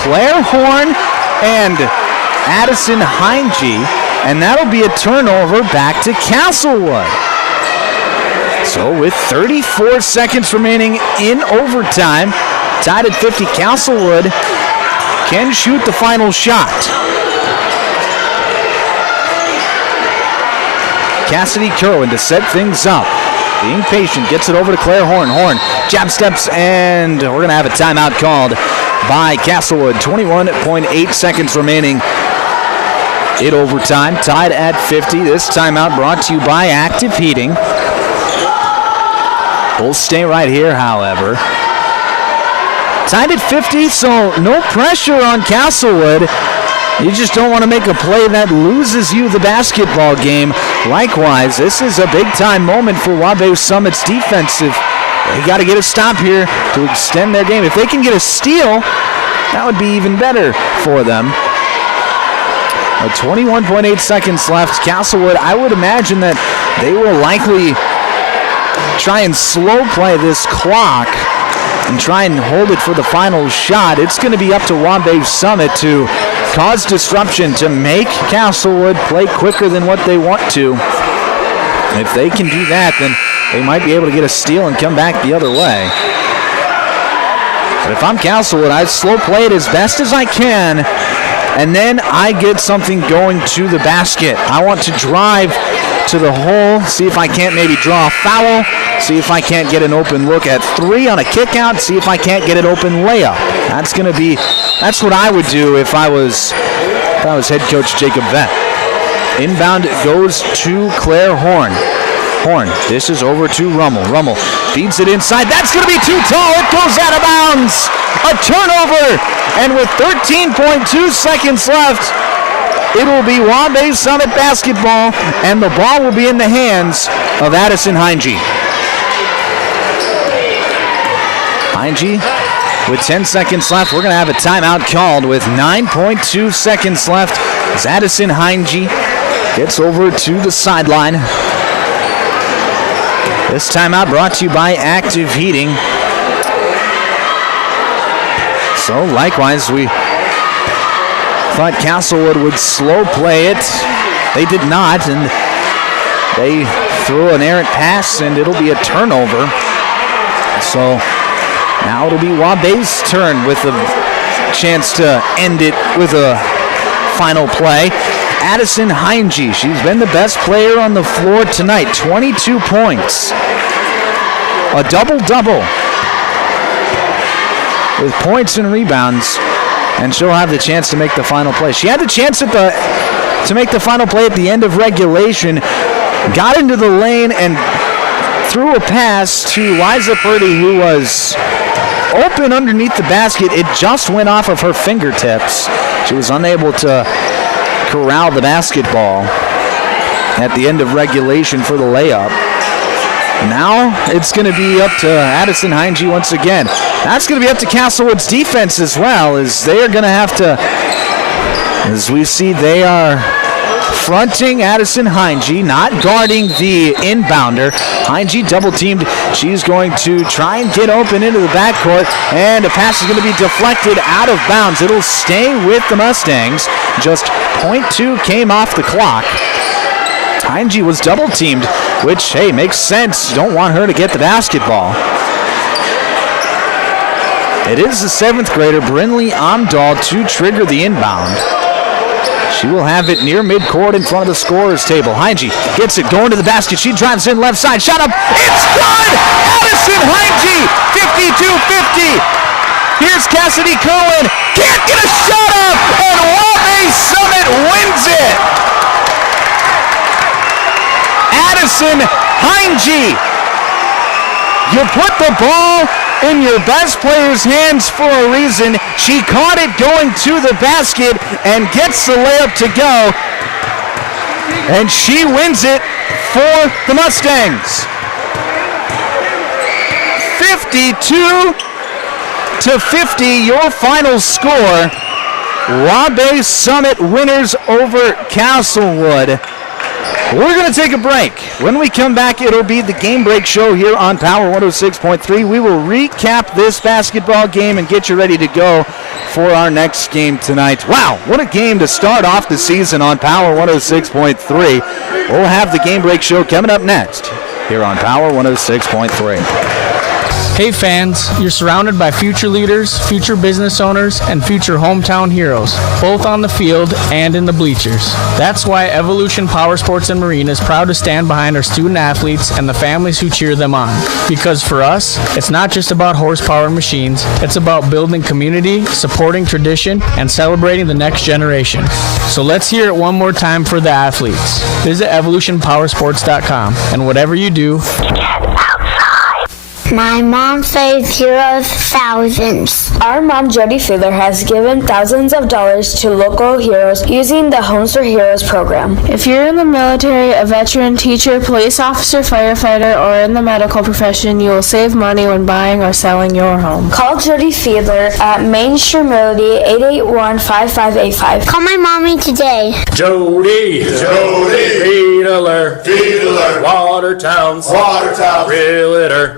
Claire Horn and Addison Heinze, and that'll be a turnover back to Castlewood. So with 34 seconds remaining in overtime, tied at 50, Castlewood can shoot the final shot. Cassidy Kerwin to set things up. Being patient, gets it over to Claire Horn. Horn, jab steps, and we're going to have a timeout called by Castlewood. 21.8 seconds remaining in overtime. Tied at 50. This timeout brought to you by Active Heating. We'll stay right here, however. Tied at 50, so no pressure on Castlewood. You just don't want to make a play that loses you the basketball game. Likewise, this is a big-time moment for Waubay Summit's defensive. They got to get a stop here to extend their game. If they can get a steal, that would be even better for them. 21.8 seconds left. Castlewood, I would imagine that they will likely try and slow play this clock and try and hold it for the final shot. It's going to be up to Waubay Summit to cause disruption, to make Castlewood play quicker than what they want to. If they can do that, then they might be able to get a steal and come back the other way. But if I'm Castlewood, I slow play it as best as I can, and then I get something going to the basket. I want to drive to the hole, see if I can't maybe draw a foul, see if I can't get an open look at three on a kick out, see if I can't get an open layup. That's what I would do if I was head coach Jacob Vett. Inbound goes to Claire Horn. Horn dishes over to Rummel. Rummel feeds it inside. That's going to be too tall. It goes out of bounds. A turnover. And with 13.2 seconds left, it will be Waubay Summit basketball, and the ball will be in the hands of Addison Heinge. Heinge with 10 seconds left. We're going to have a timeout called with 9.2 seconds left as Addison Heinge gets over to the sideline. This timeout brought to you by Active Heating. So likewise, we thought Castlewood would slow play it. They did not, and they threw an errant pass, and it'll be a turnover. So now it'll be Waubay's turn with a chance to end it with a final play. Addison Heinge, she's been the best player on the floor tonight. 22 points. A double-double with points and rebounds, and she'll have the chance to make the final play. She had the chance to make the final play at the end of regulation, got into the lane and threw a pass to Liza Purdy, who was open underneath the basket. It just went off of her fingertips. She was unable to corral the basketball at the end of regulation for the layup. Now it's going to be up to Addison Heinge once again. That's going to be up to Castlewood's defense as well, as they are going to have to, as we see, they are fronting Addison Heinge, not guarding the inbounder. Heinge double-teamed. She's going to try and get open into the backcourt, and a pass is going to be deflected out of bounds. It'll stay with the Mustangs. Just 0.2 came off the clock. Heinge was double-teamed, which, hey, makes sense. You don't want her to get the basketball. It is the 7th grader, Brinley Amdahl, to trigger the inbound. She will have it near midcourt in front of the scorer's table. Heinge gets it, going to the basket. She drives in left side. Shot up. It's good! Addison Heinge, 52-50. Here's Cassidy Kerwin. Can't get a shot up, and Waubay Summit wins it. Addison Heinge. You put the ball in your best player's hands for a reason. She caught it going to the basket and gets the layup to go. And she wins it for the Mustangs. 52-50, your final score. Waubay Summit winners over Castlewood. We're going to take a break. When we come back, it'll be the Game Break Show here on Power 106.3. We will recap this basketball game and get you ready to go for our next game tonight. Wow, what a game to start off the season on Power 106.3. We'll have the Game Break Show coming up next here on Power 106.3. Hey fans, you're surrounded by future leaders, future business owners, and future hometown heroes, both on the field and in the bleachers. That's why Evolution Power Sports and Marine is proud to stand behind our student athletes and the families who cheer them on. Because for us, it's not just about horsepower and machines, it's about building community, supporting tradition, and celebrating the next generation. So let's hear it one more time for the athletes. Visit evolutionpowersports.com, and whatever you do, My mom saved heroes thousands. Our mom, Jody Fiedler, has given thousands of dollars to local heroes using the Homes for Heroes program. If you're in the military, a veteran, teacher, police officer, firefighter, or in the medical profession, you will save money when buying or selling your home. Call Jody Fiedler at Main Street Melody 881-5585. Call my mommy today. Jody, Fiedler, Watertown's,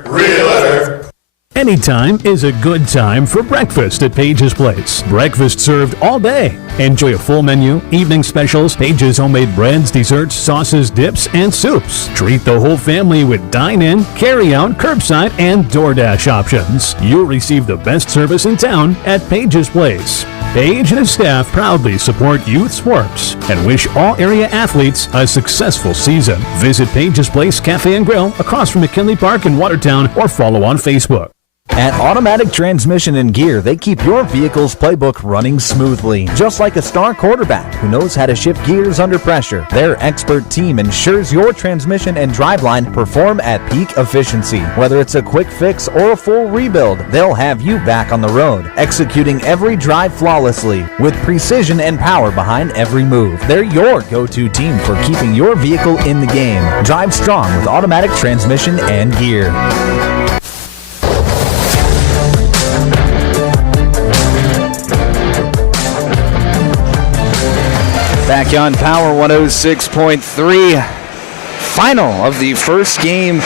Realtor. Anytime is a good time for breakfast at Page's Place. Breakfast served all day. Enjoy a full menu, evening specials, Page's homemade breads, desserts, sauces, dips, and soups. Treat the whole family with dine-in, carry-out, curbside, and DoorDash options. You'll receive the best service in town at Page's Place. Page and his staff proudly support youth sports and wish all area athletes a successful season. Visit Page's Place Cafe and Grill across from McKinley Park in Watertown or follow on Facebook. At Automatic Transmission and Gear, they keep your vehicle's playbook running smoothly. Just like a star quarterback who knows how to shift gears under pressure, their expert team ensures your transmission and driveline perform at peak efficiency. Whether it's a quick fix or a full rebuild, they'll have you back on the road, executing every drive flawlessly with precision and power behind every move. They're your go-to team for keeping your vehicle in the game. Drive strong with Automatic Transmission and Gear. Back on Power 106.3. Final of the first game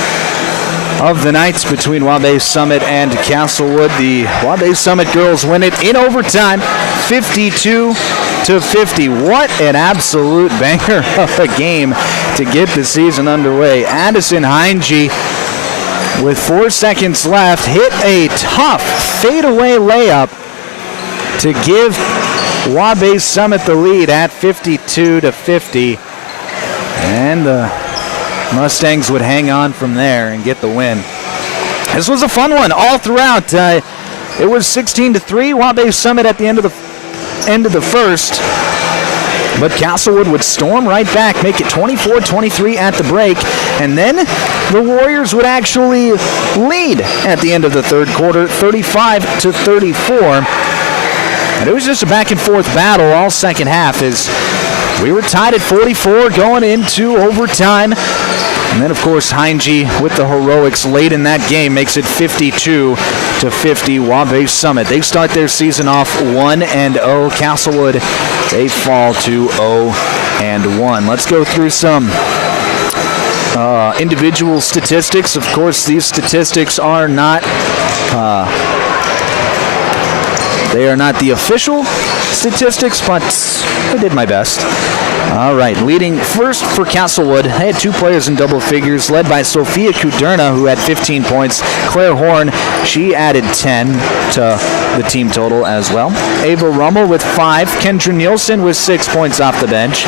of the night between Waubay Summit and Castlewood. The Waubay Summit girls win it in overtime, 52-50. What an absolute banger of a game to get the season underway. Addison Heinge, with 4 seconds left, hit a tough fadeaway layup to give Waubay Summit the lead at 52-50, and the Mustangs would hang on from there and get the win. This was a fun one all throughout. It was 16-3, Waubay Summit at the end of the first, but Castlewood would storm right back, make it 24-23 at the break, and then the Warriors would actually lead at the end of the third quarter, 35-34. And it was just a back-and-forth battle all second half as we were tied at 44 going into overtime. And then, of course, Heinge with the heroics late in that game makes it 52-50 Waubay Summit. They start their season off 1-0. Castlewood, they fall to 0-1. Let's go through some individual statistics. Of course, these statistics are not... They are not the official statistics, but I did my best. All right, leading first for Castlewood, they had 2 players in double figures, led by Sophia Kuderna, who had 15 points. Claire Horn, she added 10 to the team total as well. Ava Rummel with 5. Kendra Nielsen with 6 points off the bench.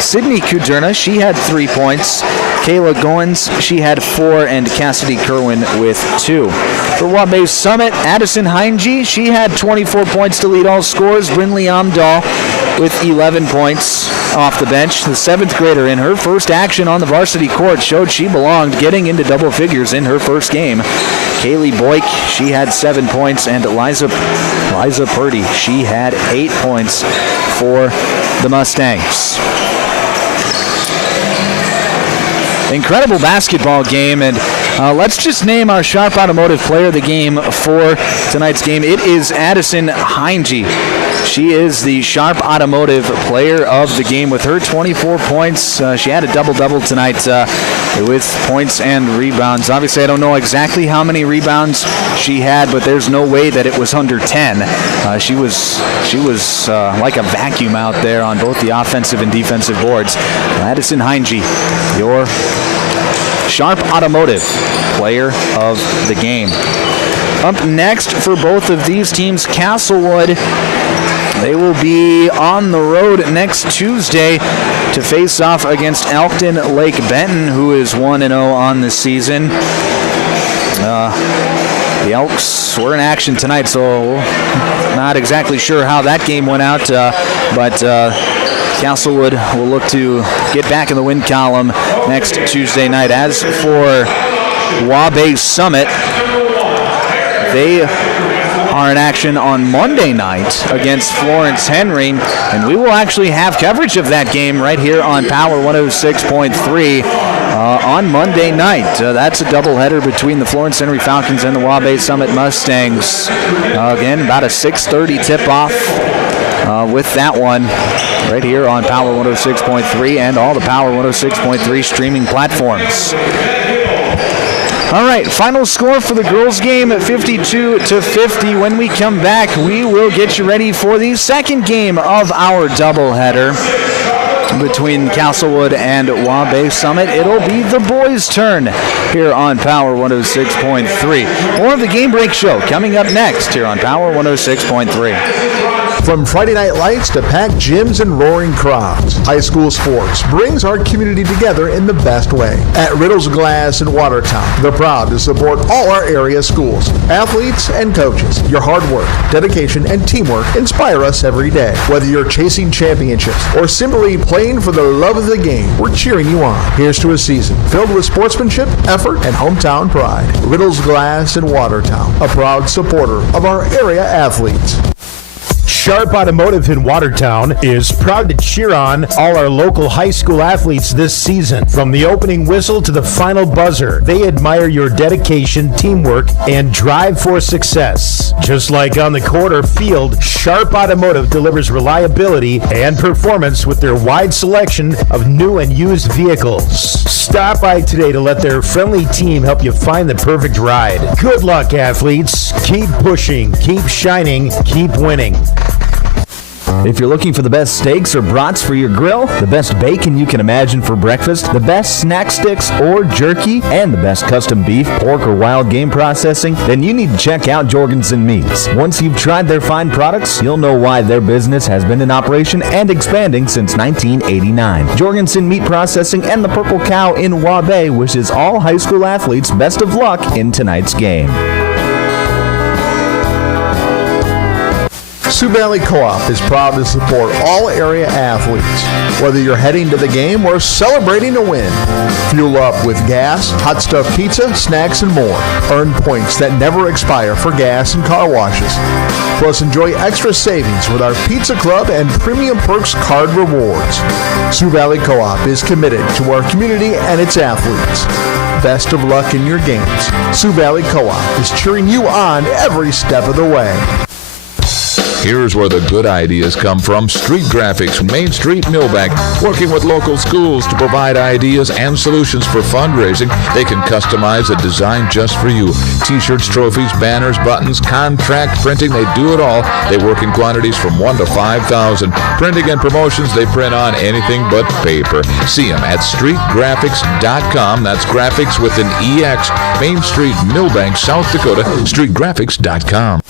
Sydney Kuderna, she had 3 points. Kayla Goins, she had 4, and Cassidy Kerwin with 2. For Waubay Summit, Addison Heinge, she had 24 points to lead all scores. Brinley Amdahl with 11 points off the bench. The 7th grader in her first action on the varsity court showed she belonged, getting into double figures in her first game. Kaylee Boyk, she had 7 points, and Liza Purdy, she had 8 points for the Mustangs. Incredible basketball game, and let's just name our Sharp Automotive player of the game for tonight's game. It is Addison Heinge. She is the Sharp Automotive player of the game with her 24 points. She had a double-double tonight with points and rebounds. Obviously, I don't know exactly how many rebounds she had, but there's no way that it was under 10. She was like a vacuum out there on both the offensive and defensive boards. Addison Heinge, your Sharp Automotive Player of the Game. Up next for both of these teams, Castlewood. They will be on the road next Tuesday to face off against Elkton Lake Benton, who is 1-0 on the season. The Elks were in action tonight, so not exactly sure how that game went out, but Castlewood will look to get back in the win column next Tuesday night. As for Waubay Summit, they are in action on Monday night against Florence Henry, and we will actually have coverage of that game right here on Power 106.3 on Monday night. That's a doubleheader between the Florence Henry Falcons and the Waubay Summit Mustangs. Again, about a 6:30 tip-off with that one right here on Power 106.3 and all the Power 106.3 streaming platforms. All right, final score for the girls' game at 52-50. When we come back, we will get you ready for the second game of our doubleheader between Castlewood and Waubay Summit. It'll be the boys' turn here on Power 106.3. More of the Game Break Show coming up next here on Power 106.3. From Friday night lights to packed gyms and roaring crowds, high school sports brings our community together in the best way. At Riddle's Glass in Watertown, they're proud to support all our area schools, athletes, and coaches. Your hard work, dedication, and teamwork inspire us every day. Whether you're chasing championships or simply playing for the love of the game, we're cheering you on. Here's to a season filled with sportsmanship, effort, and hometown pride. Riddle's Glass in Watertown, a proud supporter of our area athletes. Sharp Automotive in Watertown is proud to cheer on all our local high school athletes this season. From the opening whistle to the final buzzer, they admire your dedication, teamwork, and drive for success. Just like on the court or field, Sharp Automotive delivers reliability and performance with their wide selection of new and used vehicles. Stop by today to let their friendly team help you find the perfect ride. Good luck, athletes. Keep pushing, keep shining, keep winning. If you're looking for the best steaks or brats for your grill, the best bacon you can imagine for breakfast, the best snack sticks or jerky, and the best custom beef, pork, or wild game processing, then you need to check out Jorgensen Meats. Once you've tried their fine products, you'll know why their business has been in operation and expanding since 1989. Jorgensen Meat Processing and the Purple Cow in Waubay wishes all high school athletes best of luck in tonight's game. Sioux Valley Co-op is proud to support all area athletes. Whether you're heading to the game or celebrating a win, fuel up with gas, hot stuff pizza, snacks, and more. Earn points that never expire for gas and car washes. Plus, enjoy extra savings with our Pizza Club and Premium Perks card rewards. Sioux Valley Co-op is committed to our community and its athletes. Best of luck in your games. Sioux Valley Co-op is cheering you on every step of the way. Here's where the good ideas come from. Street Graphics, Main Street, Millbank, working with local schools to provide ideas and solutions for fundraising. They can customize a design just for you. T-shirts, trophies, banners, buttons, contract printing, they do it all. They work in quantities from 1 to 5,000. Printing and promotions, they print on anything but paper. See them at streetgraphics.com. That's graphics with an EX. Main Street, Millbank, South Dakota, streetgraphics.com.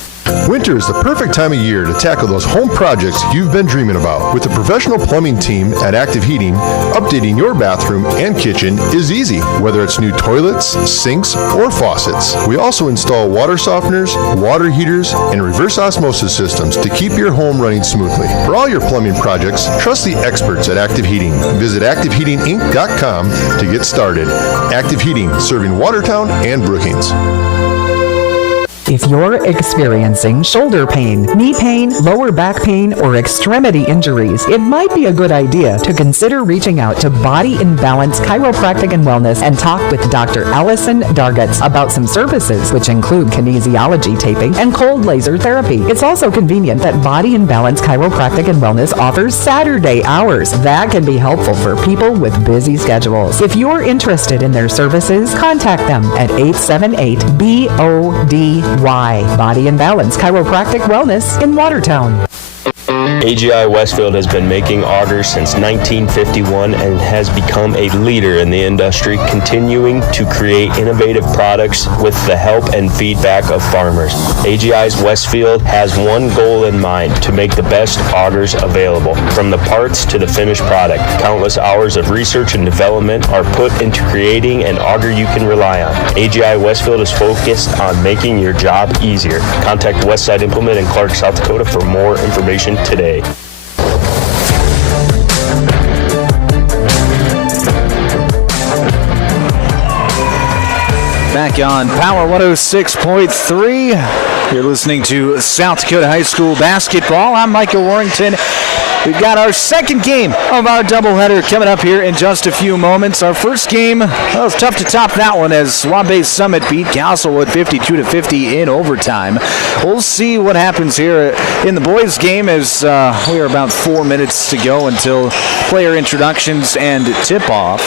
Winter is the perfect time of year to tackle those home projects you've been dreaming about. With the professional plumbing team at Active Heating, updating your bathroom and kitchen is easy, whether it's new toilets, sinks, or faucets. We also install water softeners, water heaters, and reverse osmosis systems to keep your home running smoothly. For all your plumbing projects, trust the experts at Active Heating. Visit ActiveHeatingInc.com to get started. Active Heating, serving Watertown and Brookings. If you're experiencing shoulder pain, knee pain, lower back pain, or extremity injuries, it might be a good idea to consider reaching out to Body in Balance Chiropractic and Wellness and talk with Dr. Allison Dargutz about some services, which include kinesiology taping and cold laser therapy. It's also convenient that Body in Balance Chiropractic and Wellness offers Saturday hours. That can be helpful for people with busy schedules. If you're interested in their services, contact them at 878-BODY. Body and Balance Chiropractic Wellness in Watertown. AGI Westfield has been making augers since 1951 and has become a leader in the industry, continuing to create innovative products with the help and feedback of farmers. AGI's Westfield has one goal in mind: to make the best augers available. From the parts to the finished product, countless hours of research and development are put into creating an auger you can rely on. AGI Westfield is focused on making your job easier. Contact Westside Implement in Clark, South Dakota for more information today. Back on Power 106.3. You're listening to South Dakota High School basketball. I'm Michael Warrington. We've got our second game of our doubleheader coming up here in just a few moments. Our first game, well, it was tough to top that one as Waubay Summit beat Castlewood 52-50 in overtime. We'll see what happens here in the boys' game as we are about 4 minutes to go until player introductions and tip-off.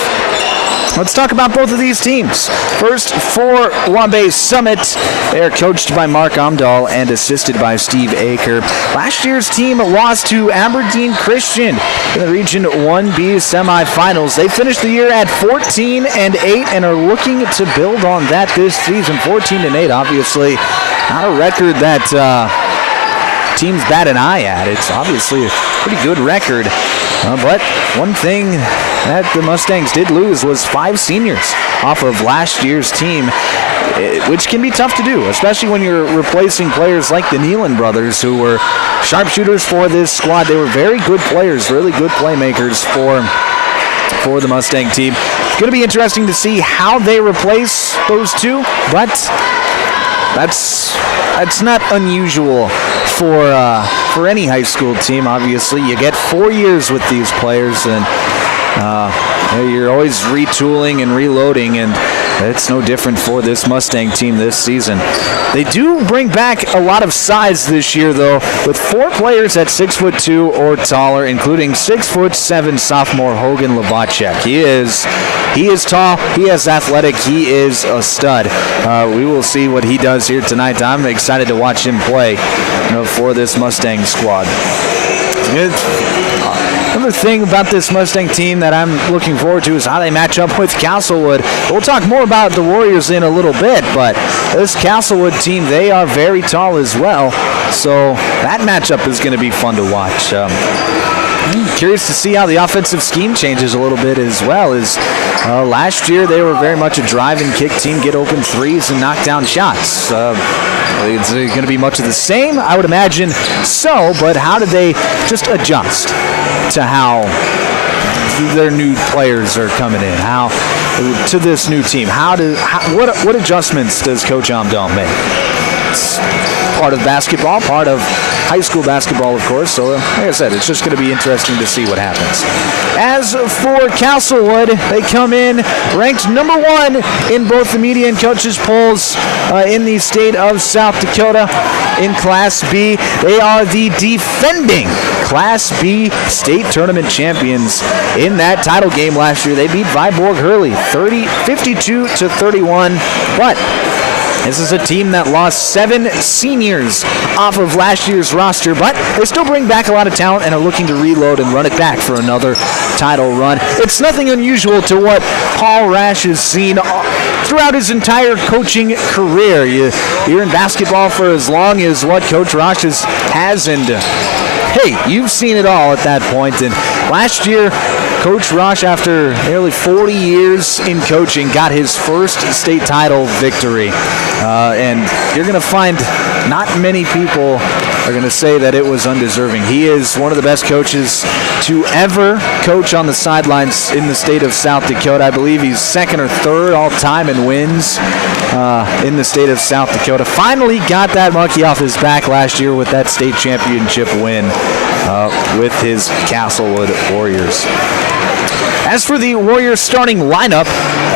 Let's talk about both of these teams. First, for Waubay Summit, they are coached by Mark Amdahl and assisted by Steve Aker. Last year's team lost to Aberdeen Christian in the Region 1B semifinals. They finished the year at 14-8 and are looking to build on that this season. 14-8, obviously, not a record that teams bat an eye at. It's obviously a pretty good record. But one thing that the Mustangs did lose was 5 seniors off of last year's team, which can be tough to do, especially when you're replacing players like the Nealon brothers, who were sharpshooters for this squad. They were very good players, really good playmakers for the Mustang team. It's going to be interesting to see how they replace those two, but that's not unusual for any high school team. Obviously, you get 4 years with these players, and you're always retooling and reloading, and it's no different for this Mustang team this season. They do bring back a lot of size this year, though, with 4 players at 6'2" or taller, including 6'7" sophomore Hogan Labacek. He is tall, he is athletic, he is a stud. We will see what he does here tonight. I'm excited to watch him play for this Mustang squad. Another thing about this Mustang team that I'm looking forward to is how they match up with Castlewood. We'll talk more about the Warriors in a little bit, but this Castlewood team, they are very tall as well, so that matchup is going to be fun to watch. I'm curious to see how the offensive scheme changes a little bit as well. As last year, they were very much a drive and kick team, get open threes and knock down shots. It's going to be much of the same, I would imagine so, but how did they just adjust to how their new players are coming in? How to this new team? What adjustments does Coach Amdahl make? It's part of basketball, part of high school basketball, of course. So, like I said, it's just going to be interesting to see what happens. As for Castlewood, they come in ranked number 1 in both the media and coaches polls in the state of South Dakota in Class B. They are the defending Class B state tournament champions in that title game last year. They beat Viborg Hurley 52-31, but this is a team that lost 7 seniors off of last year's roster, but they still bring back a lot of talent and are looking to reload and run it back for another title run. It's nothing unusual to what Paul Rash has seen throughout his entire coaching career. You're in basketball for as long as what Coach Rash has, and hey, you've seen it all at that point. And last year, Coach Rosh, after nearly 40 years in coaching, got his first state title victory. And you're going to find not many people are going to say that it was undeserving. He is one of the best coaches to ever coach on the sidelines in the state of South Dakota. I believe he's 2nd or 3rd all-time in wins in the state of South Dakota. Finally got that monkey off his back last year with that state championship win with his Castlewood Warriors. As for the Warriors starting lineup,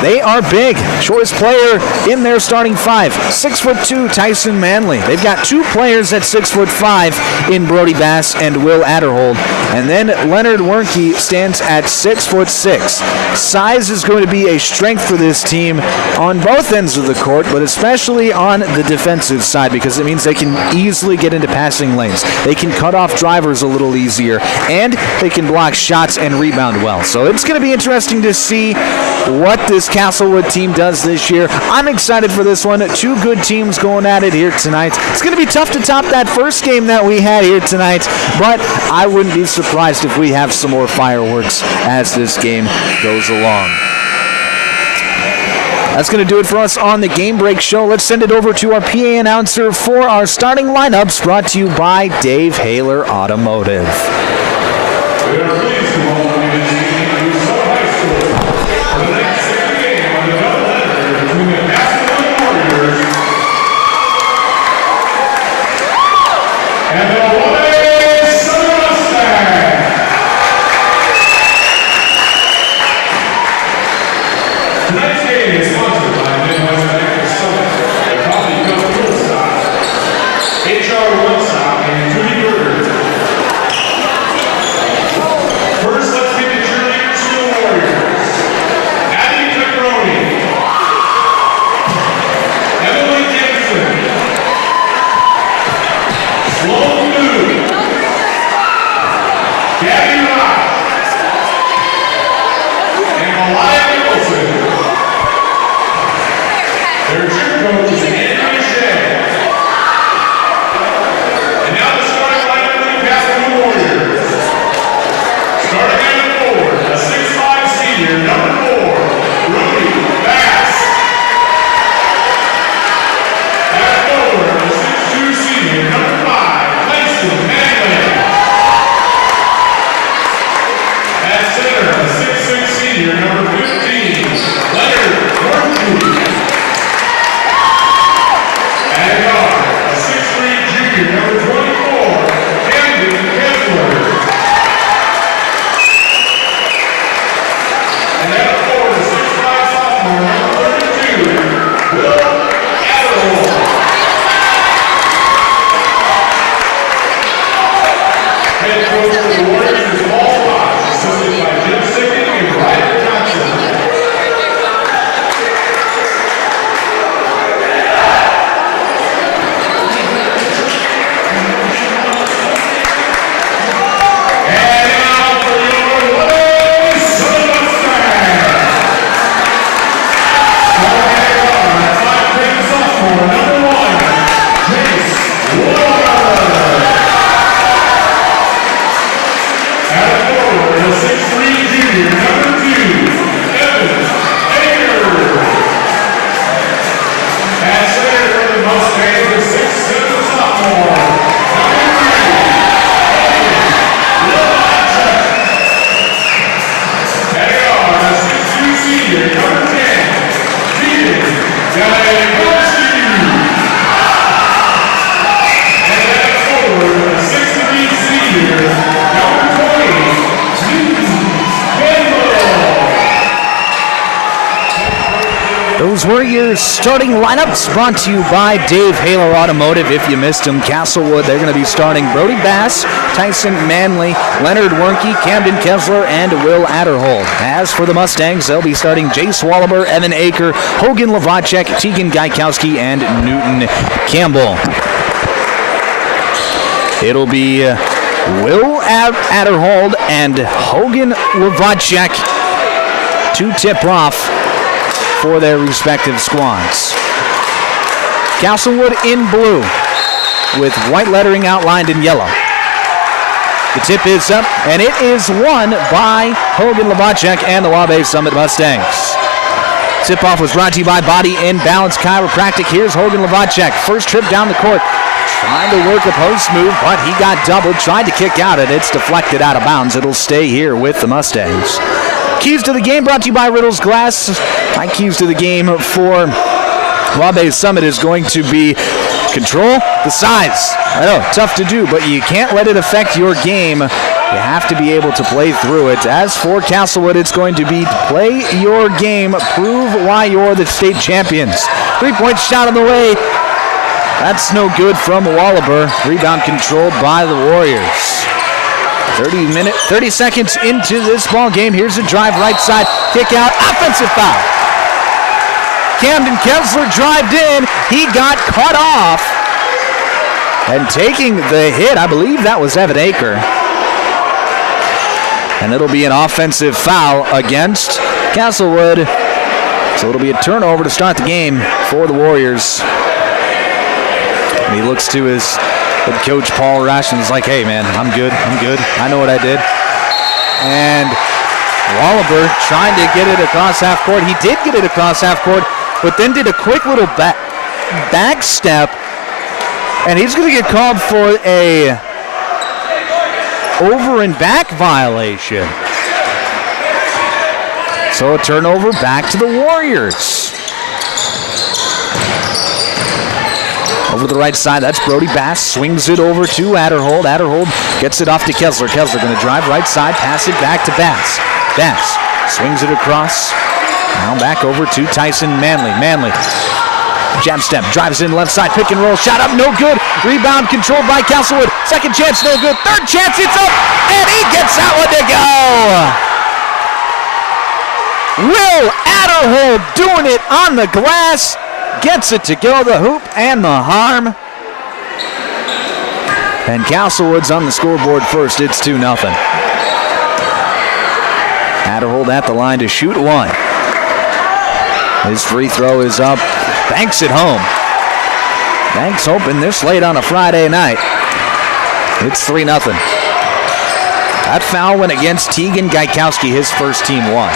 they are big. Shortest player in their starting five, 6'2", Tyson Manley. They've got two players at 6'5" in Brody Bass and Will Adderhold. And then Leonard Wernke stands at 6'6". Size is going to be a strength for this team on both ends of the court, but especially on the defensive side, because it means they can easily get into passing lanes. They can cut off drivers a little easier, and they can block shots and rebound well. So it's going to be interesting to see what this Castlewood team does this year. I'm excited for this one. Two good teams going at it here tonight. It's going to be tough to top that first game that we had here tonight, but I wouldn't be surprised if we have some more fireworks as this game goes along. That's going to do it for us on the Game Break Show. Let's send it over to our PA announcer for our starting lineups, brought to you by Dave Haler Automotive. Those were your starting lineups, brought to you by Dave Haler Automotive. If you missed them, Castlewood, they're going to be starting Brody Bass, Tyson Manley, Leonard Wernke, Camden Kessler, and Will Adderhold. As for the Mustangs, they'll be starting Jace Wallaber, Evan Aker, Hogan Lavacek, Tegan Gaikowski, and Newton Campbell. It'll be Will Adderhold and Hogan Lavacek to tip off for their respective squads. Castlewood in blue with white lettering outlined in yellow. The tip is up, and it is won by Hogan Lavacek and the Waubay Summit Mustangs. Tip-off was brought to you by Body and Balance Chiropractic. Here's Hogan Lavacek. First trip down the court. Trying to work a post move, but he got doubled. Tried to kick out, and it's deflected out of bounds. It'll stay here with the Mustangs. Keys to the game brought to you by Riddles Glass. My keys to the game for Waubay Summit is going to be control the size. I know, tough to do, but you can't let it affect your game You have to be able to play through it. As for Castlewood, it's going to be play your game, prove why you're the state champions. 3-point shot on the way. That's no good from Waubay. Rebound controlled by the Warriors. 30 seconds into this ball game. Here's a drive right side, kick out, offensive foul. Camden Kessler drived in. He got cut off. And taking the hit, I believe that was Evan Aker. And it'll be an offensive foul against Castlewood. So it'll be a turnover to start the game for the Warriors. And he looks to his head coach, Paul Rush, and he's like, hey, man, I'm good. I know what I did. And Waubay trying to get it across half court. He did get it across half court, but then did a quick little back step. And he's going to get called for a over and back violation. So a turnover back to the Warriors. Over the right side, that's Brody Bass. Swings it over to Adderhold. Adderhold gets it off to Kessler. Kessler going to drive right side, pass it back to Bass. Bass swings it across. Now back over to Tyson Manley. Manley, jab step, drives in left side, pick and roll, shot up, no good. Rebound controlled by Castlewood. Second chance, no good. Third chance, it's up, and he gets that one to go. Will Adderhold doing it on the glass. Gets it to go, the hoop and the harm. And Castlewood's on the scoreboard first. It's 2-0. Adderhold at the line to shoot one. His free throw is up. Banks it home. Banks hoping this late on a Friday night. It's 3-0. That foul went against Tegan Gaikowski, his first team one.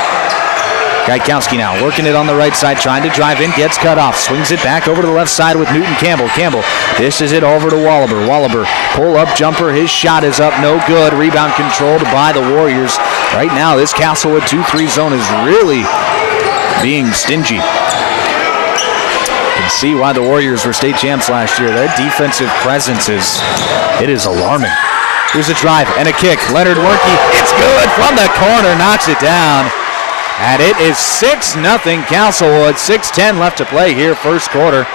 Gaikowski now working it on the right side, trying to drive in, gets cut off, swings it back over to the left side with Newton Campbell. Campbell dishes it over to Waubay. Waubay pull-up jumper, his shot is up, no good. Rebound controlled by the Warriors. Right now, this Castlewood 2-3 zone is really being stingy. You can see why the Warriors were state champs last year. Their defensive presence is alarming. Here's a drive and a kick. Leonard Werke, it's good from the corner, knocks it down. And it is 6-0 Castlewood. 6:10 left to play here, first quarter.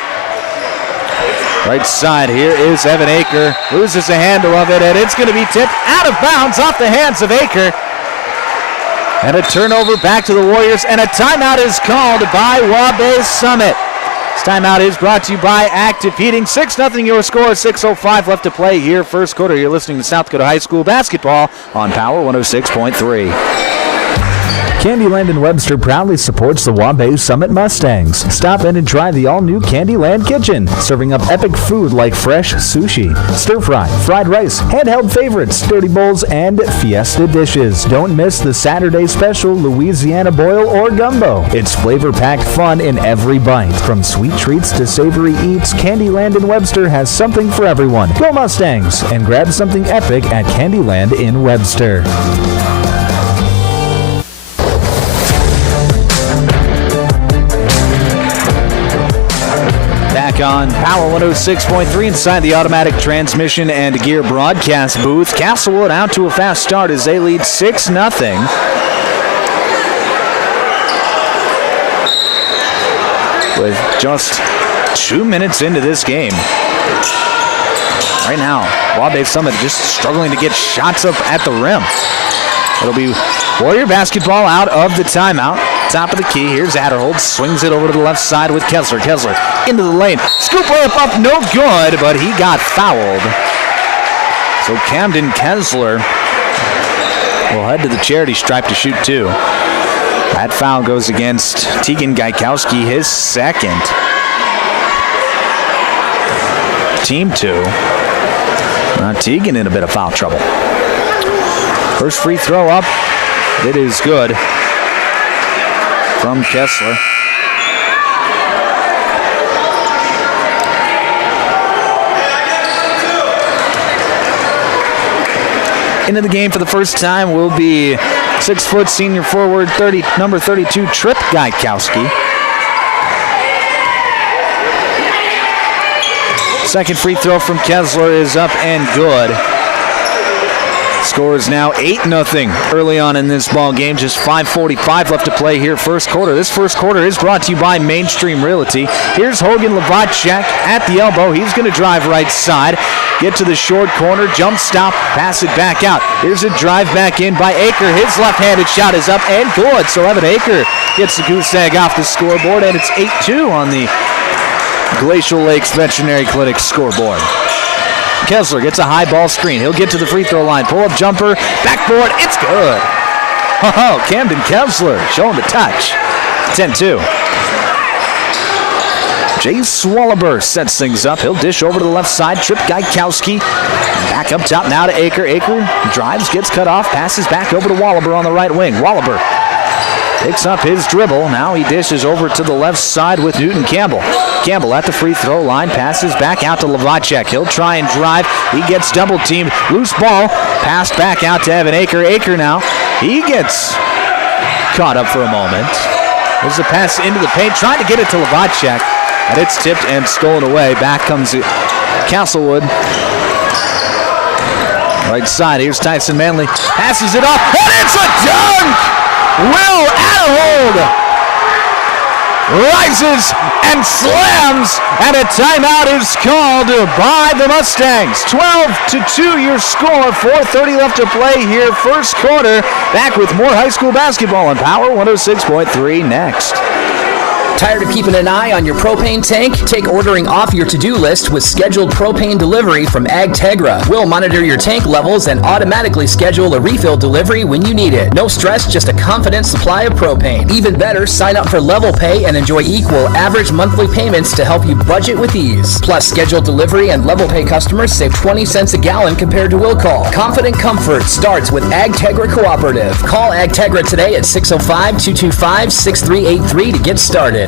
Right side here is Evan Aker. Loses the handle of it, and it's going to be tipped out of bounds off the hands of Aker. And a turnover back to the Warriors, and a timeout is called by Waubay Summit. This timeout is brought to you by Active Heating. 6-0 your score, 6:05 left to play here, first quarter. You're listening to South Dakota High School basketball on Power 106.3. Candyland in Webster proudly supports the Waubay Summit Mustangs. Stop in and try the all-new Candyland Kitchen, serving up epic food like fresh sushi, stir-fry, fried rice, handheld favorites, dirty bowls, and fiesta dishes. Don't miss the Saturday special Louisiana boil or gumbo. It's flavor-packed fun in every bite. From sweet treats to savory eats, Candyland in Webster has something for everyone. Go Mustangs and grab something epic at Candyland in Webster. On Power 106.3 inside the automatic transmission and gear broadcast booth. Castlewood out to a fast start as they lead 6-0. With just 2 minutes into this game. Right now, Waubay Summit just struggling to get shots up at the rim. It'll be Warrior basketball out of the timeout. Top of the key, here's Adderhold, swings it over to the left side with Kessler. Kessler into the lane, scoop up, no good, but he got fouled. So Camden Kessler will head to the charity stripe to shoot two. That foul goes against Tegan Gaikowski, his second. Team two. Now Tegan in a bit of foul trouble. First free throw up, it is good. From Kessler. Into the game for the first time will be 6-foot senior forward, number 32, Trip Gaikowski. Second free throw from Kessler is up and good. Score is now 8-0 early on in this ball game. Just 5:45 left to play here first quarter. This first quarter is brought to you by Mainstream Realty. Here's Hogan Lavacek at the elbow. He's going to drive right side. Get to the short corner, jump stop, pass it back out. Here's a drive back in by Aker. His left-handed shot is up and good. So Evan Aker gets the goose egg off the scoreboard, and it's 8-2 on the Glacial Lakes Veterinary Clinic scoreboard. Kessler gets a high ball screen. He'll get to the free throw line. Pull-up jumper, backboard, it's good. Oh, Camden Kessler showing the touch. 10-2. Jay Swalliber sets things up. He'll dish over to the left side. Trip Gaikowski. Back up top now to Aker. Aker drives, gets cut off, passes back over to Wallaber on the right wing. Wallaber picks up his dribble. Now he dishes over to the left side with Newton Campbell. Campbell at the free throw line, passes back out to Lavacek. He'll try and drive. He gets double teamed. Loose ball. Passed back out to Evan Aker. Aker now. He gets caught up for a moment. There's a pass into the paint, trying to get it to Lavacek. And it's tipped and stolen away. Back comes Castlewood. Right side, here's Tyson Manley. Passes it off, and it's a dunk! Will Adderhold rises and slams, and a timeout is called by the Mustangs. 12-2 your score, 4:30 left to play here first quarter. Back with more high school basketball on Power 106.3 next. Tired of keeping an eye on your propane tank? Take ordering off your to-do list with scheduled propane delivery from AgTegra. We'll monitor your tank levels and automatically schedule a refill delivery when you need it. No stress, just a confident supply of propane. Even better, sign up for Level Pay and enjoy equal average monthly payments to help you budget with ease. Plus, scheduled delivery and Level Pay customers save 20 cents a gallon compared to will call. Confident comfort starts with AgTegra Cooperative. Call AgTegra today at 605-225-6383 to get started.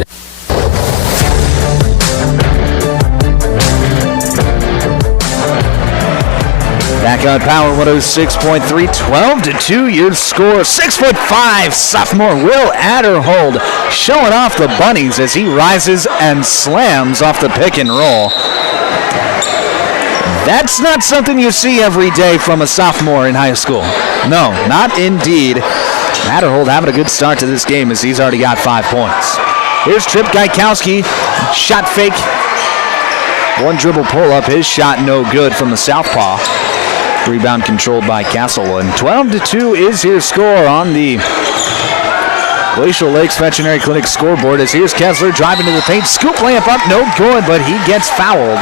Back on Power 106.3, 12-2 your score. 6'5" sophomore Will Adderhold showing off the bunnies as he rises and slams off the pick and roll. That's not something you see every day from a sophomore in high school. No, not indeed. Adderhold having a good start to this game as he's already got 5 points. Here's Trip Gaikowski, shot fake. One dribble pull up, his shot no good from the southpaw. Rebound controlled by Castlewood. 12-2 is your score on the Glacial Lakes Veterinary Clinic scoreboard as here's Kessler driving to the paint. Scoop layup up, no good, but he gets fouled.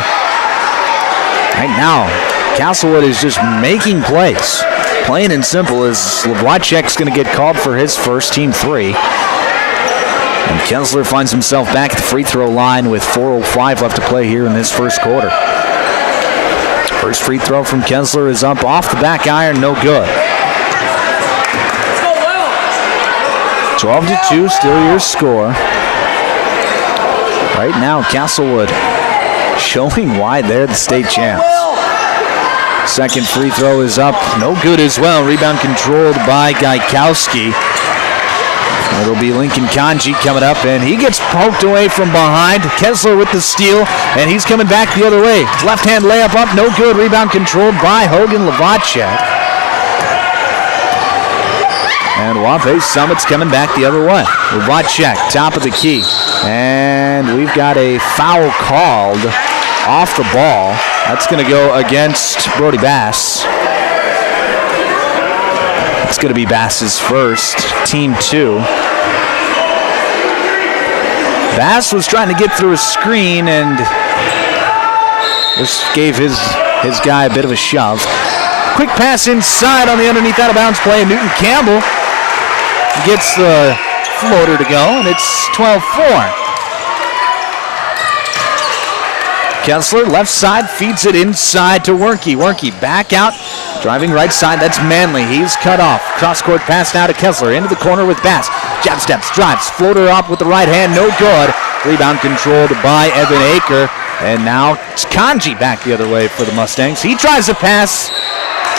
Right now, Castlewood is just making plays. Plain and simple as Lavacek's going to get called for his first team three. And Kessler finds himself back at the free throw line with 4:05 left to play here in this first quarter. First free throw from Kessler is up off the back iron, no good. 12-2, still your score. Right now, Castlewood showing why they're the state champs. Second free throw is up, no good as well. Rebound controlled by Gaikowski. It'll be Lincoln Kanji coming up, and he gets poked away from behind. Kessler with the steal, and he's coming back the other way. Left-hand layup up, no good. Rebound controlled by Hogan Lavacek. And Waubay Summit's coming back the other way. Lavacek, top of the key. And we've got a foul called off the ball. That's going to go against Brody Bass. It's going to be Bass's first, team 2. Bass was trying to get through a screen and just gave his guy a bit of a shove. Quick pass inside on the underneath out of bounds play. Newton Campbell gets the floater to go, and it's 12-4. Kessler, left side, feeds it inside to Werke. Werke back out, driving right side. That's Manley. He's cut off. Cross-court pass now to Kessler. Into the corner with Bass. Jab steps, drives, floater up with the right hand. No good. Rebound controlled by Evan Aker. And now it's Kanji back the other way for the Mustangs. He tries a pass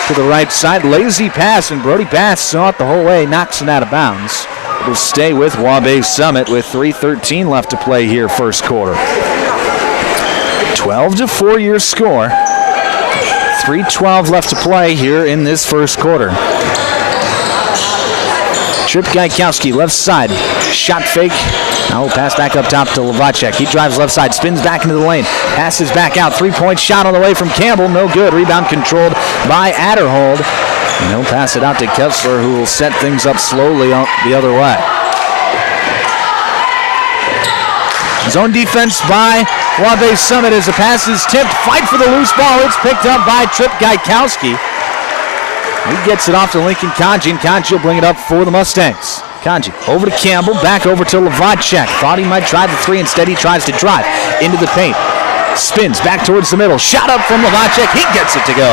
to the right side. Lazy pass, and Brody Bass saw it the whole way. Knocks it out of bounds. It'll stay with Waubay Summit with 3:13 left to play here first quarter. 12-4 your score. 3:12 left to play here in this first quarter. Trip Gaikowski, left side. Shot fake. Now we'll pass back up top to Lovacek. He drives left side, spins back into the lane. Passes back out. 3-point shot on the way from Campbell. No good. Rebound controlled by Adderhold. And he'll pass it out to Kessler, who will set things up slowly the other way. Zone defense by Waubay Summit as the pass is tipped. Fight for the loose ball. It's picked up by Trip Gaikowski. He gets it off to Lincoln Kanji, and Kanji will bring it up for the Mustangs. Kanji over to Campbell, back over to Lovacek. Thought he might try the three. Instead, he tries to drive into the paint. Spins back towards the middle. Shot up from Lovacek. He gets it to go.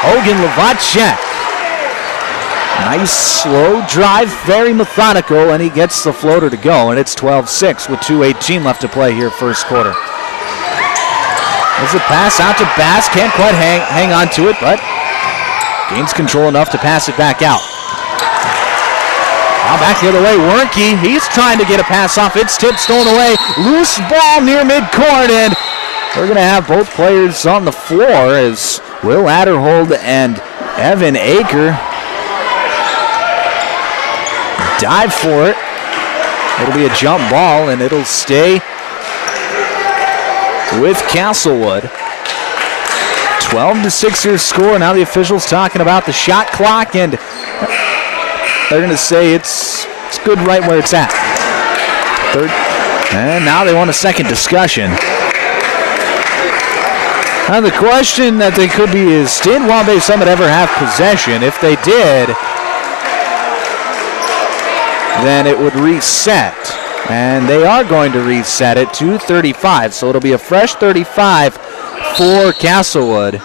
Hogan Lovacek. Nice slow drive, very methodical, and he gets the floater to go, and it's 12-6 with 2:18 left to play here first quarter. There's a pass out to Bass. Can't quite hang on to it, but gains control enough to pass it back out. Now back the other way, Wernke. He's trying to get a pass off. It's tipped, stolen away. Loose ball near midcourt, and we're going to have both players on the floor as Will Adderhold and Evan Aker dive for it. It'll be a jump ball, and it'll stay with Castlewood. 12-6 your score. Now the officials talking about the shot clock, and they're going to say it's good right where it's at. Third, and now they want a second discussion. Now the question that they could be is, did Waubay Summit ever have possession? If they did, then it would reset. And they are going to reset it to 35. So it'll be a fresh 35 for Castlewood.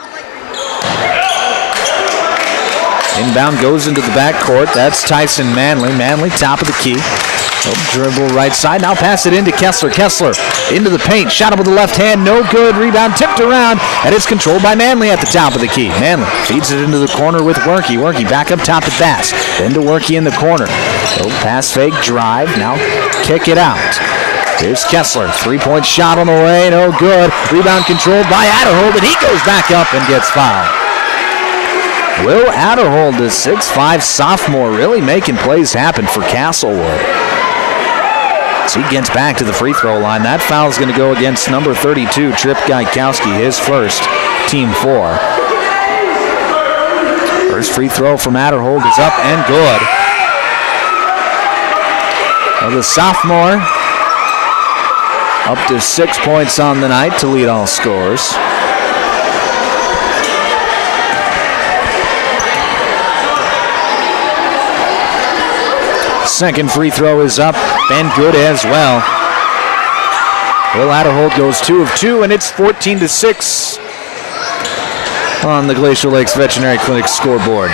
Inbound goes into the backcourt. That's Tyson Manley. Manley, top of the key. He'll dribble right side. Now pass it into Kessler. Kessler into the paint. Shot up with the left hand. No good. Rebound tipped around. And it's controlled by Manley at the top of the key. Manley feeds it into the corner with Wernke. Wernke back up top to Bass. Then to Wernke in the corner. Little pass fake drive. Now kick it out. Here's Kessler. 3-point shot on the way. No good. Rebound controlled by Adderhold. And he goes back up and gets fouled. Will Adderhold, the 6'5 sophomore, really making plays happen for Castlewood. So he gets back to the free throw line. That foul is going to go against number 32, Trip Gaikowski, his first, team 4. First free throw from Adderhold is up and good. Well, the sophomore up to 6 points on the night to lead all scorers. Second free throw is up and good as well. Will Adderhold goes 2 of 2, and it's 14-6 on the Glacier Lakes Veterinary Clinic scoreboard.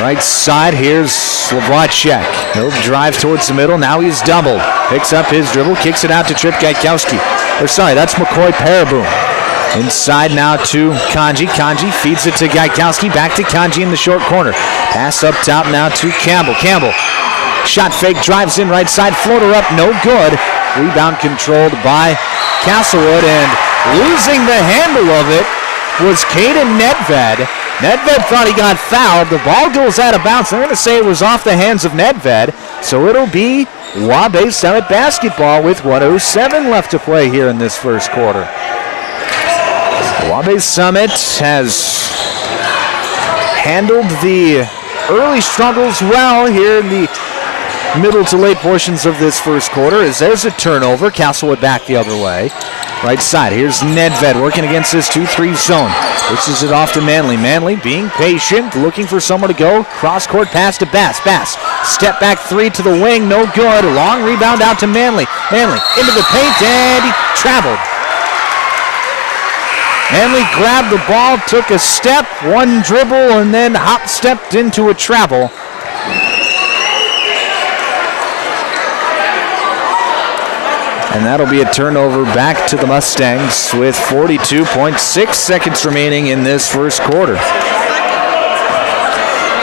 Right side, here's Slovacek. He'll drive towards the middle. Now he's doubled. Picks up his dribble, kicks it out to Trip Gaikowski. That's McCoy Paraboom. Inside now to Kanji. Kanji feeds it to Gaikowski. Back to Kanji in the short corner. Pass up top now to Campbell. Campbell, shot fake, drives in right side. Floater up, no good. Rebound controlled by Castlewood, and losing the handle of it was Caden Nedved. Nedved thought he got fouled. The ball goes out of bounds. They're going to say it was off the hands of Nedved. So it'll be Waubay Summit basketball with 1:07 left to play here in this first quarter. Waubay Summit has handled the early struggles well here in the middle to late portions of this first quarter, as there's a turnover. Castlewood back the other way. Right side, here's Nedved working against this 2-3 zone. This is it off to Manley. Manley being patient, looking for someone to go. Cross-court pass to Bass. Bass, step back 3 to the wing, no good. Long rebound out to Manley. Manley into the paint, and he traveled. Manley grabbed the ball, took a step, one dribble, and then hop-stepped into a travel. And that'll be a turnover back to the Mustangs with 42.6 seconds remaining in this first quarter.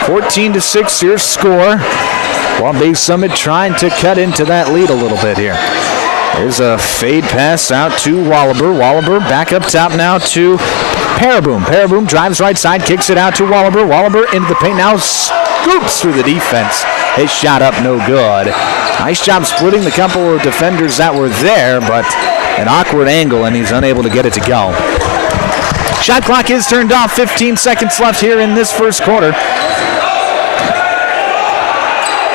14-6 your score. Waubay Summit trying to cut into that lead a little bit here. There's a fade pass out to Wallaber. Wallaber back up top now to Paraboom drives right side, kicks it out to Wallaber. Wallaber into the paint now, scoops through the defense. His shot up, no good. Nice job splitting the couple of defenders that were there, but an awkward angle, and he's unable to get it to go. Shot clock is turned off. 15 seconds left here in this first quarter.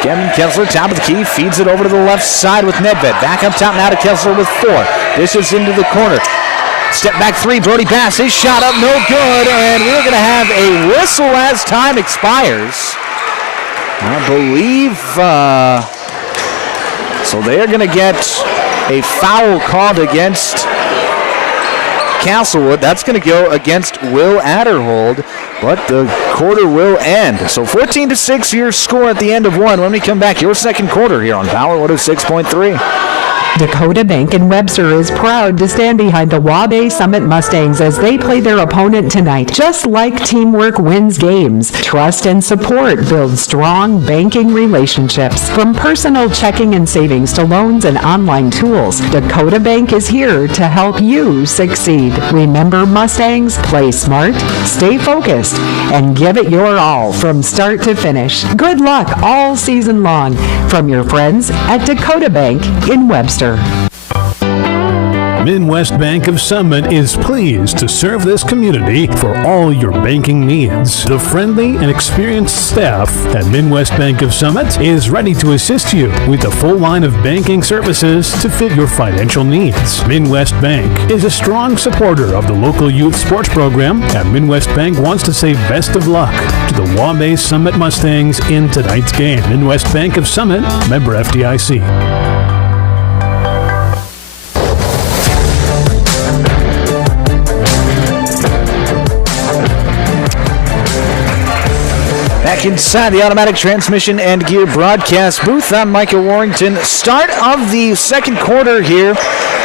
Kevin Kessler, top of the key, feeds it over to the left side with Nedved. Back up top now to Kessler with 4. Dishes into the corner. Step back 3, Brody Bass. His shot up, no good, and we're going to have a whistle as time expires. I believe, so they are going to get a foul called against Castlewood. That's going to go against Will Adderhold, but the quarter will end. So 14-6 your score at the end of one. When we come back, your second quarter here on Power 106.3. Dakota Bank in Webster is proud to stand behind the Waubay Summit Mustangs as they play their opponent tonight. Just like teamwork wins games, trust and support build strong banking relationships. From personal checking and savings to loans and online tools, Dakota Bank is here to help you succeed. Remember, Mustangs, play smart, stay focused, and give it your all from start to finish. Good luck all season long from your friends at Dakota Bank in Webster. Midwest Bank of Summit is pleased to serve this community for all your banking needs. The friendly and experienced staff at Midwest Bank of Summit is ready to assist you with a full line of banking services to fit your financial needs. Midwest Bank is a strong supporter of the local youth sports program, and Midwest Bank wants to say best of luck to the Waubay Summit Mustangs in tonight's game. Midwest Bank of Summit, member FDIC. Back inside the automatic transmission and gear broadcast booth, I'm Micah Warrington. Start of the second quarter here.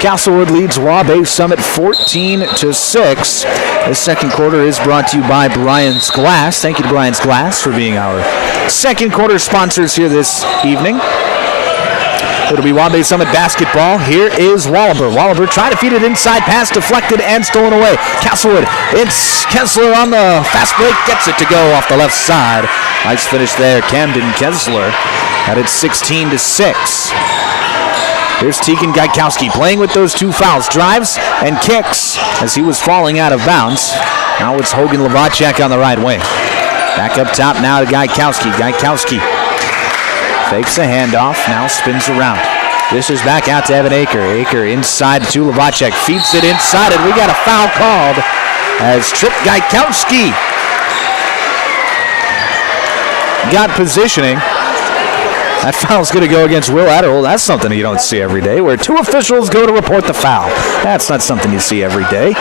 Castlewood leads Waubay Summit 14-6. This second quarter is brought to you by Brian's Glass. Thank you to Brian's Glass for being our second quarter sponsors here this evening. It'll be Waubay Summit basketball. Here is Wallaber. Wallaber trying to feed it inside, pass deflected and stolen away. Castlewood, it's Kessler on the fast break, gets it to go off the left side. Nice finish there, Camden Kessler. At it's 16-6. Here's Tegan Gaikowski playing with those two fouls. Drives and kicks as he was falling out of bounds. Now it's Hogan Lavacek on the right wing. Back up top now to Gaikowski. Gaikowski fakes the handoff, now spins around. This is back out to Evan Aker. Aker inside to Lavacek, feeds it inside, and we got a foul called as Trip Gaikowski got positioning. That foul's going to go against Will Adderhold. That's something you don't see every day, where two officials go to report the foul. That's not something you see every day.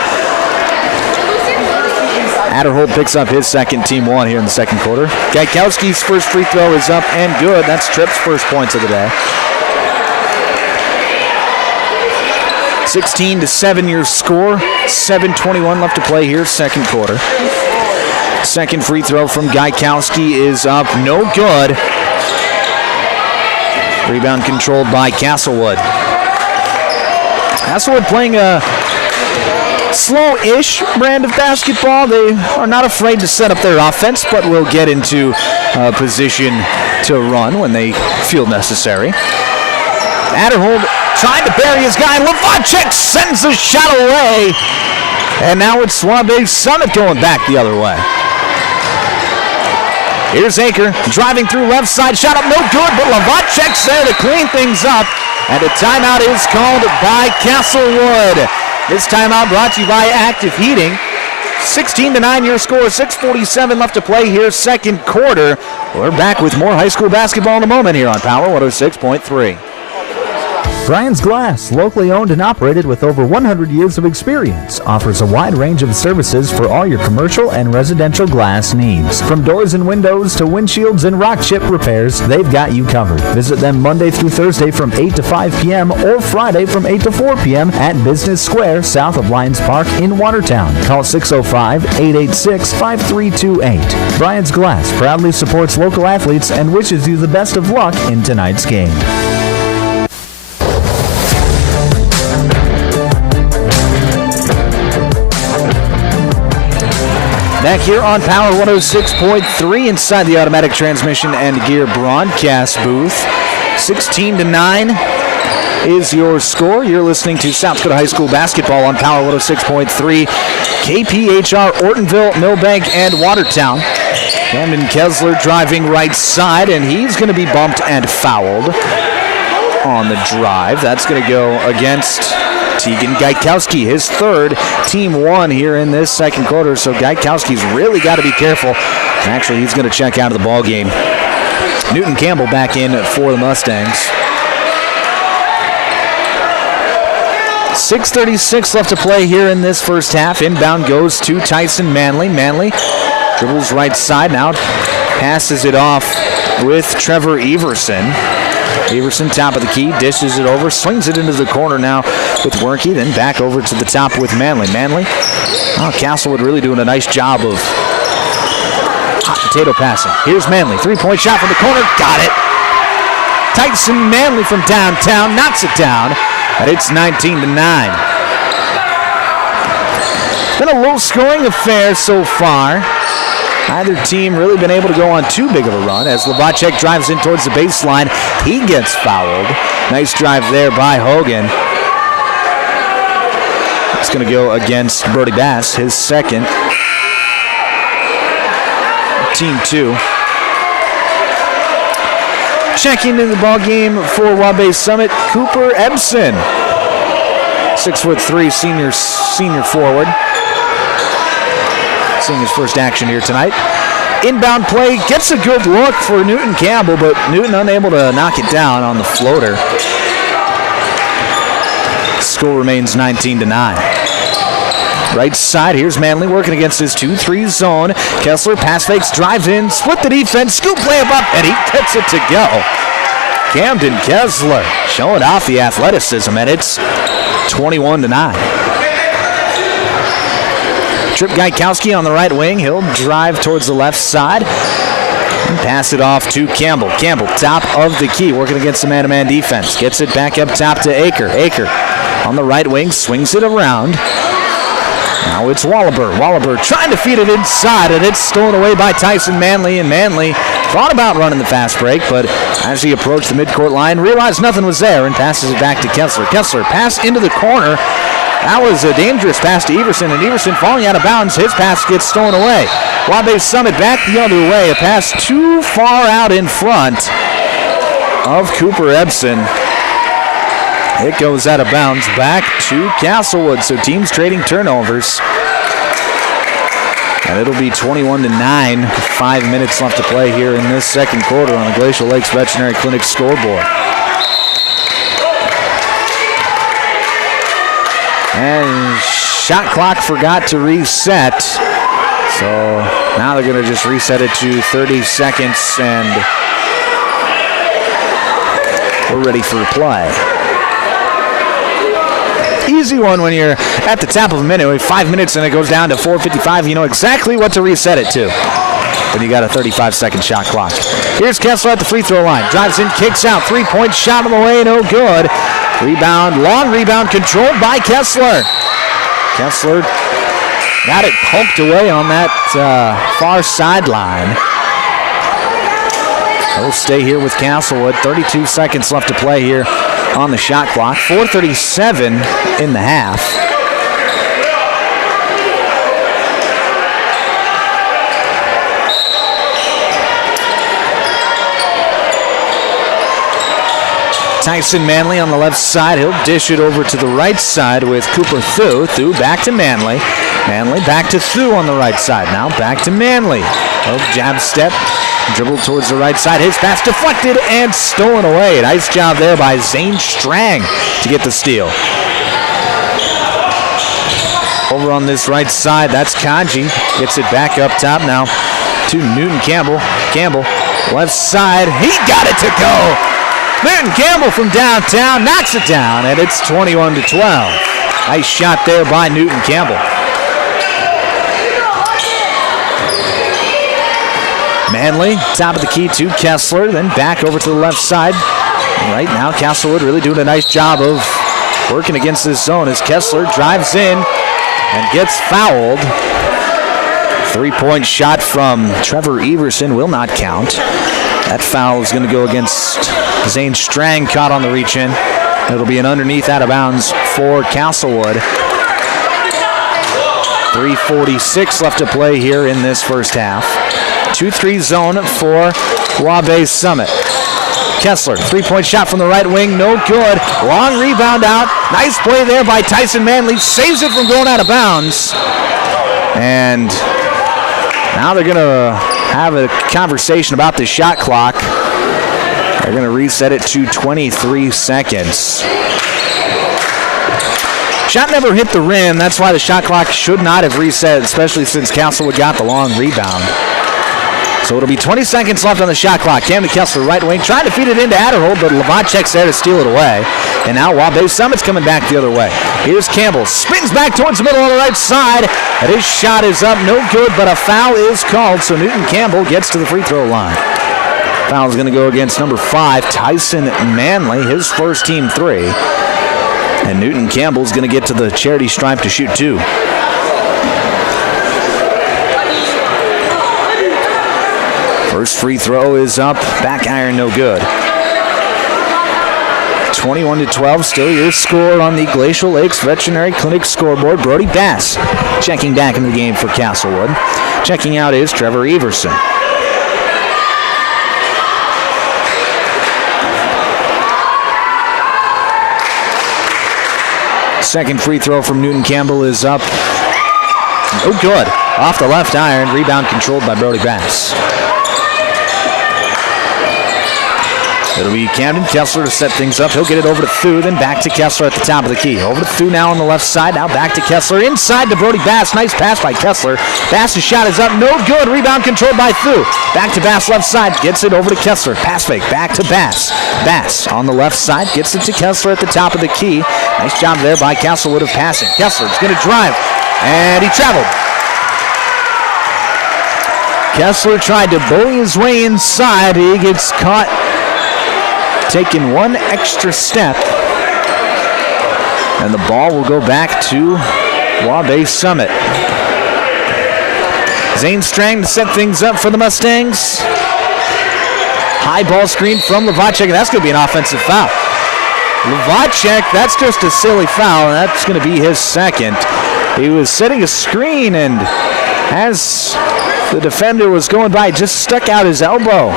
Adderhold picks up his second, team one here in the second quarter. Gaikowski's first free throw is up and good. That's Tripp's first points of the day. 16-7 your score. 7:21 left to play here, second quarter. Second free throw from Gaikowski is up, no good. Rebound controlled by Castlewood. Castlewood playing a slow-ish brand of basketball. They are not afraid to set up their offense, but will get into position to run when they feel necessary. Adderhold trying to bury his guy. Lavacek sends the shot away. And now it's Waubay Summit going back the other way. Here's Aker driving through left side. Shot up no good, but Lavacek's there to clean things up. And a timeout is called by Castlewood. This timeout brought to you by Active Heating. 16-9 your score, 6:47 left to play here, second quarter. We're back with more high school basketball in a moment here on Power 106.3. Brian's Glass, locally owned and operated with over 100 years of experience, offers a wide range of services for all your commercial and residential glass needs. From doors and windows to windshields and rock chip repairs, they've got you covered. Visit them Monday through Thursday from 8 to 5 p.m. or Friday from 8 to 4 p.m. at Business Square, south of Lions Park in Watertown. Call 605-886-5328. Brian's Glass proudly supports local athletes and wishes you the best of luck in tonight's game. Back here on Power 106.3 inside the Automatic Transmission and Gear broadcast booth. 16-9 is your score. You're listening to South Dakota High School basketball on Power 106.3, KPHR, Ortonville, Millbank, and Watertown. Camden Kessler driving right side, and he's going to be bumped and fouled on the drive. That's going to go against Tegan Gajkowski, his third, team one here in this second quarter. So Gajkowski's really got to be careful. Actually, he's going to check out of the ball game. Newton Campbell back in for the Mustangs. 6:36 left to play here in this first half. Inbound goes to Tyson Manley. Manley dribbles right side now, passes it off with Trevor Everson. Everson, top of the key, dishes it over, swings it into the corner now with Werke, then back over to the top with Manley. Manley, Castlewood really doing a nice job of hot potato passing. Here's Manley, three-point shot from the corner, got it. Tyson Manley from downtown knocks it down, and it's 19-9. Been a low-scoring affair so far. Neither team really been able to go on too big of a run as Lubacek drives in towards the baseline. He gets fouled. Nice drive there by Hogan. It's going to go against Brody Bass, his second. Team two. Checking into the ball game for Waubay Summit, Cooper Ebsen. 6'3", senior forward. Seeing his first action here tonight. Inbound play, gets a good look for Newton Campbell, but Newton unable to knock it down on the floater. Score remains 19-9. Right side, here's Manley working against his 2-3 zone. Kessler pass fakes, drives in, split the defense, scoop layup up, and he gets it to go. Camden Kessler showing off the athleticism, and it's 21-9. Trip Gajkowski on the right wing. He'll drive towards the left side and pass it off to Campbell. Campbell, top of the key, working against the man-to-man defense. Gets it back up top to Aker. Aker on the right wing, swings it around. Now it's Wallaber. Wallaber trying to feed it inside, and it's stolen away by Tyson Manley. And Manley thought about running the fast break, but as he approached the midcourt line, realized nothing was there and passes it back to Kessler. Kessler, pass into the corner. That was a dangerous pass to Everson, and Everson falling out of bounds. His pass gets stolen away. Waubay Summit back the other way. A pass too far out in front of Cooper Ebsen. It goes out of bounds back to Castlewood. So teams trading turnovers. And it'll be 21-9. 5 minutes left to play here in this second quarter on the Glacial Lakes Veterinary Clinic scoreboard. And shot clock forgot to reset. So now they're going to just reset it to 30 seconds, and we're ready for play. Easy one when you're at the top of a minute. 5 minutes and it goes down to 4:55. You know exactly what to reset it to when you got a 35-second shot clock. Here's Kessler at the free throw line. Drives in, kicks out. Three-point shot on the way, no good. Rebound, long rebound controlled by Kessler. Kessler got it pumped away on that far sideline. He'll stay here with Castlewood. 32 seconds left to play here on the shot clock. 4:37 in the half. Tyson Manley on the left side. He'll dish it over to the right side with Cooper Thu. Thu back to Manley. Manley back to Thu on the right side. Now back to Manley. Jab step. Dribble towards the right side. His pass deflected and stolen away. Nice job there by Zane Strang to get the steal. Over on this right side, that's Kanji. Gets it back up top now to Newton Campbell. Campbell, left side. He got it to go. Newton Campbell from downtown knocks it down, and it's 21-12. Nice shot there by Newton Campbell. Manley, top of the key to Kessler, then back over to the left side. Right now, Castlewood really doing a nice job of working against this zone as Kessler drives in and gets fouled. Three-point shot from Trevor Everson will not count. That foul is going to go against Zane Strang, caught on the reach-in. It'll be an underneath out of bounds for Castlewood. 3:46 left to play here in this first half. 2-3 zone for Waubay Summit. Kessler, three-point shot from the right wing, no good. Long rebound out. Nice play there by Tyson Manley. Saves it from going out of bounds. And now they're going to have a conversation about the shot clock. They're going to reset it to 23 seconds. Shot never hit the rim. That's why the shot clock should not have reset, especially since Castlewood got the long rebound. So it'll be 20 seconds left on the shot clock. Camden Kessler, right wing, trying to feed it into Adderhold, but Levanchek's there to steal it away. And now Waubay Summit's coming back the other way. Here's Campbell, spins back towards the middle on the right side. And his shot is up, no good, but a foul is called, so Newton Campbell gets to the free throw line. Foul is going to go against number 5, Tyson Manley, his first team 3. And Newton Campbell's going to get to the charity stripe to shoot 2. First free throw is up, back iron no good. 21-12, still your score on the Glacial Lakes Veterinary Clinic scoreboard. Brody Bass checking back in the game for Castlewood. Checking out is Trevor Everson. Second free throw from Newton Campbell is up. Oh, good. Off the left iron. Rebound controlled by Brody Bass. It'll be Camden Kessler to set things up. He'll get it over to Thu, then back to Kessler at the top of the key. Over to Thu now on the left side. Now back to Kessler. Inside to Brody Bass. Nice pass by Kessler. Bass's shot is up. No good. Rebound controlled by Thu. Back to Bass left side. Gets it over to Kessler. Pass fake. Back to Bass. Bass on the left side. Gets it to Kessler at the top of the key. Nice job there by Castlewood of passing. Kessler's going to drive. And he traveled. Kessler tried to bully his way inside. He gets caught taking one extra step. And the ball will go back to Waubay Summit. Zane Strang to set things up for the Mustangs. High ball screen from Levanchek, and that's going to be an offensive foul. Levanchek, that's just a silly foul, and that's going to be his second. He was setting a screen, and as the defender was going by, just stuck out his elbow.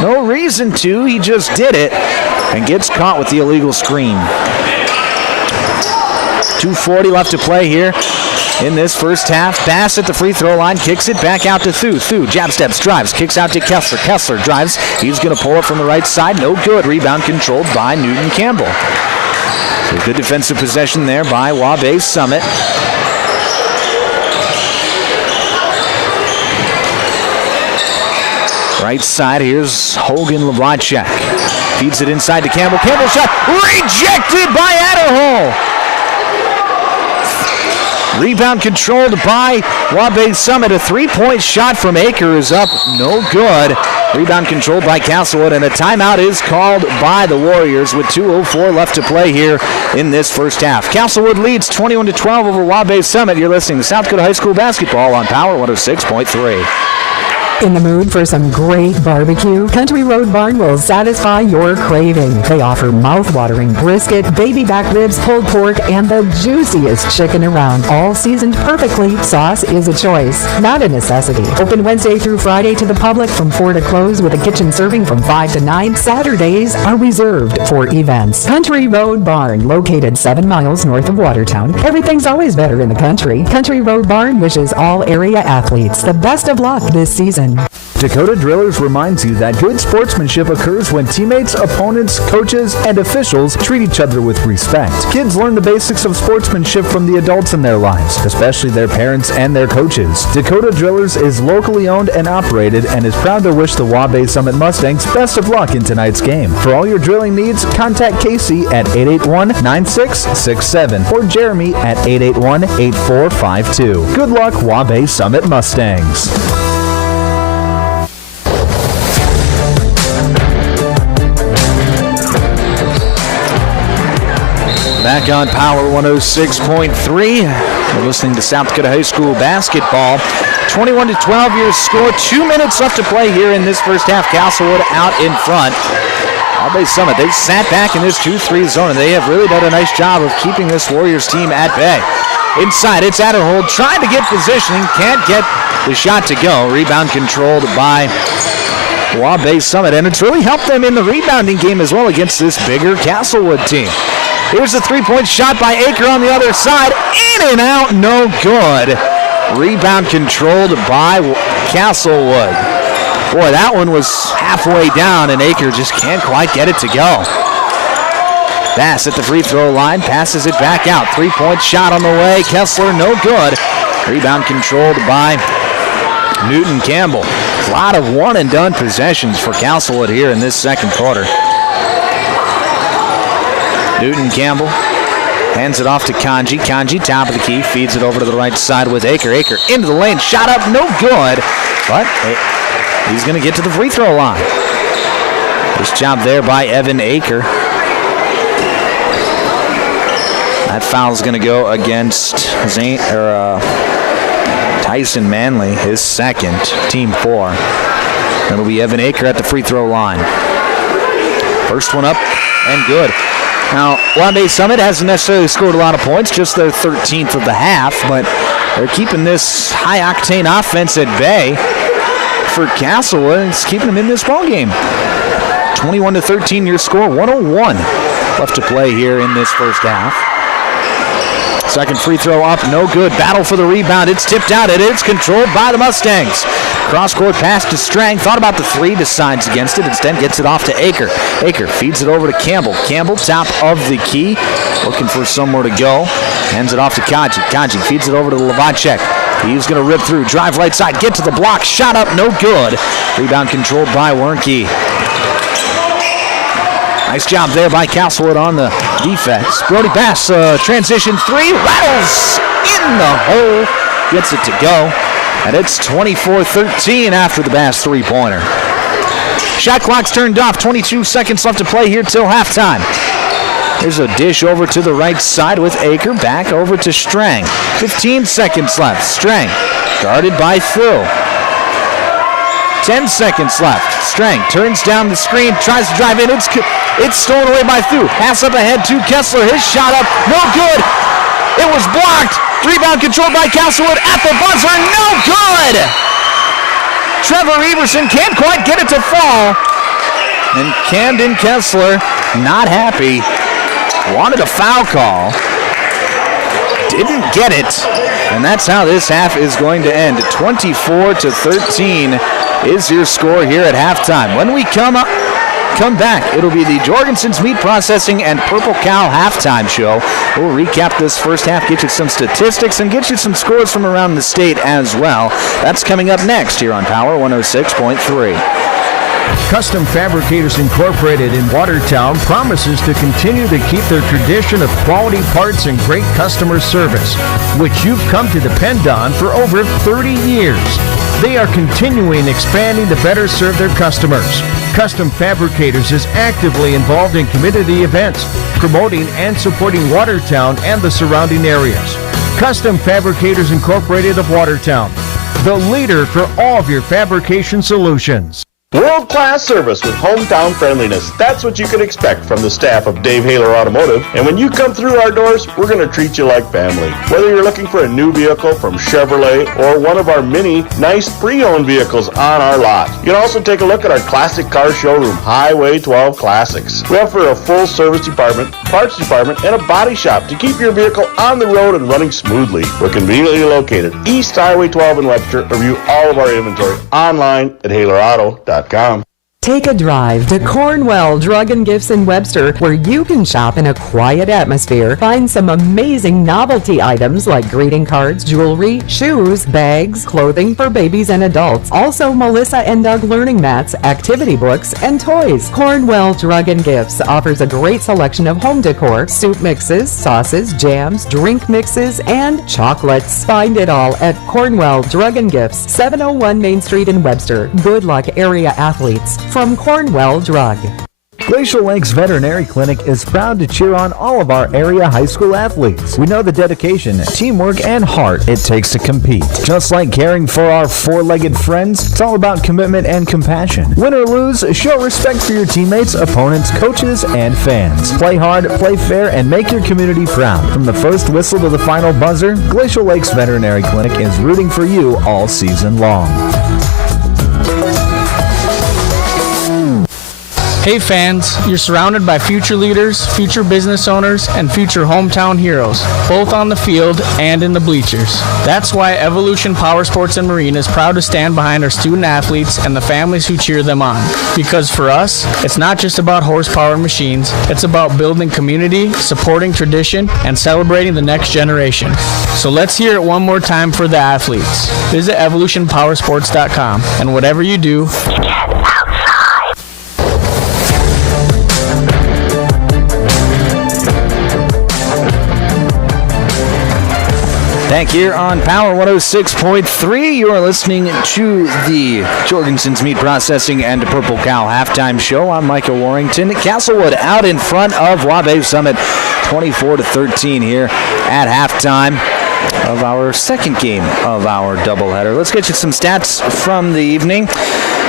No reason to, he just did it and gets caught with the illegal screen. 2:40 left to play here in this first half. Bass at the free throw line, kicks it back out to Thu. Thu jab steps, drives, kicks out to Kessler. Kessler drives, he's going to pull it from the right side. No good, rebound controlled by Newton Campbell. So good defensive possession there by Waubay Summit. Right side, here's Hogan Levanchek. Feeds it inside to Campbell. Campbell shot rejected by Adderhole. Rebound controlled by Waubay Summit. A three-point shot from Aker is up. No good. Rebound controlled by Castlewood, and a timeout is called by the Warriors with 2:04 left to play here in this first half. Castlewood leads 21-12 over Waubay Summit. You're listening to South Dakota High School basketball on Power 106.3. In the mood for some great barbecue? Country Road Barn will satisfy your craving. They offer mouth-watering brisket, baby back ribs, pulled pork, and the juiciest chicken around. All seasoned perfectly. Sauce is a choice, not a necessity. Open Wednesday through Friday to the public from 4 to close with a kitchen serving from 5 to 9. Saturdays are reserved for events. Country Road Barn, located 7 miles north of Watertown. Everything's always better in the country. Country Road Barn wishes all area athletes the best of luck this season. Dakota Drillers reminds you that good sportsmanship occurs when teammates, opponents, coaches, and officials treat each other with respect. Kids learn the basics of sportsmanship from the adults in their lives, especially their parents and their coaches. Dakota Drillers is locally owned and operated and is proud to wish the Waubay Summit Mustangs best of luck in tonight's game. For all your drilling needs, contact Casey at 881-9667 or Jeremy at 881-8452. Good luck, Waubay Summit Mustangs. Back on Power 106.3. We're listening to South Dakota High School basketball. 21-12 your score. 2 minutes left to play here in this first half. Castlewood out in front. Waubay Summit, they sat back in this 2-3 zone, and they have really done a nice job of keeping this Warriors team at bay. Inside, it's Adderhold trying to get positioning, can't get the shot to go. Rebound controlled by Waubay Summit, and it's really helped them in the rebounding game as well against this bigger Castlewood team. Here's a three-point shot by Aker on the other side. In and out, no good. Rebound controlled by Castlewood. Boy, that one was halfway down, and Aker just can't quite get it to go. Bass at the free throw line, passes it back out. Three-point shot on the way. Kessler, no good. Rebound controlled by Newton Campbell. A lot of one-and-done possessions for Castlewood here in this second quarter. Newton Campbell hands it off to Kanji. Kanji, top of the key, feeds it over to the right side with Aker. Aker into the lane, shot up, no good. But he's going to get to the free throw line. Nice job there by Evan Aker. That foul is going to go against Tyson Manley, his second, team 4. That'll be Evan Aker at the free throw line. First one up and good. Now, Waubay Summit hasn't necessarily scored a lot of points, just their 13th of the half, but they're keeping this high-octane offense at bay for Castlewood. It's keeping them in this ballgame. 21-13 your score, 101 left to play here in this first half. Second free throw up, no good. Battle for the rebound. It's tipped out, and it's controlled by the Mustangs. Cross-court pass to Strang. Thought about the three, decides against it. Instead gets it off to Aker. Aker feeds it over to Campbell. Campbell, top of the key, looking for somewhere to go. Hands it off to Kaji. Kaji feeds it over to Levacek. He's going to rip through. Drive right side. Get to the block. Shot up, no good. Rebound controlled by Wernke. Nice job there by Castlewood on the defense. Brody Bass, transition three, rattles in the hole, gets it to go, and it's 24-13 after the Bass three-pointer. Shot clock's turned off, 22 seconds left to play here till halftime. There's a dish over to the right side with Aker, back over to Strang. 15 seconds left, Strang, guarded by Thu. 10 seconds left. Strang turns down the screen, tries to drive in. It's stolen away by Thu. Pass up ahead to Kessler. His shot up, no good. It was blocked. Rebound controlled by Castlewood at the buzzer, no good. Trevor Everson can't quite get it to fall. And Camden Kessler not happy. Wanted a foul call. Didn't get it. And that's how this half is going to end. 24-13 is your score here at halftime. When we come back, it'll be the Jorgensen's Meat Processing and Purple Cow halftime show. We'll recap this first half, get you some statistics, and get you some scores from around the state as well. That's coming up next here on Power 106.3. Custom Fabricators Incorporated in Watertown promises to continue to keep their tradition of quality parts and great customer service, which you've come to depend on for over 30 years. They are continuing expanding to better serve their customers. Custom Fabricators is actively involved in community events, promoting and supporting Watertown and the surrounding areas. Custom Fabricators Incorporated of Watertown, the leader for all of your fabrication solutions. World-class service with hometown friendliness. That's what you can expect from the staff of Dave Haler Automotive. And when you come through our doors, we're going to treat you like family. Whether you're looking for a new vehicle from Chevrolet or one of our many nice pre-owned vehicles on our lot. You can also take a look at our classic car showroom, Highway 12 Classics. We offer a full service department, parts department, and a body shop to keep your vehicle on the road and running smoothly. We're conveniently located East Highway 12 in Webster. Review all of our inventory online at HalerAuto.com. Take a drive to Cornwell Drug and Gifts in Webster, where you can shop in a quiet atmosphere. Find some amazing novelty items like greeting cards, jewelry, shoes, bags, clothing for babies and adults. Also, Melissa and Doug learning mats, activity books, and toys. Cornwell Drug and Gifts offers a great selection of home decor, soup mixes, sauces, jams, drink mixes, and chocolates. Find it all at Cornwell Drug and Gifts, 701 Main Street in Webster. Good luck, area athletes. From Cornwell Drug. Glacial Lakes Veterinary Clinic is proud to cheer on all of our area high school athletes. We know the dedication, teamwork, and heart it takes to compete. Just like caring for our four-legged friends, it's all about commitment and compassion. Win or lose, show respect for your teammates, opponents, coaches, and fans. Play hard, play fair, and make your community proud. From the first whistle to the final buzzer, Glacial Lakes Veterinary Clinic is rooting for you all season long. Hey fans, you're surrounded by future leaders, future business owners, and future hometown heroes, both on the field and in the bleachers. That's why Evolution Power Sports and Marine is proud to stand behind our student athletes and the families who cheer them on. Because for us, it's not just about horsepower and machines, it's about building community, supporting tradition, and celebrating the next generation. So let's hear it one more time for the athletes. Visit evolutionpowersports.com, and whatever you do, Back here on Power 106.3, you are listening to the Jorgensen's Meat Processing and Purple Cow halftime show. I'm Michael Warrington. Castlewood out in front of Waubay Summit, 24-13 here at halftime of our second game of our doubleheader. Let's get you some stats from the evening.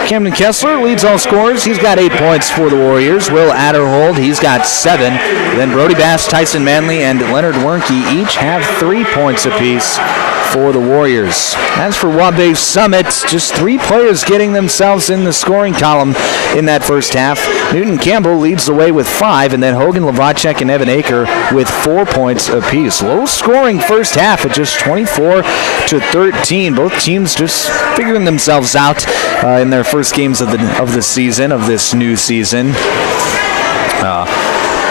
Camden Kessler leads all scorers. He's got 8 points for the Warriors. Will Adderhold, he's got 7. Then Brody Bass, Tyson Manley, and Leonard Wernke each have 3 points apiece for the Warriors. As for Waubay Summit, just 3 players getting themselves in the scoring column in that first half. Newton Campbell leads the way with 5, and then Hogan Lavacek and Evan Aker with 4 points apiece. Low scoring first half at just 24-13. Both teams just figuring themselves out in their first games of the season, of this new season.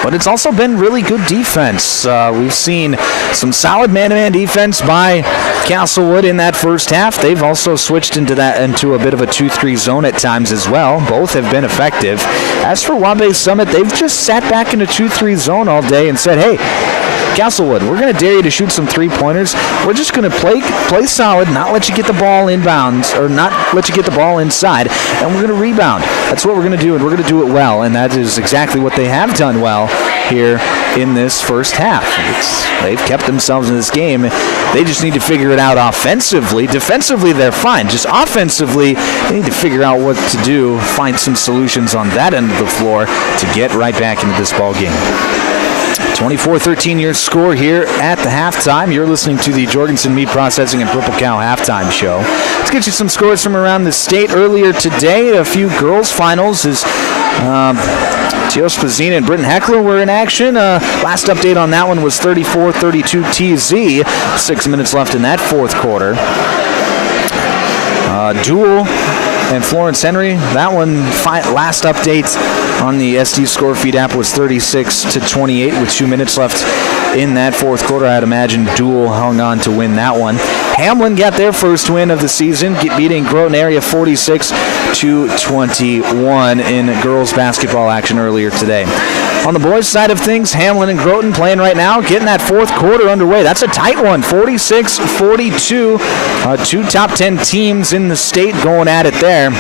But it's also been really good defense. We've seen some solid man-to-man defense by Castlewood in that first half. They've also switched into a bit of a 2-3 zone at times as well. Both have been effective. As for Waubay Summit, they've just sat back in a 2-3 zone all day and said, hey, Castlewood, we're going to dare you to shoot some three-pointers. We're just going to play solid, not let you get the ball inbounds, or not let you get the ball inside, and we're going to rebound. That's what we're going to do, and we're going to do it well, and that is exactly what they have done well here in this first half. They've kept themselves in this game. They just need to figure it out offensively. Defensively, they're fine. Just offensively, they need to figure out what to do, find some solutions on that end of the floor to get right back into this ball game. 24-13 your score here at the halftime. You're listening to the Jorgensen Meat Processing and Purple Cow halftime show. Let's get you some scores from around the state. Earlier today, a few girls' finals as Teal Spazina and Britton Heckler were in action. Last update on that one was 34-32 TZ. 6 minutes left in that fourth quarter. Dual and Florence Henry, that one, last update on the SD Score Feed app was 36-28 with 2 minutes left in that fourth quarter. I'd imagine Dual hung on to win that one. Hamlin got their first win of the season, beating Groton area 46-21 in girls basketball action earlier today. On the boys' side of things, Hamlin and Groton playing right now, getting that fourth quarter underway. That's a tight one, 46-42. 2 top 10 teams in the state going at it there.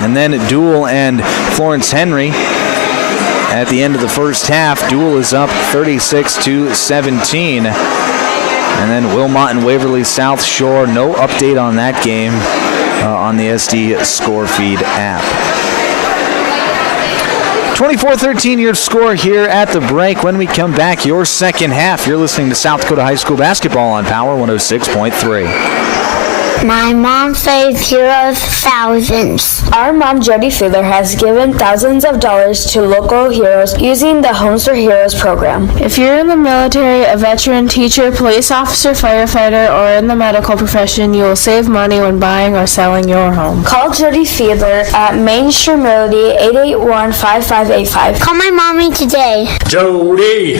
And then Dual and Florence Henry at the end of the first half. Dual is up 36-17. And then Wilmot and Waverly South Shore, no update on that game on the SD Score Feed app. 24-13 your score here at the break. When we come back, your second half. You're listening to South Dakota High School basketball on Power 106.3. My mom saved heroes thousands. Our mom, Jody Fiedler, has given thousands of dollars to local heroes using the Homes for Heroes program. If you're in the military, a veteran, teacher, police officer, firefighter, or in the medical profession, you will save money when buying or selling your home. Call Jody Fiedler at Main Street Melody 881-5585. Call my mommy today. Jody,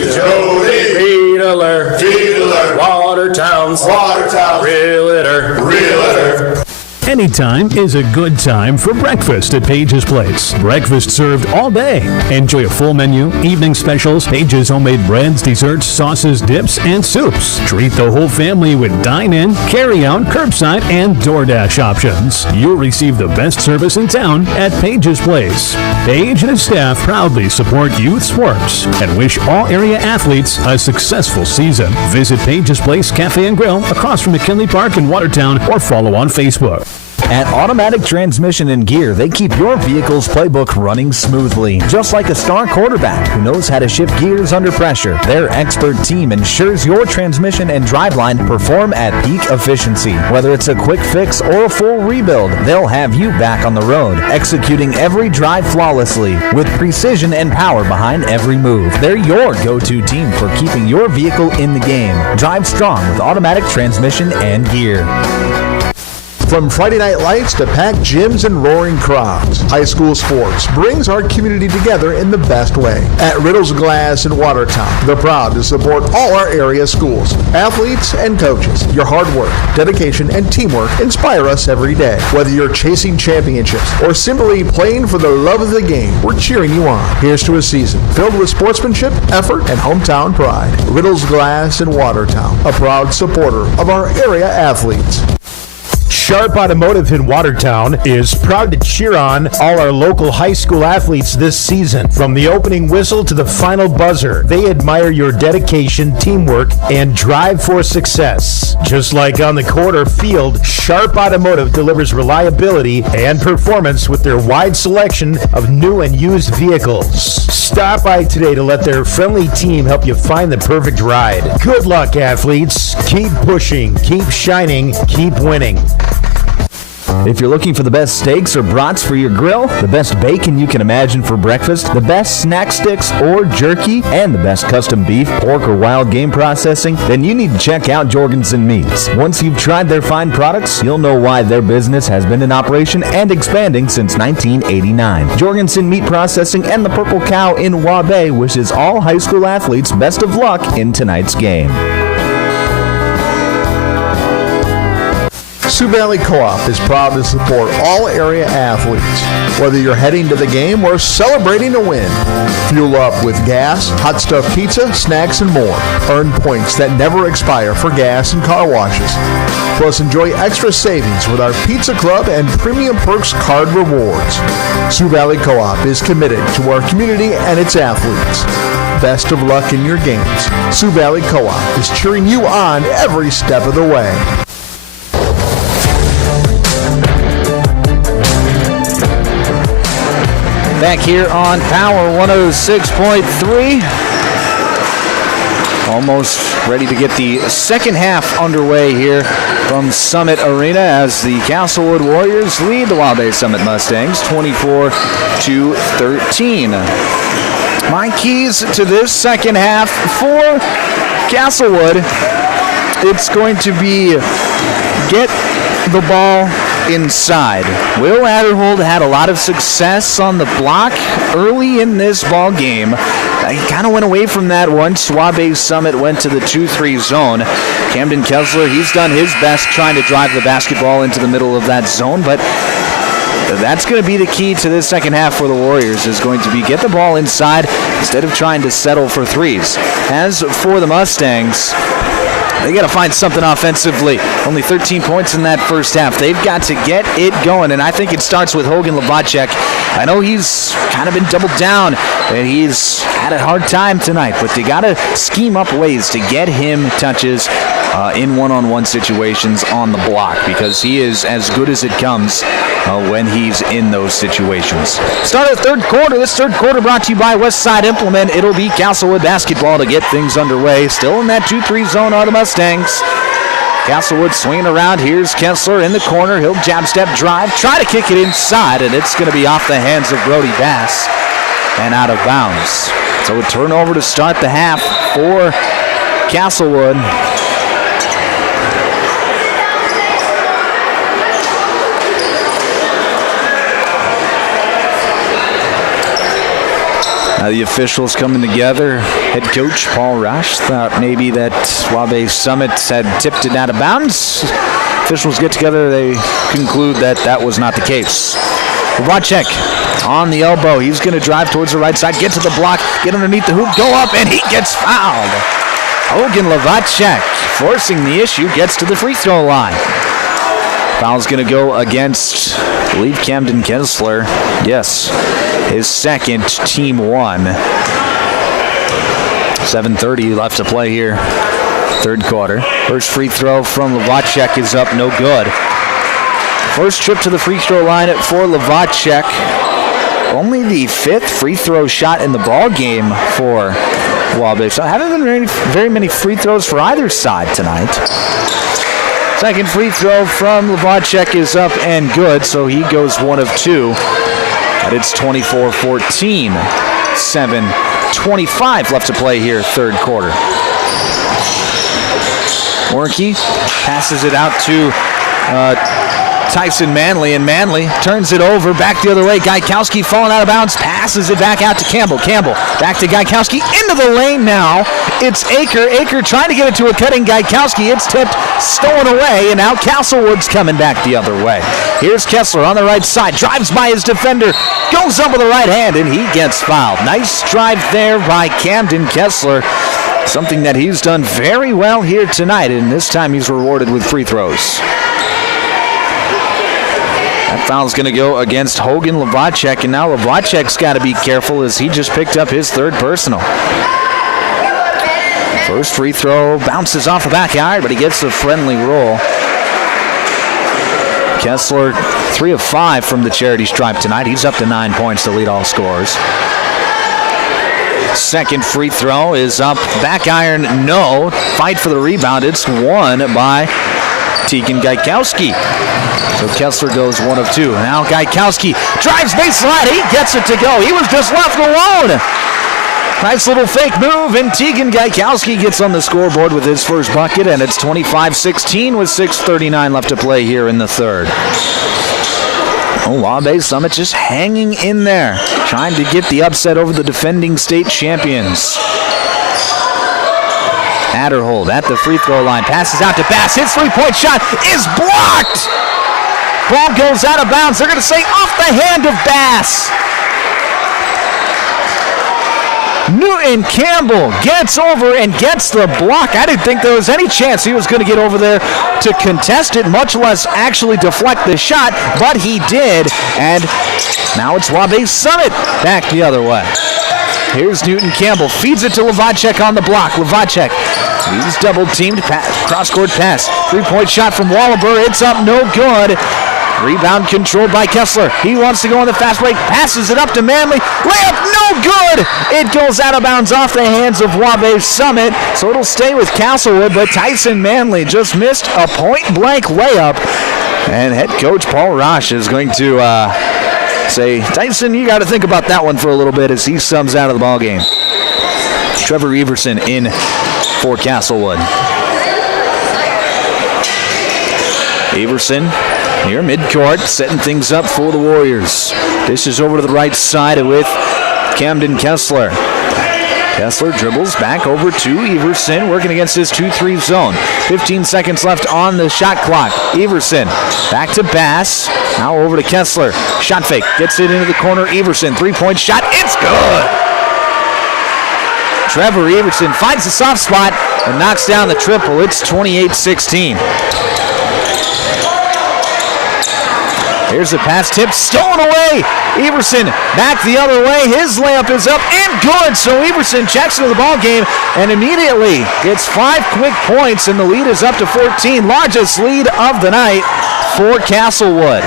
Fiedler, Watertown's Realtor. Anytime is a good time for breakfast at Page's Place. Breakfast served all day. Enjoy a full menu, evening specials, Page's homemade breads, desserts, sauces, dips, and soups. Treat the whole family with dine-in, carry-out, curbside, and DoorDash options. You'll receive the best service in town at Page's Place. Page and his staff proudly support youth sports and wish all area athletes a successful season. Visit Page's Place Cafe and Grill across from McKinley Park in Watertown or follow on Facebook. At Automatic Transmission and Gear, they keep your vehicle's playbook running smoothly. Just like a star quarterback who knows how to shift gears under pressure, their expert team ensures your transmission and driveline perform at peak efficiency. Whether it's a quick fix or a full rebuild, they'll have you back on the road, executing every drive flawlessly with precision and power behind every move. They're your go-to team for keeping your vehicle in the game. Drive strong with Automatic Transmission and Gear. From Friday night lights to packed gyms and roaring crowds, high school sports brings our community together in the best way. At Riddle's Glass in Watertown, they're proud to support all our area schools, athletes, and coaches. Your hard work, dedication, and teamwork inspire us every day. Whether you're chasing championships or simply playing for the love of the game, we're cheering you on. Here's to a season filled with sportsmanship, effort, and hometown pride. Riddle's Glass in Watertown, a proud supporter of our area athletes. Sharp Automotive in Watertown is proud to cheer on all our local high school athletes this season. From the opening whistle to the final buzzer, they admire your dedication, teamwork, and drive for success. Just like on the court or field, Sharp Automotive delivers reliability and performance with their wide selection of new and used vehicles. Stop by today to let their friendly team help you find the perfect ride. Good luck, athletes. Keep pushing, keep shining, keep winning. If you're looking for the best steaks or brats for your grill, the best bacon you can imagine for breakfast, the best snack sticks or jerky, and the best custom beef, pork, or wild game processing, then you need to check out Jorgensen Meats. Once you've tried their fine products, you'll know why their business has been in operation and expanding since 1989. Jorgensen Meat Processing and the Purple Cow in Waubay wishes all high school athletes best of luck in tonight's game. Sioux Valley Co-op is proud to support all area athletes. Whether you're heading to the game or celebrating a win, fuel up with gas, hot stuff pizza, snacks, and more. Earn points that never expire for gas and car washes. Plus, enjoy extra savings with our Pizza Club and Premium Perks card rewards. Sioux Valley Co-op is committed to our community and its athletes. Best of luck in your games. Sioux Valley Co-op is cheering you on every step of the way. Back here on Power 106.3. Almost ready to get the second half underway here from Summit Arena as the Castlewood Warriors lead the Waubay Summit Mustangs 24-13. My keys to this second half for Castlewood, it's going to be get the ball inside. Will Adderhold had a lot of success on the block early in this ball game. He kind of went away from that once Waubay Summit went to the 2-3 zone. Camden Kessler, he's done his best trying to drive the basketball into the middle of that zone, but that's going to be the key to this second half for the Warriors, is going to be get the ball inside instead of trying to settle for threes. As for the Mustangs, they got to find something offensively. Only 13 points in that first half. They've got to get it going, and I think it starts with Hogan Lavacek. I know he's kind of been doubled down, and he's had a hard time tonight, but they got to scheme up ways to get him touches in one-on-one situations on the block, because he is as good as it comes when he's in those situations. Start of the third quarter. This third quarter brought to you by Westside Implement. It'll be Castlewood basketball to get things underway. Still in that 2-3 zone are the Mustangs. Castlewood swinging around. Here's Kessler in the corner. He'll jab step drive. Try to kick it inside, and it's going to be off the hands of Brody Bass and out of bounds. So a turnover to start the half for Castlewood. The officials coming together. Head coach Paul Rush thought maybe that Waubay Summit had tipped it out of bounds. officials get together, they conclude that that was not the case. Lubacek on the elbow. He's going to drive towards the right side, get to the block, get underneath the hoop, go up, and he gets fouled. Hogan Lubacek, forcing the issue, gets to the free throw line. Foul's going to go against, I believe, Camden Kessler. Yes, his second, team 1. 7:30 left to play here, third quarter. First free throw from Lubacek is up, no good. First trip to the free throw line for Lubacek. Only the 5th free throw shot in the ball game for Waubay. So haven't been very many free throws for either side tonight. Second free throw from Lubacek is up and good, so he goes 1 of 2. But it's 24-14. 7:25 left to play here, third quarter. Warnke passes it out to Tyson Manley, and Manley turns it over, back the other way. Gaikowski falling out of bounds, passes it back out to Campbell. Campbell back to Gaikowski, into the lane now. It's Aker. Aker trying to get it to a cutting Gaikowski. It's tipped, stolen away, and now Castlewood's coming back the other way. Here's Kessler on the right side, drives by his defender, goes up with the right hand, and he gets fouled. Nice drive there by Camden Kessler. Something that he's done very well here tonight, and this time he's rewarded with free throws. That foul's going to go against Hogan Lubacek, and now Lubacek's got to be careful as he just picked up his 3rd personal. First free throw bounces off the back iron, but he gets a friendly roll. Kessler, 3 of 5 from the charity stripe tonight. He's up to 9 points to lead all scorers. Second free throw is up. Back iron, no. Fight for the rebound. It's won by Tegan Gaikowski. So Kessler goes 1 of 2. Now Gaikowski drives baseline. He gets it to go. He was just left alone. Nice little fake move, and Tegan Gaikowski gets on the scoreboard with his first bucket, and it's 25-16 with 6:39 left to play here in the third. Waubay Summit just hanging in there, trying to get the upset over the defending state champions. Adderhold at the free throw line, passes out to Bass. His three-point shot is blocked. Ball goes out of bounds. They're going to say off the hand of Bass. Newton Campbell gets over and gets the block. I didn't think there was any chance he was going to get over there to contest it, much less actually deflect the shot, but he did, and now it's Waubay Summit back the other way. Here's Newton Campbell, feeds it to Lubacek on the block. Lubacek, he's double-teamed, cross-court pass. Three-point shot from Wallaber, it's up, no good. Rebound controlled by Kessler. He wants to go on the fast break, passes it up to Manley. Layup, no good! It goes out of bounds off the hands of Waubay Summit, so it'll stay with Castlewood, but Tyson Manley just missed a point-blank layup. And head coach Paul Rosh is going to say, Tyson, you got to think about that one for a little bit as he sums out of the ballgame. Trevor Everson in for Castlewood. Everson here midcourt, setting things up for the Warriors. This is over to the right side with Camden Kessler. Kessler dribbles back over to Everson, working against his 2-3 zone. 15 seconds left on the shot clock. Everson back to Bass. Now over to Kessler. Shot fake, gets it into the corner. Everson, three-point shot. It's good! Trevor Everson finds the soft spot and knocks down the triple. It's 28-16. Here's the pass tip, stolen away. Everson back the other way. His layup is up and good. So Everson checks into the ball game and immediately gets 5 quick points, and the lead is up to 14. Largest lead of the night for Castlewood.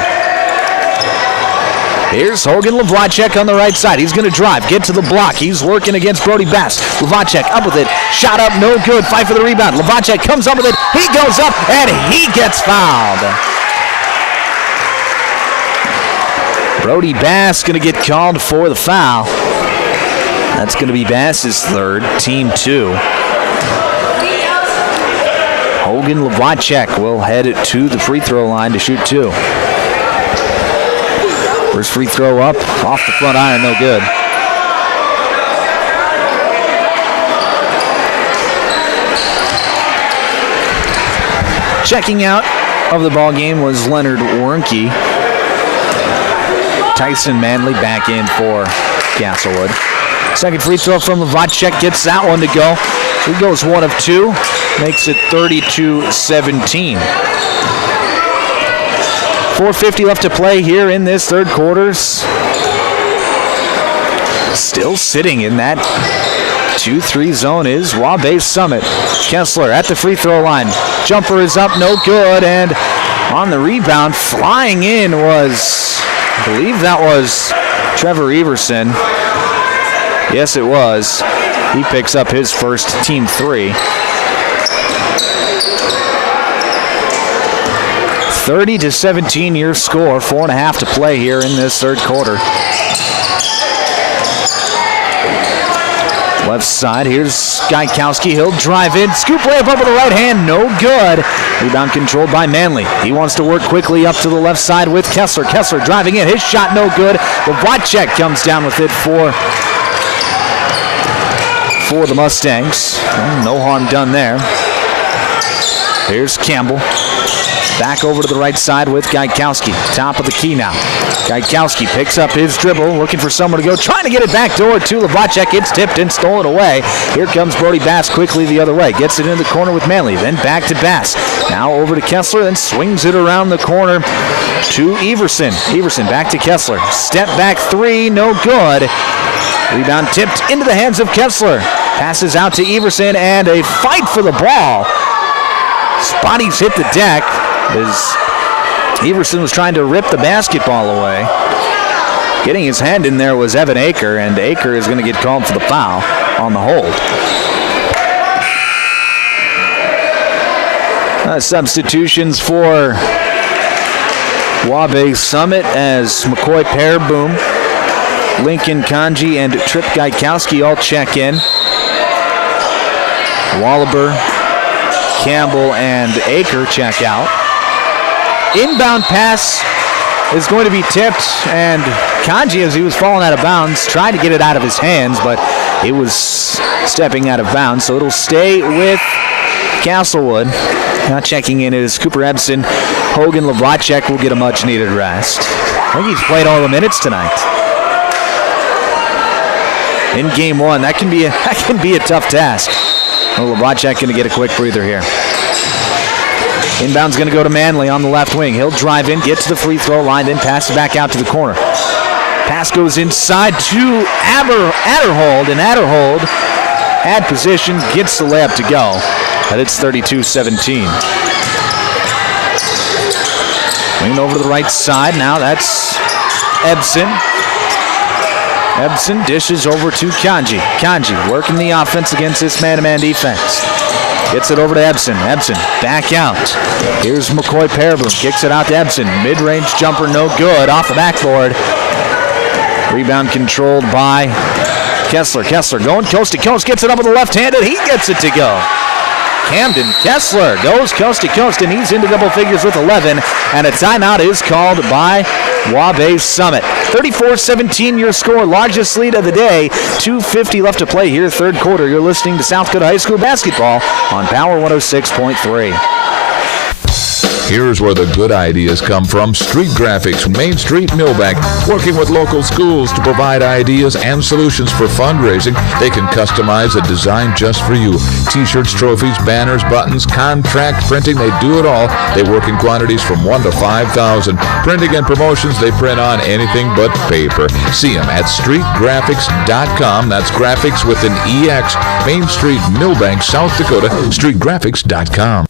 Here's Hogan Lubacek on the right side. He's going to drive, get to the block. He's working against Brody Bass. Lubacek up with it. Shot up, no good. Fight for the rebound. Lubacek comes up with it. He goes up, and he gets fouled. Brody Bass going to get called for the foul. That's going to be Bass's third, team 2. Hogan Lubacek will head it to the free throw line to shoot 2. First free throw up, off the front iron, no good. Checking out of the ball game was Leonard Warnke. Tyson Manley back in for Castlewood. Second free throw from Levacek gets that one to go. He goes 1 of 2, makes it 32-17. 4:50 left to play here in this third quarter. Still sitting in that 2-3 zone is Waubay Summit. Kessler at the free throw line. Jumper is up, no good, and on the rebound, flying in was, I believe that was Trevor Everson. Yes, it was. He picks up his first team 3. 30-17 your score. 4.5 to play here in this third quarter. Left side, here's Skykowski. He'll drive in. Scoop layup up with the right hand. No good. Rebound controlled by Manley. He wants to work quickly up to the left side with Kessler. Kessler driving in. His shot no good. Levacek comes down with it for the Mustangs. Well, no harm done there. Here's Campbell. Back over to the right side with Gajkowski. Top of the key now. Gajkowski picks up his dribble, looking for someone to go, trying to get it back door to Levacek. It's tipped and stolen away. Here comes Brody Bass quickly the other way. Gets it in the corner with Manley, then back to Bass. Now over to Kessler, then swings it around the corner to Everson. Everson back to Kessler. Step back 3, no good. Rebound tipped into the hands of Kessler. Passes out to Everson, and a fight for the ball. Spotties hit the deck as Everson was trying to rip the basketball away. Getting his hand in there was Evan Aker, and Aker is going to get called for the foul on the hold. Substitutions for Waubay Summit as McCoy Pearboom, Lincoln Kanji, and Trip Gajkowski all check in. Wallaber, Campbell, and Aker check out. Inbound pass is going to be tipped, and Kanji, as he was falling out of bounds, tried to get it out of his hands, but it was stepping out of bounds, so it'll stay with Castlewood. Now checking in is Cooper Ebson. Hogan Levacek will get a much-needed rest. I think he's played all the minutes tonight. In game 1, that can be a tough task. Well, Levacek going to get a quick breather here. Inbound's going to go to Manley on the left wing. He'll drive in, get to the free throw line, then pass it back out to the corner. Pass goes inside to Adderhold, and Adderhold had position, gets the layup to go. But it's 32-17. Wing over to the right side. Now that's Ebson. Ebson dishes over to Kanji. Kanji working the offense against this man-to-man defense. Gets it over to Ebson. Ebson back out. Here's McCoy Pearboom. Kicks it out to Ebson. Mid-range jumper, no good. Off the backboard. Rebound controlled by Kessler. Kessler going coast to coast. Gets it up with the left-handed. He gets it to go. Camden Kessler goes coast to coast, and he's into double figures with 11. And a timeout is called by Waubay Summit. 34-17 your score, largest lead of the day. 2:50 left to play here, third quarter. You're listening to South Dakota High School basketball on Power 106.3. Here's where the good ideas come from. Street Graphics, Main Street, Millbank, working with local schools to provide ideas and solutions for fundraising. They can customize a design just for you. T-shirts, trophies, banners, buttons, contract printing, they do it all. They work in quantities from 1 to 5,000. Printing and promotions, they print on anything but paper. See them at streetgraphics.com. That's graphics with an EX. Main Street, Millbank, South Dakota, streetgraphics.com.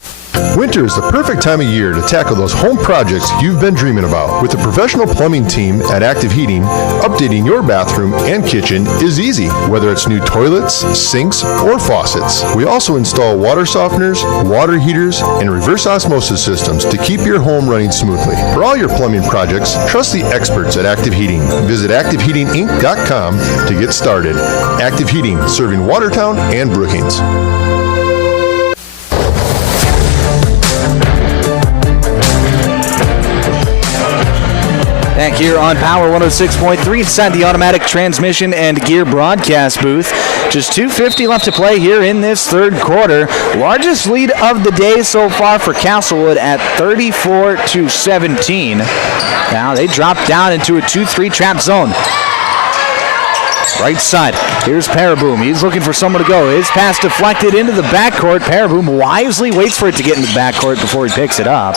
Winter is the perfect time of year to tackle those home projects you've been dreaming about. With the professional plumbing team at Active Heating, updating your bathroom and kitchen is easy, whether it's new toilets, sinks, or faucets. We also install water softeners, water heaters, and reverse osmosis systems to keep your home running smoothly. For all your plumbing projects, trust the experts at Active Heating. Visit ActiveHeatingInc.com to get started. Active Heating, serving Watertown and Brookings. Back here on Power 106.3 inside the automatic transmission and gear broadcast booth. Just 2:50 left to play here in this third quarter. Largest lead of the day so far for Castlewood at 34-17. Now they drop down into a 2-3 trap zone. Right side, here's Paraboom. He's looking for someone to go. His pass deflected into the backcourt. Paraboom wisely waits for it to get in the backcourt before he picks it up.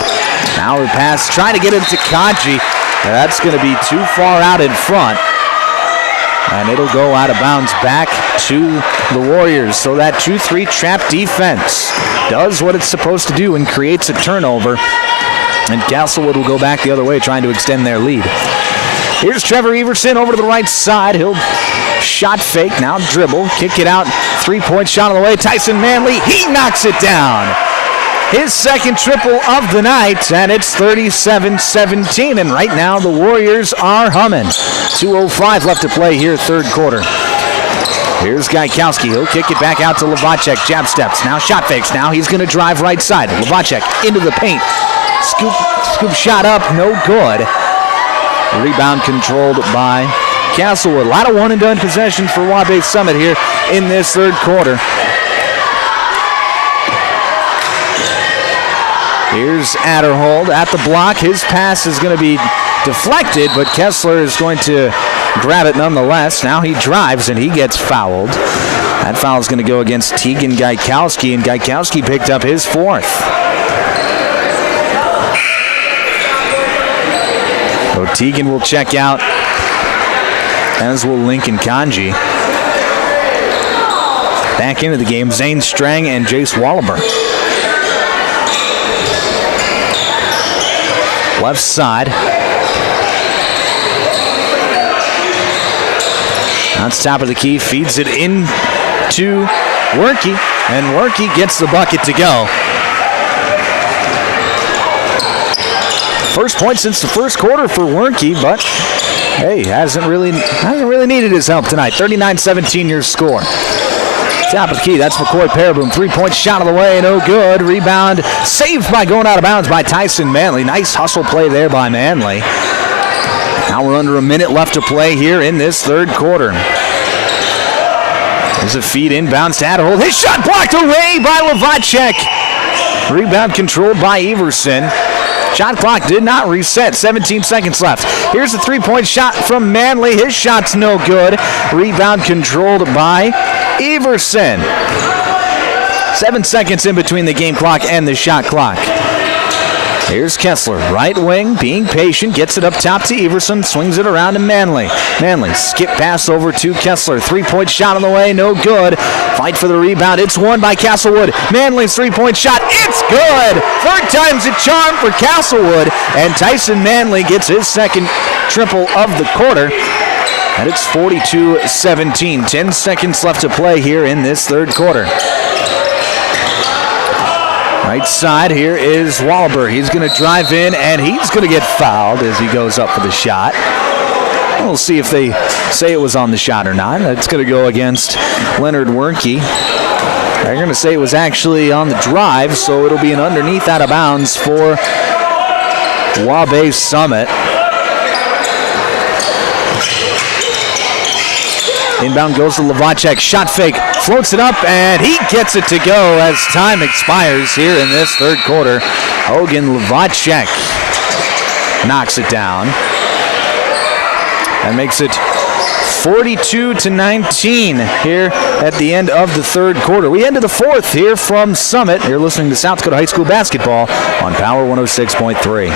Now the pass, trying to get it to Kaji. That's going to be too far out in front. And it'll go out of bounds back to the Warriors. So that 2-3 trap defense does what it's supposed to do and creates a turnover. And Castlewood will go back the other way, trying to extend their lead. Here's Trevor Everson over to the right side. He'll shot fake, now dribble, kick it out. 3-point shot on the way. Tyson Manley, he knocks it down. His second triple of the night, and it's 37-17. And right now the Warriors are humming. 2:05 left to play here, third quarter. Here's Gaikowski. He'll kick it back out to Levacek. Jab steps. Now shot fakes. Now he's going to drive right side. Levacek into the paint. Scoop shot up. No good. Rebound controlled by Castlewood. A lot of one-and-done possessions for Waubay Summit here in this third quarter. Here's Adderhold at the block. His pass is going to be deflected, but Kessler is going to grab it nonetheless. Now he drives, and he gets fouled. That foul is going to go against Tegan Gaikowski, and Gaikowski picked up his fourth. So Tegan will check out, as will Lincoln Kanji. Back into the game, Zane Strang and Jace Wallaber. Left side. That's top of the key, feeds it into Werke, and Werke gets the bucket to go. First point since the first quarter for Werke, but hey, hasn't really needed his help tonight. 39-17 your score. Top of the key, that's McCoy Paraboom. 3-point shot of the way, no good. Rebound saved by going out of bounds by Tyson Manley. Nice hustle play there by Manley. Now we're under a minute left to play here in this third quarter. There's a feed inbounds to Adderhold. His shot blocked away by Levacek. Rebound controlled by Everson. Shot clock did not reset. 17 seconds left. Here's the 3-point shot from Manley. His shot's no good. Rebound controlled by Everson. 7 seconds in between the game clock and the shot clock. Here's Kessler, right wing, being patient, gets it up top to Everson, swings it around to Manley. Manley, skip pass over to Kessler. 3-point shot on the way, no good. Fight for the rebound, it's won by Castlewood. Manley's 3-point shot, it's good! Third time's a charm for Castlewood, and Tyson Manley gets his second triple of the quarter. And it's 42-17. 10 seconds left to play here in this third quarter. Right side, here is Wallaber. He's going to drive in, and he's going to get fouled as he goes up for the shot. We'll see if they say it was on the shot or not. It's going to go against Leonard Werke. They're going to say it was actually on the drive, so it'll be an underneath out of bounds for Waubay Summit. Inbound goes to Levacek. Shot fake. Floats it up, and he gets it to go as time expires here in this third quarter. Hogan Levacek knocks it down. That makes it 42-19 here at the end of the third quarter. We end to the fourth here from Summit. You're listening to South Dakota High School basketball on Power 106.3.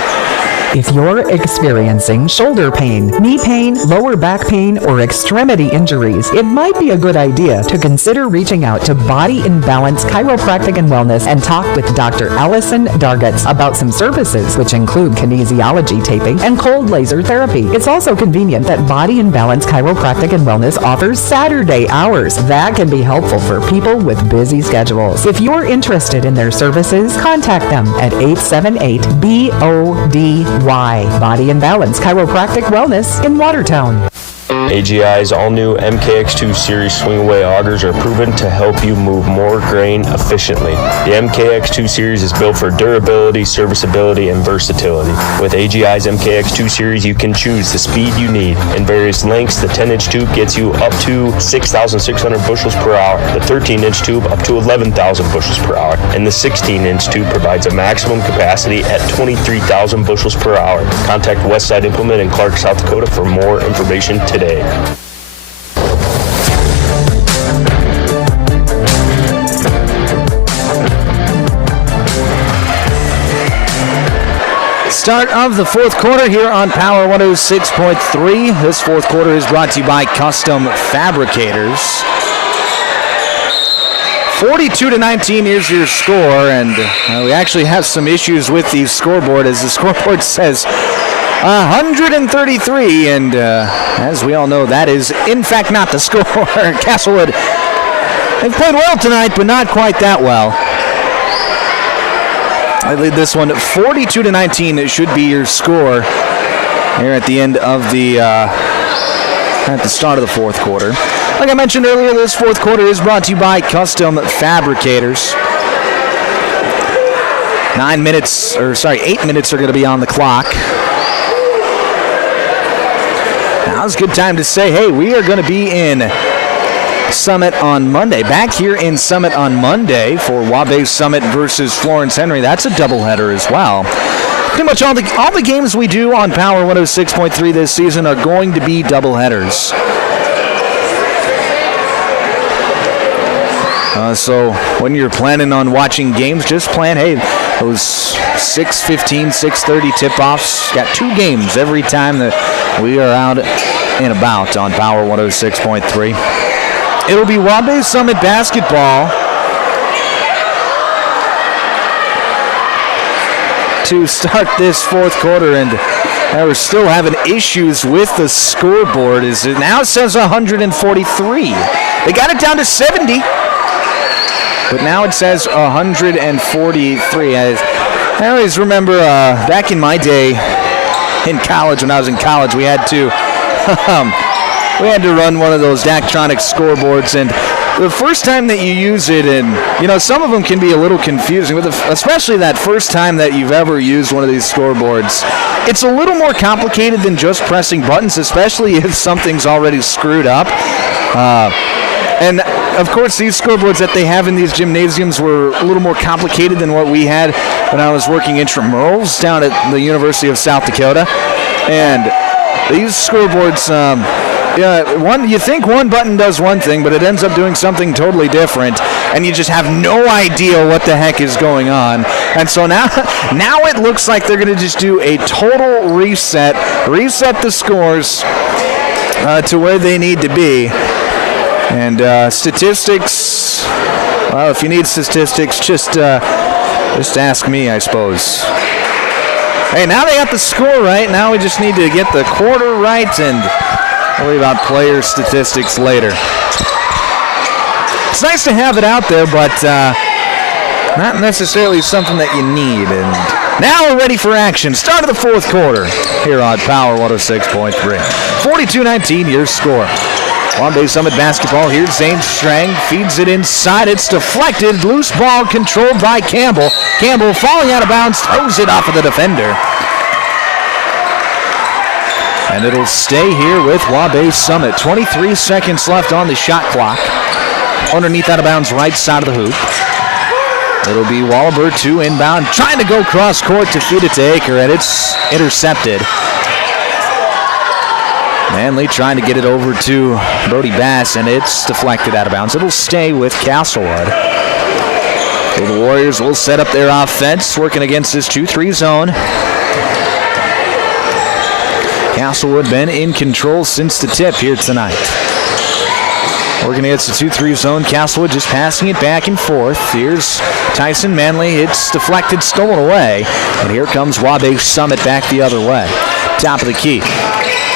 If you're experiencing shoulder pain, knee pain, lower back pain, or extremity injuries, it might be a good idea to consider reaching out to Body in Balance Chiropractic and Wellness and talk with Dr. Allison Dargetts about some services, which include kinesiology taping and cold laser therapy. It's also convenient that Body in Balance Chiropractic and Wellness offers Saturday hours. That can be helpful for people with busy schedules. If you're interested in their services, contact them at 878-BODY. Body in Balance Chiropractic Wellness in Watertown. AGI's all-new MKX2 Series swing-away augers are proven to help you move more grain efficiently. The MKX2 Series is built for durability, serviceability, and versatility. With AGI's MKX2 Series, you can choose the speed you need. In various lengths, the 10-inch tube gets you up to 6,600 bushels per hour, the 13-inch tube up to 11,000 bushels per hour, and the 16-inch tube provides a maximum capacity at 23,000 bushels per hour. Contact Westside Implement in Clark, South Dakota for more information today. Start of the fourth quarter here on Power 106.3. This fourth quarter is brought to you by Custom Fabricators. 42-19 is your score, and we actually have some issues with the scoreboard, as the scoreboard says 133, and as we all know, that is in fact not the score. Castlewood, they've played well tonight, but not quite that well. I lead this one 42-19. It should be your score here at the end of the at the start of the fourth quarter. Like I mentioned earlier, this fourth quarter is brought to you by Custom Fabricators. 8 minutes are going to be on the clock. Now's a good time to say, hey, we are going to be in Summit on Monday. Back here in Summit on Monday for Waubay Summit versus Florence Henry. That's a doubleheader as well. Pretty much all the games we do on Power 106.3 this season are going to be doubleheaders. So when you're planning on watching games, just plan, hey, those 6:15, 6:30 tip-offs. Got 2 games every time that we are out and about on Power 106.3. It'll be Waubay Summit basketball to start this fourth quarter, and we're still having issues with the scoreboard. It now says 143. They got it down to 70. But now it says 143. I always remember back in my day in college, when I was in college, we had to run one of those Daktronic scoreboards, and the first time that you use it, and some of them can be a little confusing, but especially that first time that you've ever used one of these scoreboards, it's a little more complicated than just pressing buttons, especially if something's already screwed up. And of course, these scoreboards that they have in these gymnasiums were a little more complicated than what we had when I was working intramurals down at the University of South Dakota. And these scoreboards, you think one button does one thing, but it ends up doing something totally different, and you just have no idea what the heck is going on. And so now it looks like they're going to just do a total reset the scores to where they need to be. And statistics, well, if you need statistics, just ask me, I suppose. Hey, now they got the score right. Now we just need to get the quarter right and worry about player statistics later. It's nice to have it out there, but not necessarily something that you need. And now we're ready for action. Start of the fourth quarter here on Power 106.3. 42-19, your score. Waubay Summit basketball here. Zane Strang feeds it inside. It's deflected. Loose ball controlled by Campbell. Campbell falling out of bounds, throws it off of the defender. And it'll stay here with Waubay Summit. 23 seconds left on the shot clock. Underneath out of bounds, right side of the hoop. It'll be Wallaber to inbound, trying to go cross court to feed it to Aker, and it's intercepted. Manley trying to get it over to Brody Bass, and it's deflected out of bounds. It'll stay with Castlewood. So the Warriors will set up their offense, working against this 2-3 zone. Castlewood been in control since the tip here tonight. Working against the 2-3 zone. Castlewood just passing it back and forth. Here's Tyson Manley. It's deflected, stolen away. And here comes Waubay Summit back the other way. Top of the key.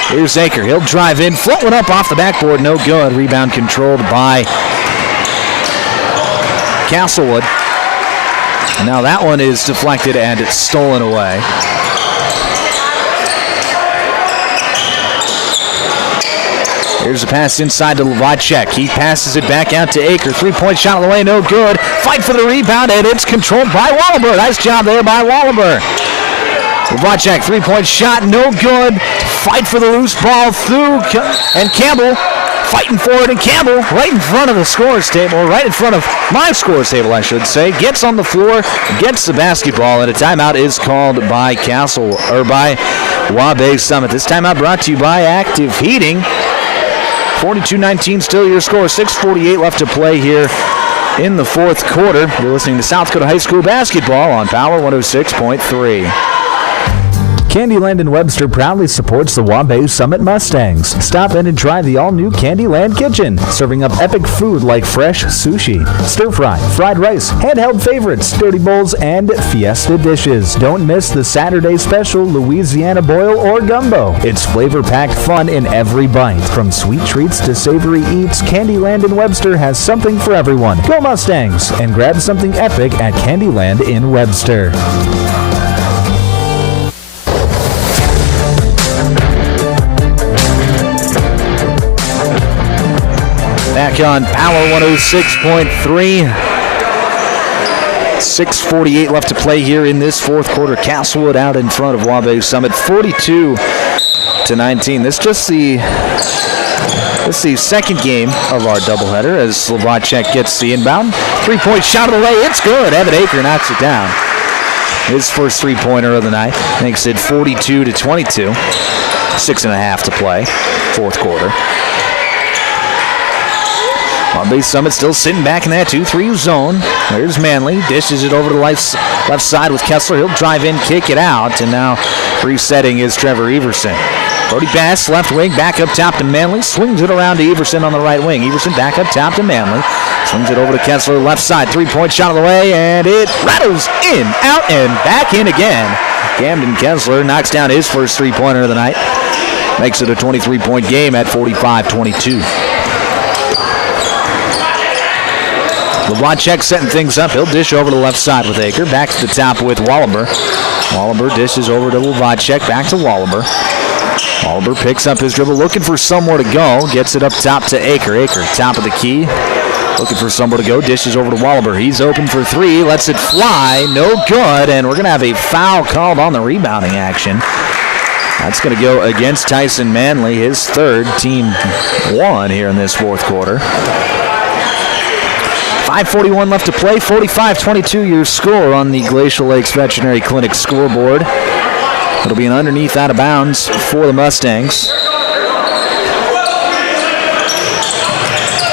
Here's Aker. He'll drive in. Float one up off the backboard. No good. Rebound controlled by Castlewood. And now that one is deflected and it's stolen away. Here's a pass inside to Lovacek. He passes it back out to Aker. 3-point shot on the way, no good. Fight for the rebound, and it's controlled by Wallaber. Nice job there by Wallaber. Lovacek, 3-point shot, no good. Fight for the loose ball through, and Campbell fighting for it, and Campbell right in front of the scores table, or right in front of my scores table, I should say, gets on the floor, gets the basketball, and a timeout is called by by Waubay Summit. This timeout brought to you by Active Heating. 42-19 still your score. 6:48 left to play here in the fourth quarter. You're listening to South Dakota High School basketball on Power 106.3. Candyland in Webster proudly supports the Waubay Summit Mustangs. Stop in and try the all-new Candyland Kitchen, serving up epic food like fresh sushi, stir-fry, fried rice, handheld favorites, dirty bowls, and fiesta dishes. Don't miss the Saturday special Louisiana boil or gumbo. It's flavor-packed fun in every bite. From sweet treats to savory eats, Candyland in Webster has something for everyone. Go Mustangs and grab something epic at Candyland in Webster. Back on Power 106.3. 6:48 left to play here in this fourth quarter. Castlewood out in front of Waubay Summit, 42-19. This is the second game of our doubleheader as Slovacek gets the inbound. 3-point shot of the way. It's good. Evan Aker knocks it down. His first three-pointer of the night makes it 42-22. 6.5 to play. Fourth quarter. Waubay Summit still sitting back in that 2-3 zone. There's Manley. Dishes it over to the left side with Kessler. He'll drive in, kick it out. And now resetting is Trevor Everson. Brody Bass, left wing, back up top to Manley. Swings it around to Everson on the right wing. Everson back up top to Manley. Swings it over to Kessler, left side. 3-point shot of the way, and it rattles in, out, and back in again. Camden Kessler knocks down his first three-pointer of the night. Makes it a 23-point game at 45-22. Lovacek setting things up. He'll dish over to the left side with Aker. Back to the top with Wallaber. Wallaber dishes over to Lovacek. Back to Wallaber. Wallaber picks up his dribble, looking for somewhere to go. Gets it up top to Aker. Aker, top of the key. Looking for somewhere to go. Dishes over to Wallaber. He's open for three. Lets it fly. No good. And we're going to have a foul called on the rebounding action. That's going to go against Tyson Manley, his third, team one here in this fourth quarter. 5:41 left to play. 45-22 your score on the Glacial Lakes Veterinary Clinic scoreboard. It'll be an underneath out of bounds for the Mustangs.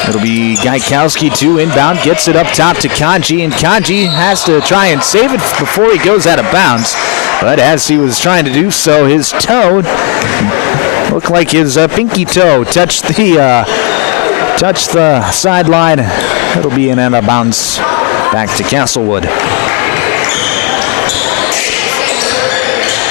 It'll be Gaikowski to inbound. Gets it up top to Kanji, and Kanji has to try and save it before he goes out of bounds. But as he was trying to do so, his toe looked like his pinky toe touched the sideline. It'll be an out of bounds back to Castlewood.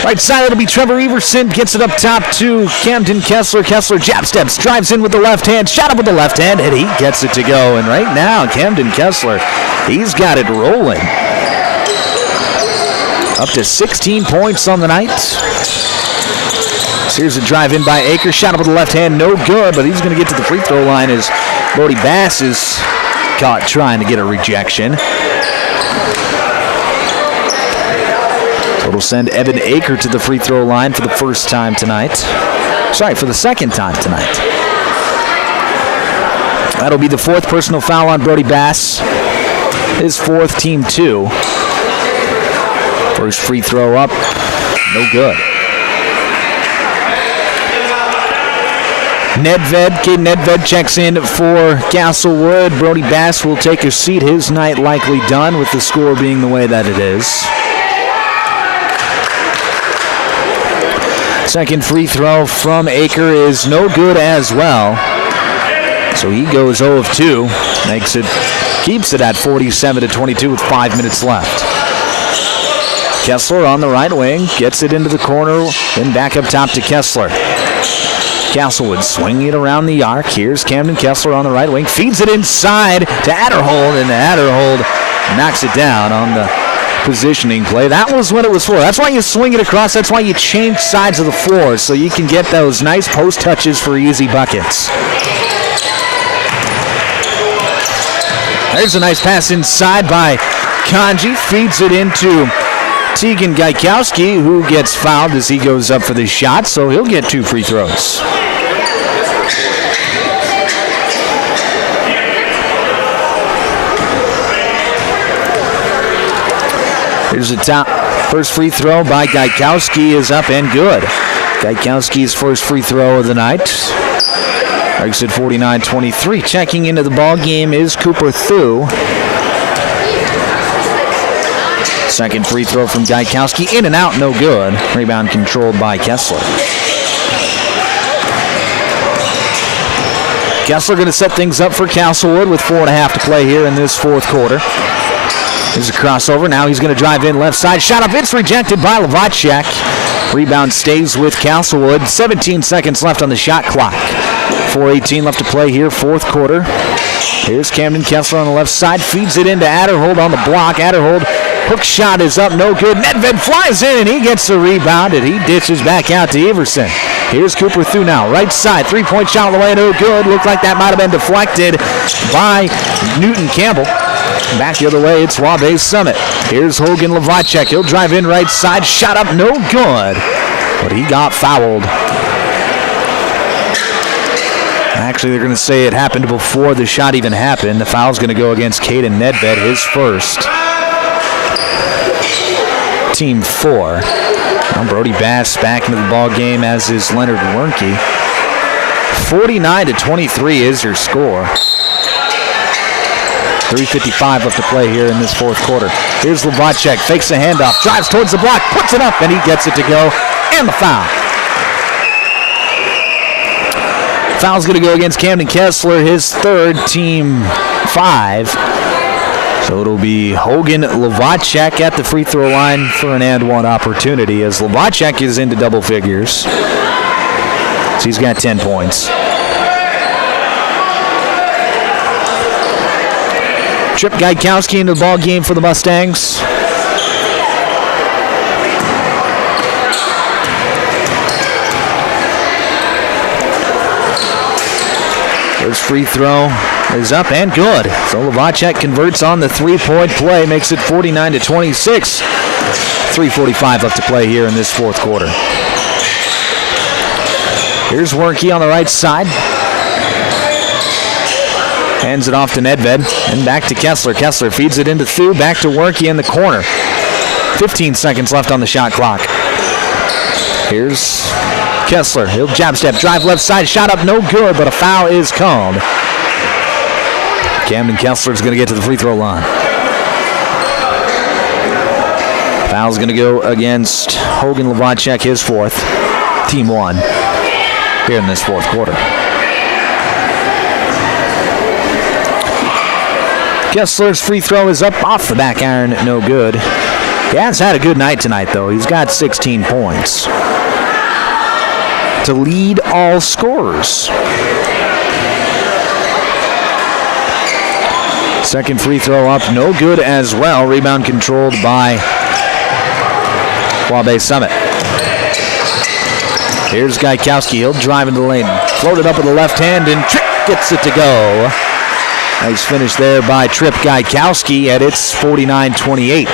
Right side, it'll be Trevor Everson. Gets it up top to Camden Kessler. Kessler jab steps, drives in with the left hand, shot up with the left hand, and he gets it to go. And right now, Camden Kessler, he's got it rolling. Up to 16 points on the night. So here's a drive in by Aker. Shot up with the left hand, no good, but he's going to get to the free throw line as Brody Bass is caught trying to get a rejection. So it'll send Evan Aker to the free throw line for the first time tonight. Sorry, for the second time tonight. That'll be the fourth personal foul on Brody Bass. His fourth, team two. First free throw up, no good. Caden Nedved checks in for Castlewood. Brody Bass will take a seat. His night likely done with the score being the way that it is. Second free throw from Aker is no good as well. So he goes 0 of 2. Keeps it at 47-22 with 5 minutes left. Kessler on the right wing, gets it into the corner, then back up top to Kessler. Castlewood swinging it around the arc. Here's Camden Kessler on the right wing. Feeds it inside to Adderhold, and Adderhold knocks it down on the positioning play. That was what it was for. That's why you swing it across. That's why you change sides of the floor, so you can get those nice post touches for easy buckets. There's a nice pass inside by Kanji. Feeds it into Tegan Gaikowski, who gets fouled as he goes up for the shot, so he'll get 2 free throws. Here's the top. First free throw by Gaikowski is up and good. Gaikowski's first free throw of the night. Makes it 49-23. Checking into the ball game is Cooper Thu. Second free throw from Gaikowski. In and out, no good. Rebound controlled by Kessler. Kessler going to set things up for Castlewood with 4.5 to play here in this fourth quarter. There's a crossover. Now he's going to drive in left side. Shot up. It's rejected by Levacek. Rebound stays with Castlewood. 17 seconds left on the shot clock. 4:18 left to play here, fourth quarter. Here's Camden Kessler on the left side. Feeds it into Adderhold on the block. Adderhold, hook shot is up. No good. Nedved flies in and he gets the rebound and he ditches back out to Everson. Here's Cooper Thu now. Right side. 3-point shot on the way. No good. Looked like that might have been deflected by Newton Campbell. Back the other way, it's Waubay Summit. Here's Hogan Levacek. He'll drive in right side. Shot up, no good. But he got fouled. Actually, they're going to say it happened before the shot even happened. The foul's going to go against Caden Nedved, his first. Team 4. Now Brody Bass back into the ball game, as is Leonard Wernke. 49-23 is your score. 3:55 left to play here in this fourth quarter. Here's Levacek, fakes the handoff, drives towards the block, puts it up, and he gets it to go, and the foul. Foul's going to go against Camden Kessler, his third, team 5. So it'll be Hogan Levacek at the free throw line for an and one opportunity, as Levacek is into double figures. So he's got 10 points. Trip Gaikowski into the ball game for the Mustangs. First free throw is up and good. So Levacek converts on the 3-point play, makes it 49-26. 3:45 left to play here in this fourth quarter. Here's Wernke on the right side. Hands it off to Nedved, and back to Kessler. Kessler feeds it into Thu, back to Wernke in the corner. 15 seconds left on the shot clock. Here's Kessler. He'll jab step, drive left side, shot up, no good, but a foul is called. Camden Kessler's going to get to the free throw line. Foul's going to go against Hogan Levacek, his fourth. Team 1 here in this fourth quarter. Kessler's free throw is up off the back iron, no good. Gaz had a good night tonight, though. He's got 16 points to lead all scorers. Second free throw up, no good as well. Rebound controlled by Waubay Summit. Here's Gaikowski. He'll drive into the lane. Floated up with the left hand, and Tripp gets it to go. Nice finish there by Trip Gaikowski, and it's 49-28.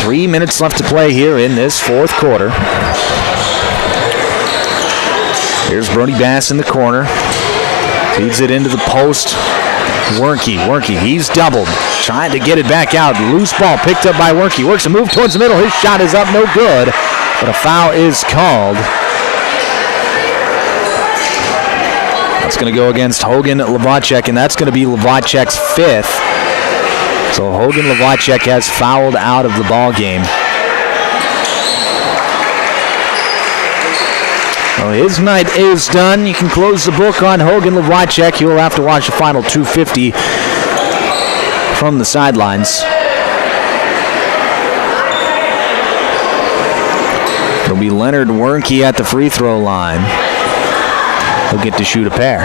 3 minutes left to play here in this fourth quarter. Here's Brody Bass in the corner. Feeds it into the post. Wernke, he's doubled. Trying to get it back out. Loose ball picked up by Wernke. Works a move towards the middle. His shot is up, no good. But a foul is called. That's going to go against Hogan Levacek, and that's going to be Levacek's 5th. So Hogan Levacek has fouled out of the ball game. Well, his night is done. You can close the book on Hogan Levacek. You'll have to watch the final 250 from the sidelines. It'll be Leonard Wernke at the free throw line. He'll get to shoot a pair.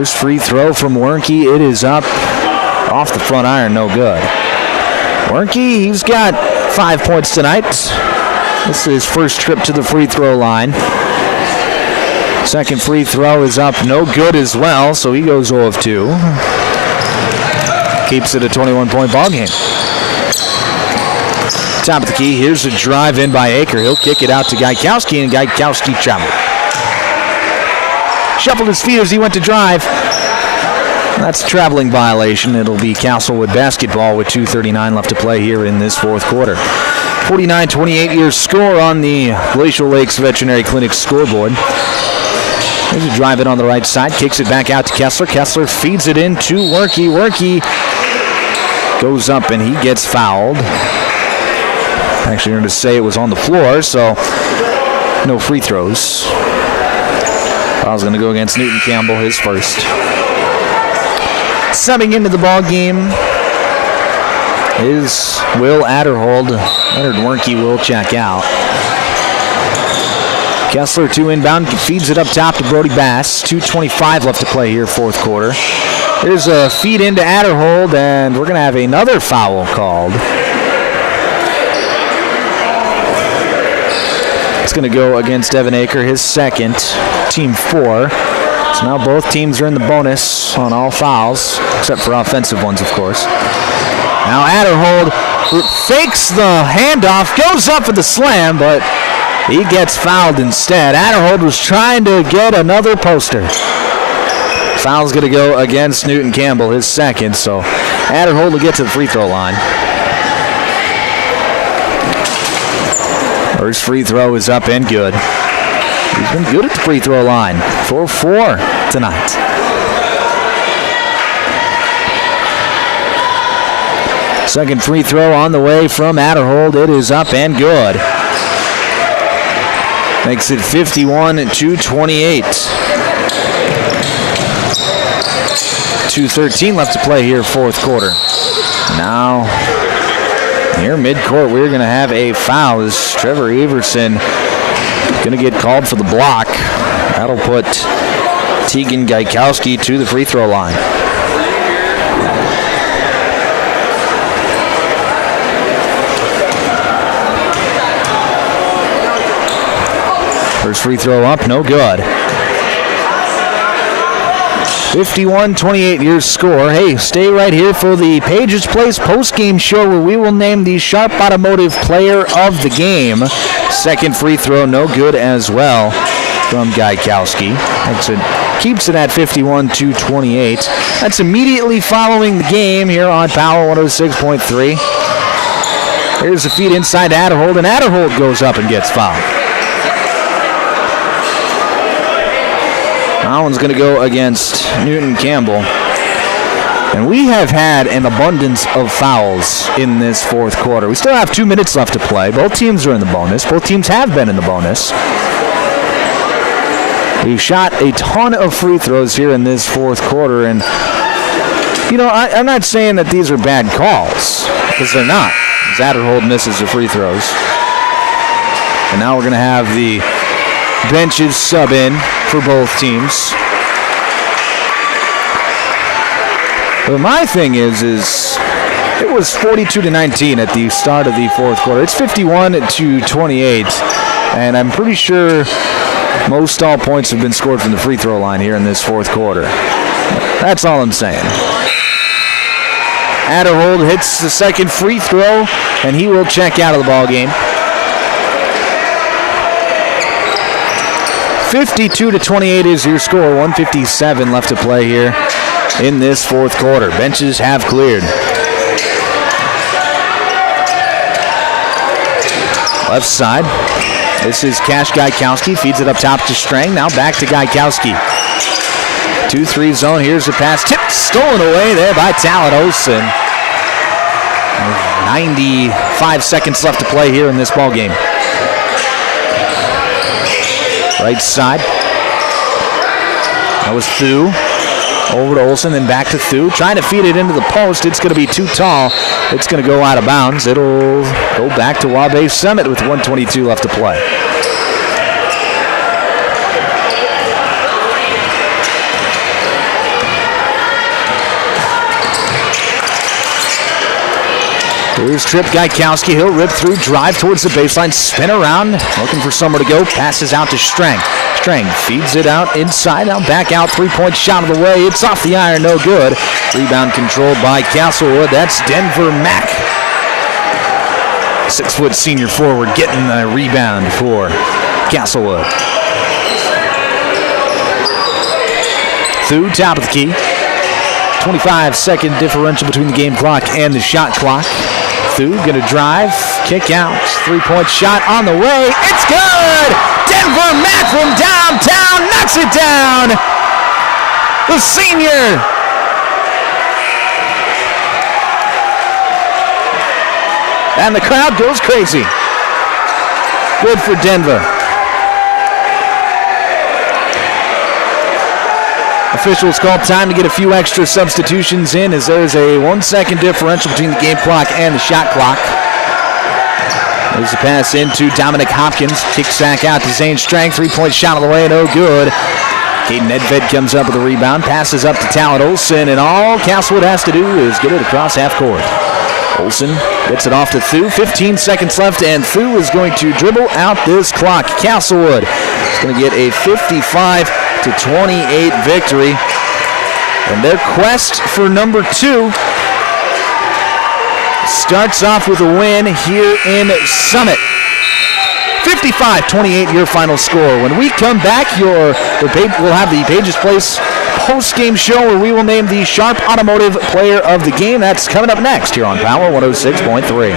First free throw from Wernke. It is up off the front iron, no good. Wernke, he's got 5 points tonight. This is his first trip to the free throw line. Second free throw is up, no good as well, so he goes 0 of 2. Keeps it a 21-point ball game. Top of the key, here's a drive in by Aker. He'll kick it out to Gaikowski, and Gaikowski traveled. Shuffled his feet as he went to drive. That's a traveling violation. It'll be Castlewood basketball with 2:39 left to play here in this fourth quarter. 49-28 your score on the Glacial Lakes Veterinary Clinic scoreboard. There's a drive in on the right side, kicks it back out to Kessler. Kessler feeds it in to Wernke. Wernke goes up and he gets fouled. Actually, I'm going to say it was on the floor, so no free throws. Foul's going to go against Newton Campbell, his first. Subbing into the ball game is Will Adderhold. Leonard Wernke will check out. Kessler to inbound, feeds it up top to Brody Bass. 2:25 left to play here, fourth quarter. There's a feed into Adderhold, and we're going to have another foul called. It's going to go against Evan Aker, his second, team 4. So now both teams are in the bonus on all fouls, except for offensive ones, of course. Now Adderhold fakes the handoff, goes up for the slam, but he gets fouled instead. Adderhold was trying to get another poster. Foul's going to go against Newton Campbell, his second, so Adderhold will get to the free throw line. First free throw is up and good. He's been good at the free throw line. 4-4 tonight. Second free throw on the way from Adderhold. It is up and good. Makes it 51-28. 2:13 left to play here, fourth quarter. Now, near midcourt, we're going to have a foul as Trevor Everson going to get called for the block. That'll put Tegan Gaikowski to the free throw line. First free throw up, no good. 51-28 your score. Hey, stay right here for the Pages Place postgame show where we will name the Sharp Automotive Player of the Game. Second free throw, no good as well from Gaikowski. Keeps it at 51-28. That's immediately following the game here on Power 106.3. Here's the feed inside Adderhold, and Adderhold goes up and gets fouled. That one's going to go against Newton Campbell. And we have had an abundance of fouls in this fourth quarter. We still have 2 minutes left to play. Both teams are in the bonus. Both teams have been in the bonus. We've shot a ton of free throws here in this fourth quarter. And, you know, I'm not saying that these are bad calls, because they're not. Adderhold misses the free throws. And now we're going to have the benches sub in for both teams. But my thing is it was 42-19 at the start of the fourth quarter. It's 51-28, and I'm pretty sure most all points have been scored from the free throw line here in this fourth quarter. That's all I'm saying. Adderhold hits the second free throw, and he will check out of the ball game. 52-28 is your score. 1:57 left to play here in this fourth quarter. Benches have cleared. Left side. This is Cash Gaikowski. Feeds it up top to Strang. Now back to Gaikowski. 2-3 zone. Here's the pass. Tipped. Stolen away there by Talados. And 95 seconds left to play here in this ball game. Right side. That was Thu. Over to Olsen, then back to Thu. Trying to feed it into the post. It's going to be too tall. It's going to go out of bounds. It'll go back to Waubay Summit with 1:22 left to play. Here's Trip Gaikowski. He'll rip through, drive towards the baseline, spin around, looking for somewhere to go. Passes out to Strang. Strang feeds it out inside, now back out. 3-point shot of the way. It's off the iron, no good. Rebound controlled by Castlewood. That's Denver Mack. 6-foot senior forward getting the rebound for Castlewood. Through top of the key. 25-second differential between the game clock and the shot clock. Thu gonna drive, kick out, 3-point shot on the way. It's good! Denver Mack from downtown knocks it down! The senior! And the crowd goes crazy. Good for Denver. Officials called time to get a few extra substitutions in as there's a 1-second differential between the game clock and the shot clock. There's a pass into Dominic Hopkins. Kick sack out to Zane Strang. 3-point shot on the way, no good. Caden Edved comes up with a rebound. Passes up to Talon Olsen, and all Castlewood has to do is get it across half court. Olsen gets it off to Thu. 15 seconds left, and Thu is going to dribble out this clock. Castlewood is going to get a 55-28 victory. And their quest for number 2 starts off with a win here in Summit. 55-28 your final score. When we come back, we'll have the Pages Place post-game show where we will name the Sharp Automotive Player of the Game. That's coming up next here on Power 106.3.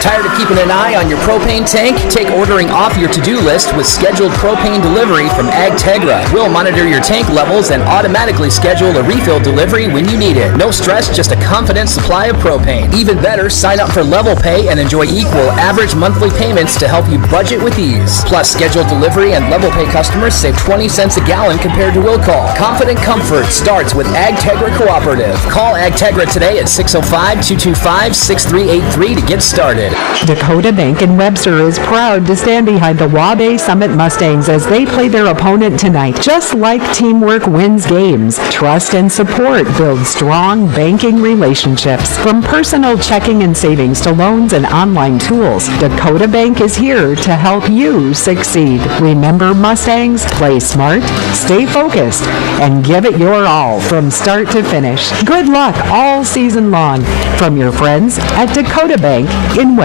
Tired of keeping an eye on your propane tank? Take ordering off your to-do list with scheduled propane delivery from AgTegra. We'll monitor your tank levels and automatically schedule a refill delivery when you need it. No stress, just a confident supply of propane. Even better, sign up for Level Pay and enjoy equal average monthly payments to help you budget with ease. Plus, scheduled delivery and Level Pay customers save 20 cents a gallon compared to will call. Confident comfort starts with AgTegra Cooperative. Call AgTegra today at 605-225-6383 to get started. Dakota Bank in Webster is proud to stand behind the Waubay Summit Mustangs as they play their opponent tonight. Just like teamwork wins games, trust and support build strong banking relationships. From personal checking and savings to loans and online tools, Dakota Bank is here to help you succeed. Remember, Mustangs, play smart, stay focused, and give it your all from start to finish. Good luck all season long from your friends at Dakota Bank in Webster.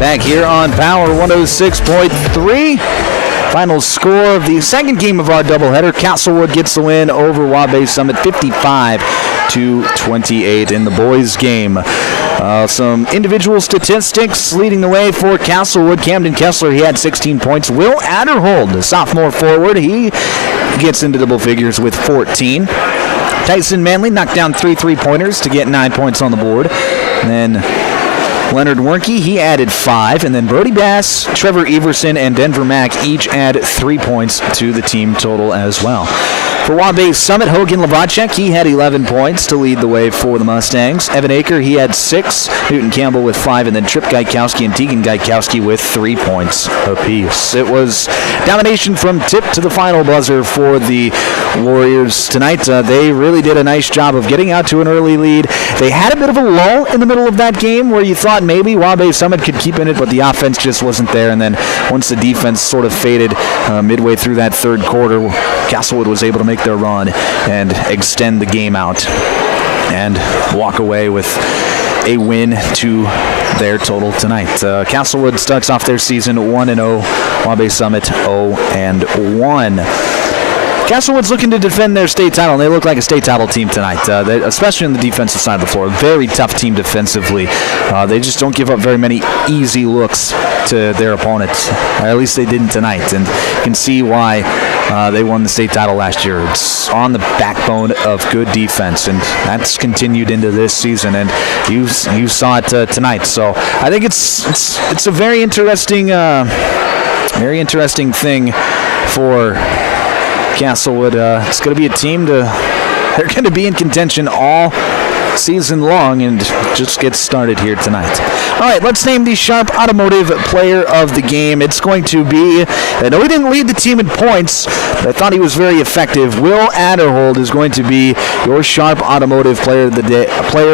Back here on Power 106.3. Final score of the second game of our doubleheader. Castlewood gets the win over Waubay Summit 55-28 in the boys' game. Some individual statistics leading the way for Castlewood. Camden Kessler, he had 16 points. Will Adderhold, the sophomore forward, he gets into double figures with 14. Tyson Manley knocked down 3 3-pointers to get 9 points on the board. And then Leonard Wernke, he added 5. And then Brody Bass, Trevor Everson, and Denver Mack each add 3 points to the team total as well. For Waubay Summit, Hogan Lavacek, he had 11 points to lead the way for the Mustangs. Evan Aker, he had 6. Newton Campbell with 5. And then Trip Gaikowski and Tegan Gaikowski with 3 points apiece. It was domination from tip to the final buzzer for the Warriors tonight. They really did a nice job of getting out to an early lead. They had a bit of a lull in the middle of that game where you thought maybe Waubay Summit could keep in it, but the offense just wasn't there. And then once the defense sort of faded midway through that third quarter, Castlewood was able to make their run and extend the game out and walk away with a win to their total tonight. Castlewood starts off their season 1-0, Waubay Summit 0-1. Castlewood's looking to defend their state title, and they look like a state title team tonight, especially on the defensive side of the floor. Very tough team defensively. They just don't give up very many easy looks to their opponents. Or at least they didn't tonight, and you can see why they won the state title last year. It's on the backbone of good defense, and that's continued into this season, and you saw it tonight. So I think it's a very interesting thing for Castlewood. It's going to be a team they're going to be in contention all season long and just gets started here tonight. All right, let's name the Sharp Automotive Player of the Game. It's going to be, I know he didn't lead the team in points, but I thought he was very effective. Will Adderhold is going to be your Sharp Automotive Player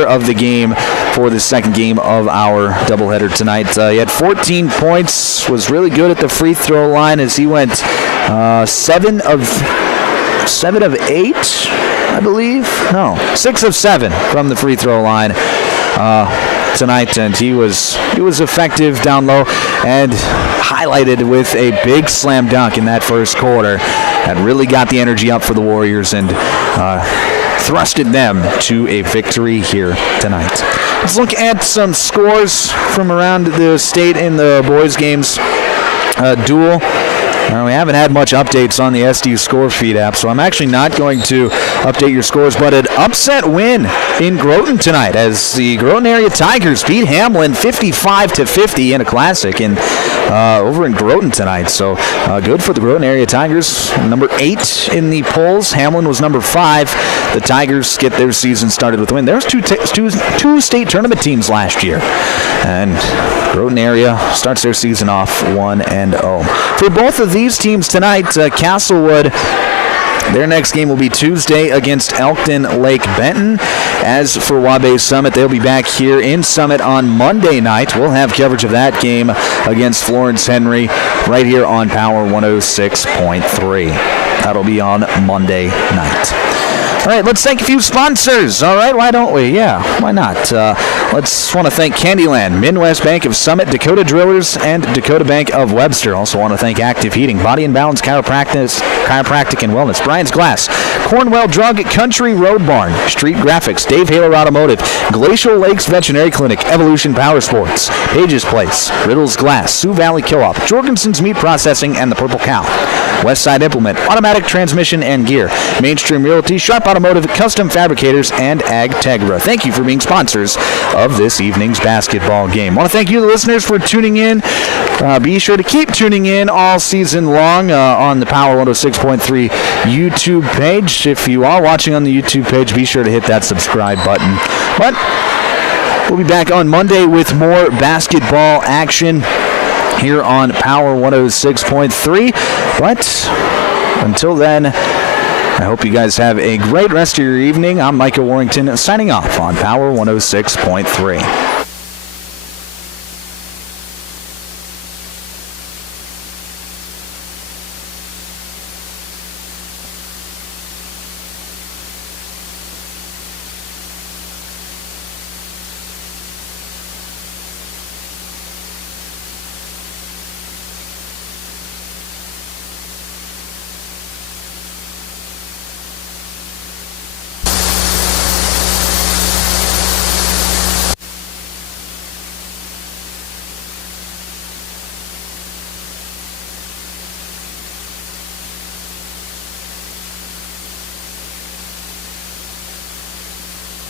of the Game for the second game of our doubleheader tonight. He had 14 points, was really good at the free throw line as he went 7 of 8, I believe. No, 6 of 7 from the free throw line tonight, and he was effective down low and highlighted with a big slam dunk in that first quarter that really got the energy up for the Warriors and thrusted them to a victory here tonight. Let's look at some scores from around the state in the boys' games duel. We haven't had much updates on the SD score feed app, so I'm actually not going to update your scores, but an upset win in Groton tonight as the Groton area Tigers beat Hamlin 55-50 in a classic over in Groton tonight. So good for the Groton area Tigers. Number 8 in the polls. Hamlin was number 5. The Tigers get their season started with a win. There's two state tournament teams last year, and Groton area starts their season off 1-0. For both of these teams tonight, Castlewood, their next game will be Tuesday against Elkton Lake Benton. As for Waubay Summit, they'll be back here in Summit on Monday night. We'll have coverage of that game against Florence Henry right here on Power 106.3. That'll be on Monday night. All right, let's thank a few sponsors. All right, why don't we? Yeah, why not? Let's want to thank Candyland, Midwest Bank of Summit, Dakota Drillers, and Dakota Bank of Webster. Also want to thank Active Heating, Body and Balance Chiropractic and Wellness, Brian's Glass, Cornwell Drug, Country Road Barn, Street Graphics, Dave Haler Automotive, Glacial Lakes Veterinary Clinic, Evolution Power Sports, Pages Place, Riddles Glass, Sioux Valley Co-op, Jorgensen's Meat Processing, and the Purple Cow. Westside Implement, Automatic Transmission and Gear, Mainstream Realty, Sharp Automotive, Custom Fabricators, and Ag Tegra. Thank you for being sponsors of this evening's basketball game. I want to thank you, the listeners, for tuning in. Be sure to keep tuning in all season long on the Power 106.3 YouTube page. If you are watching on the YouTube page, be sure to hit that subscribe button. But we'll be back on Monday with more basketball action here on Power 106.3. But until then, I hope you guys have a great rest of your evening. I'm Micah Warrington signing off on Power 106.3.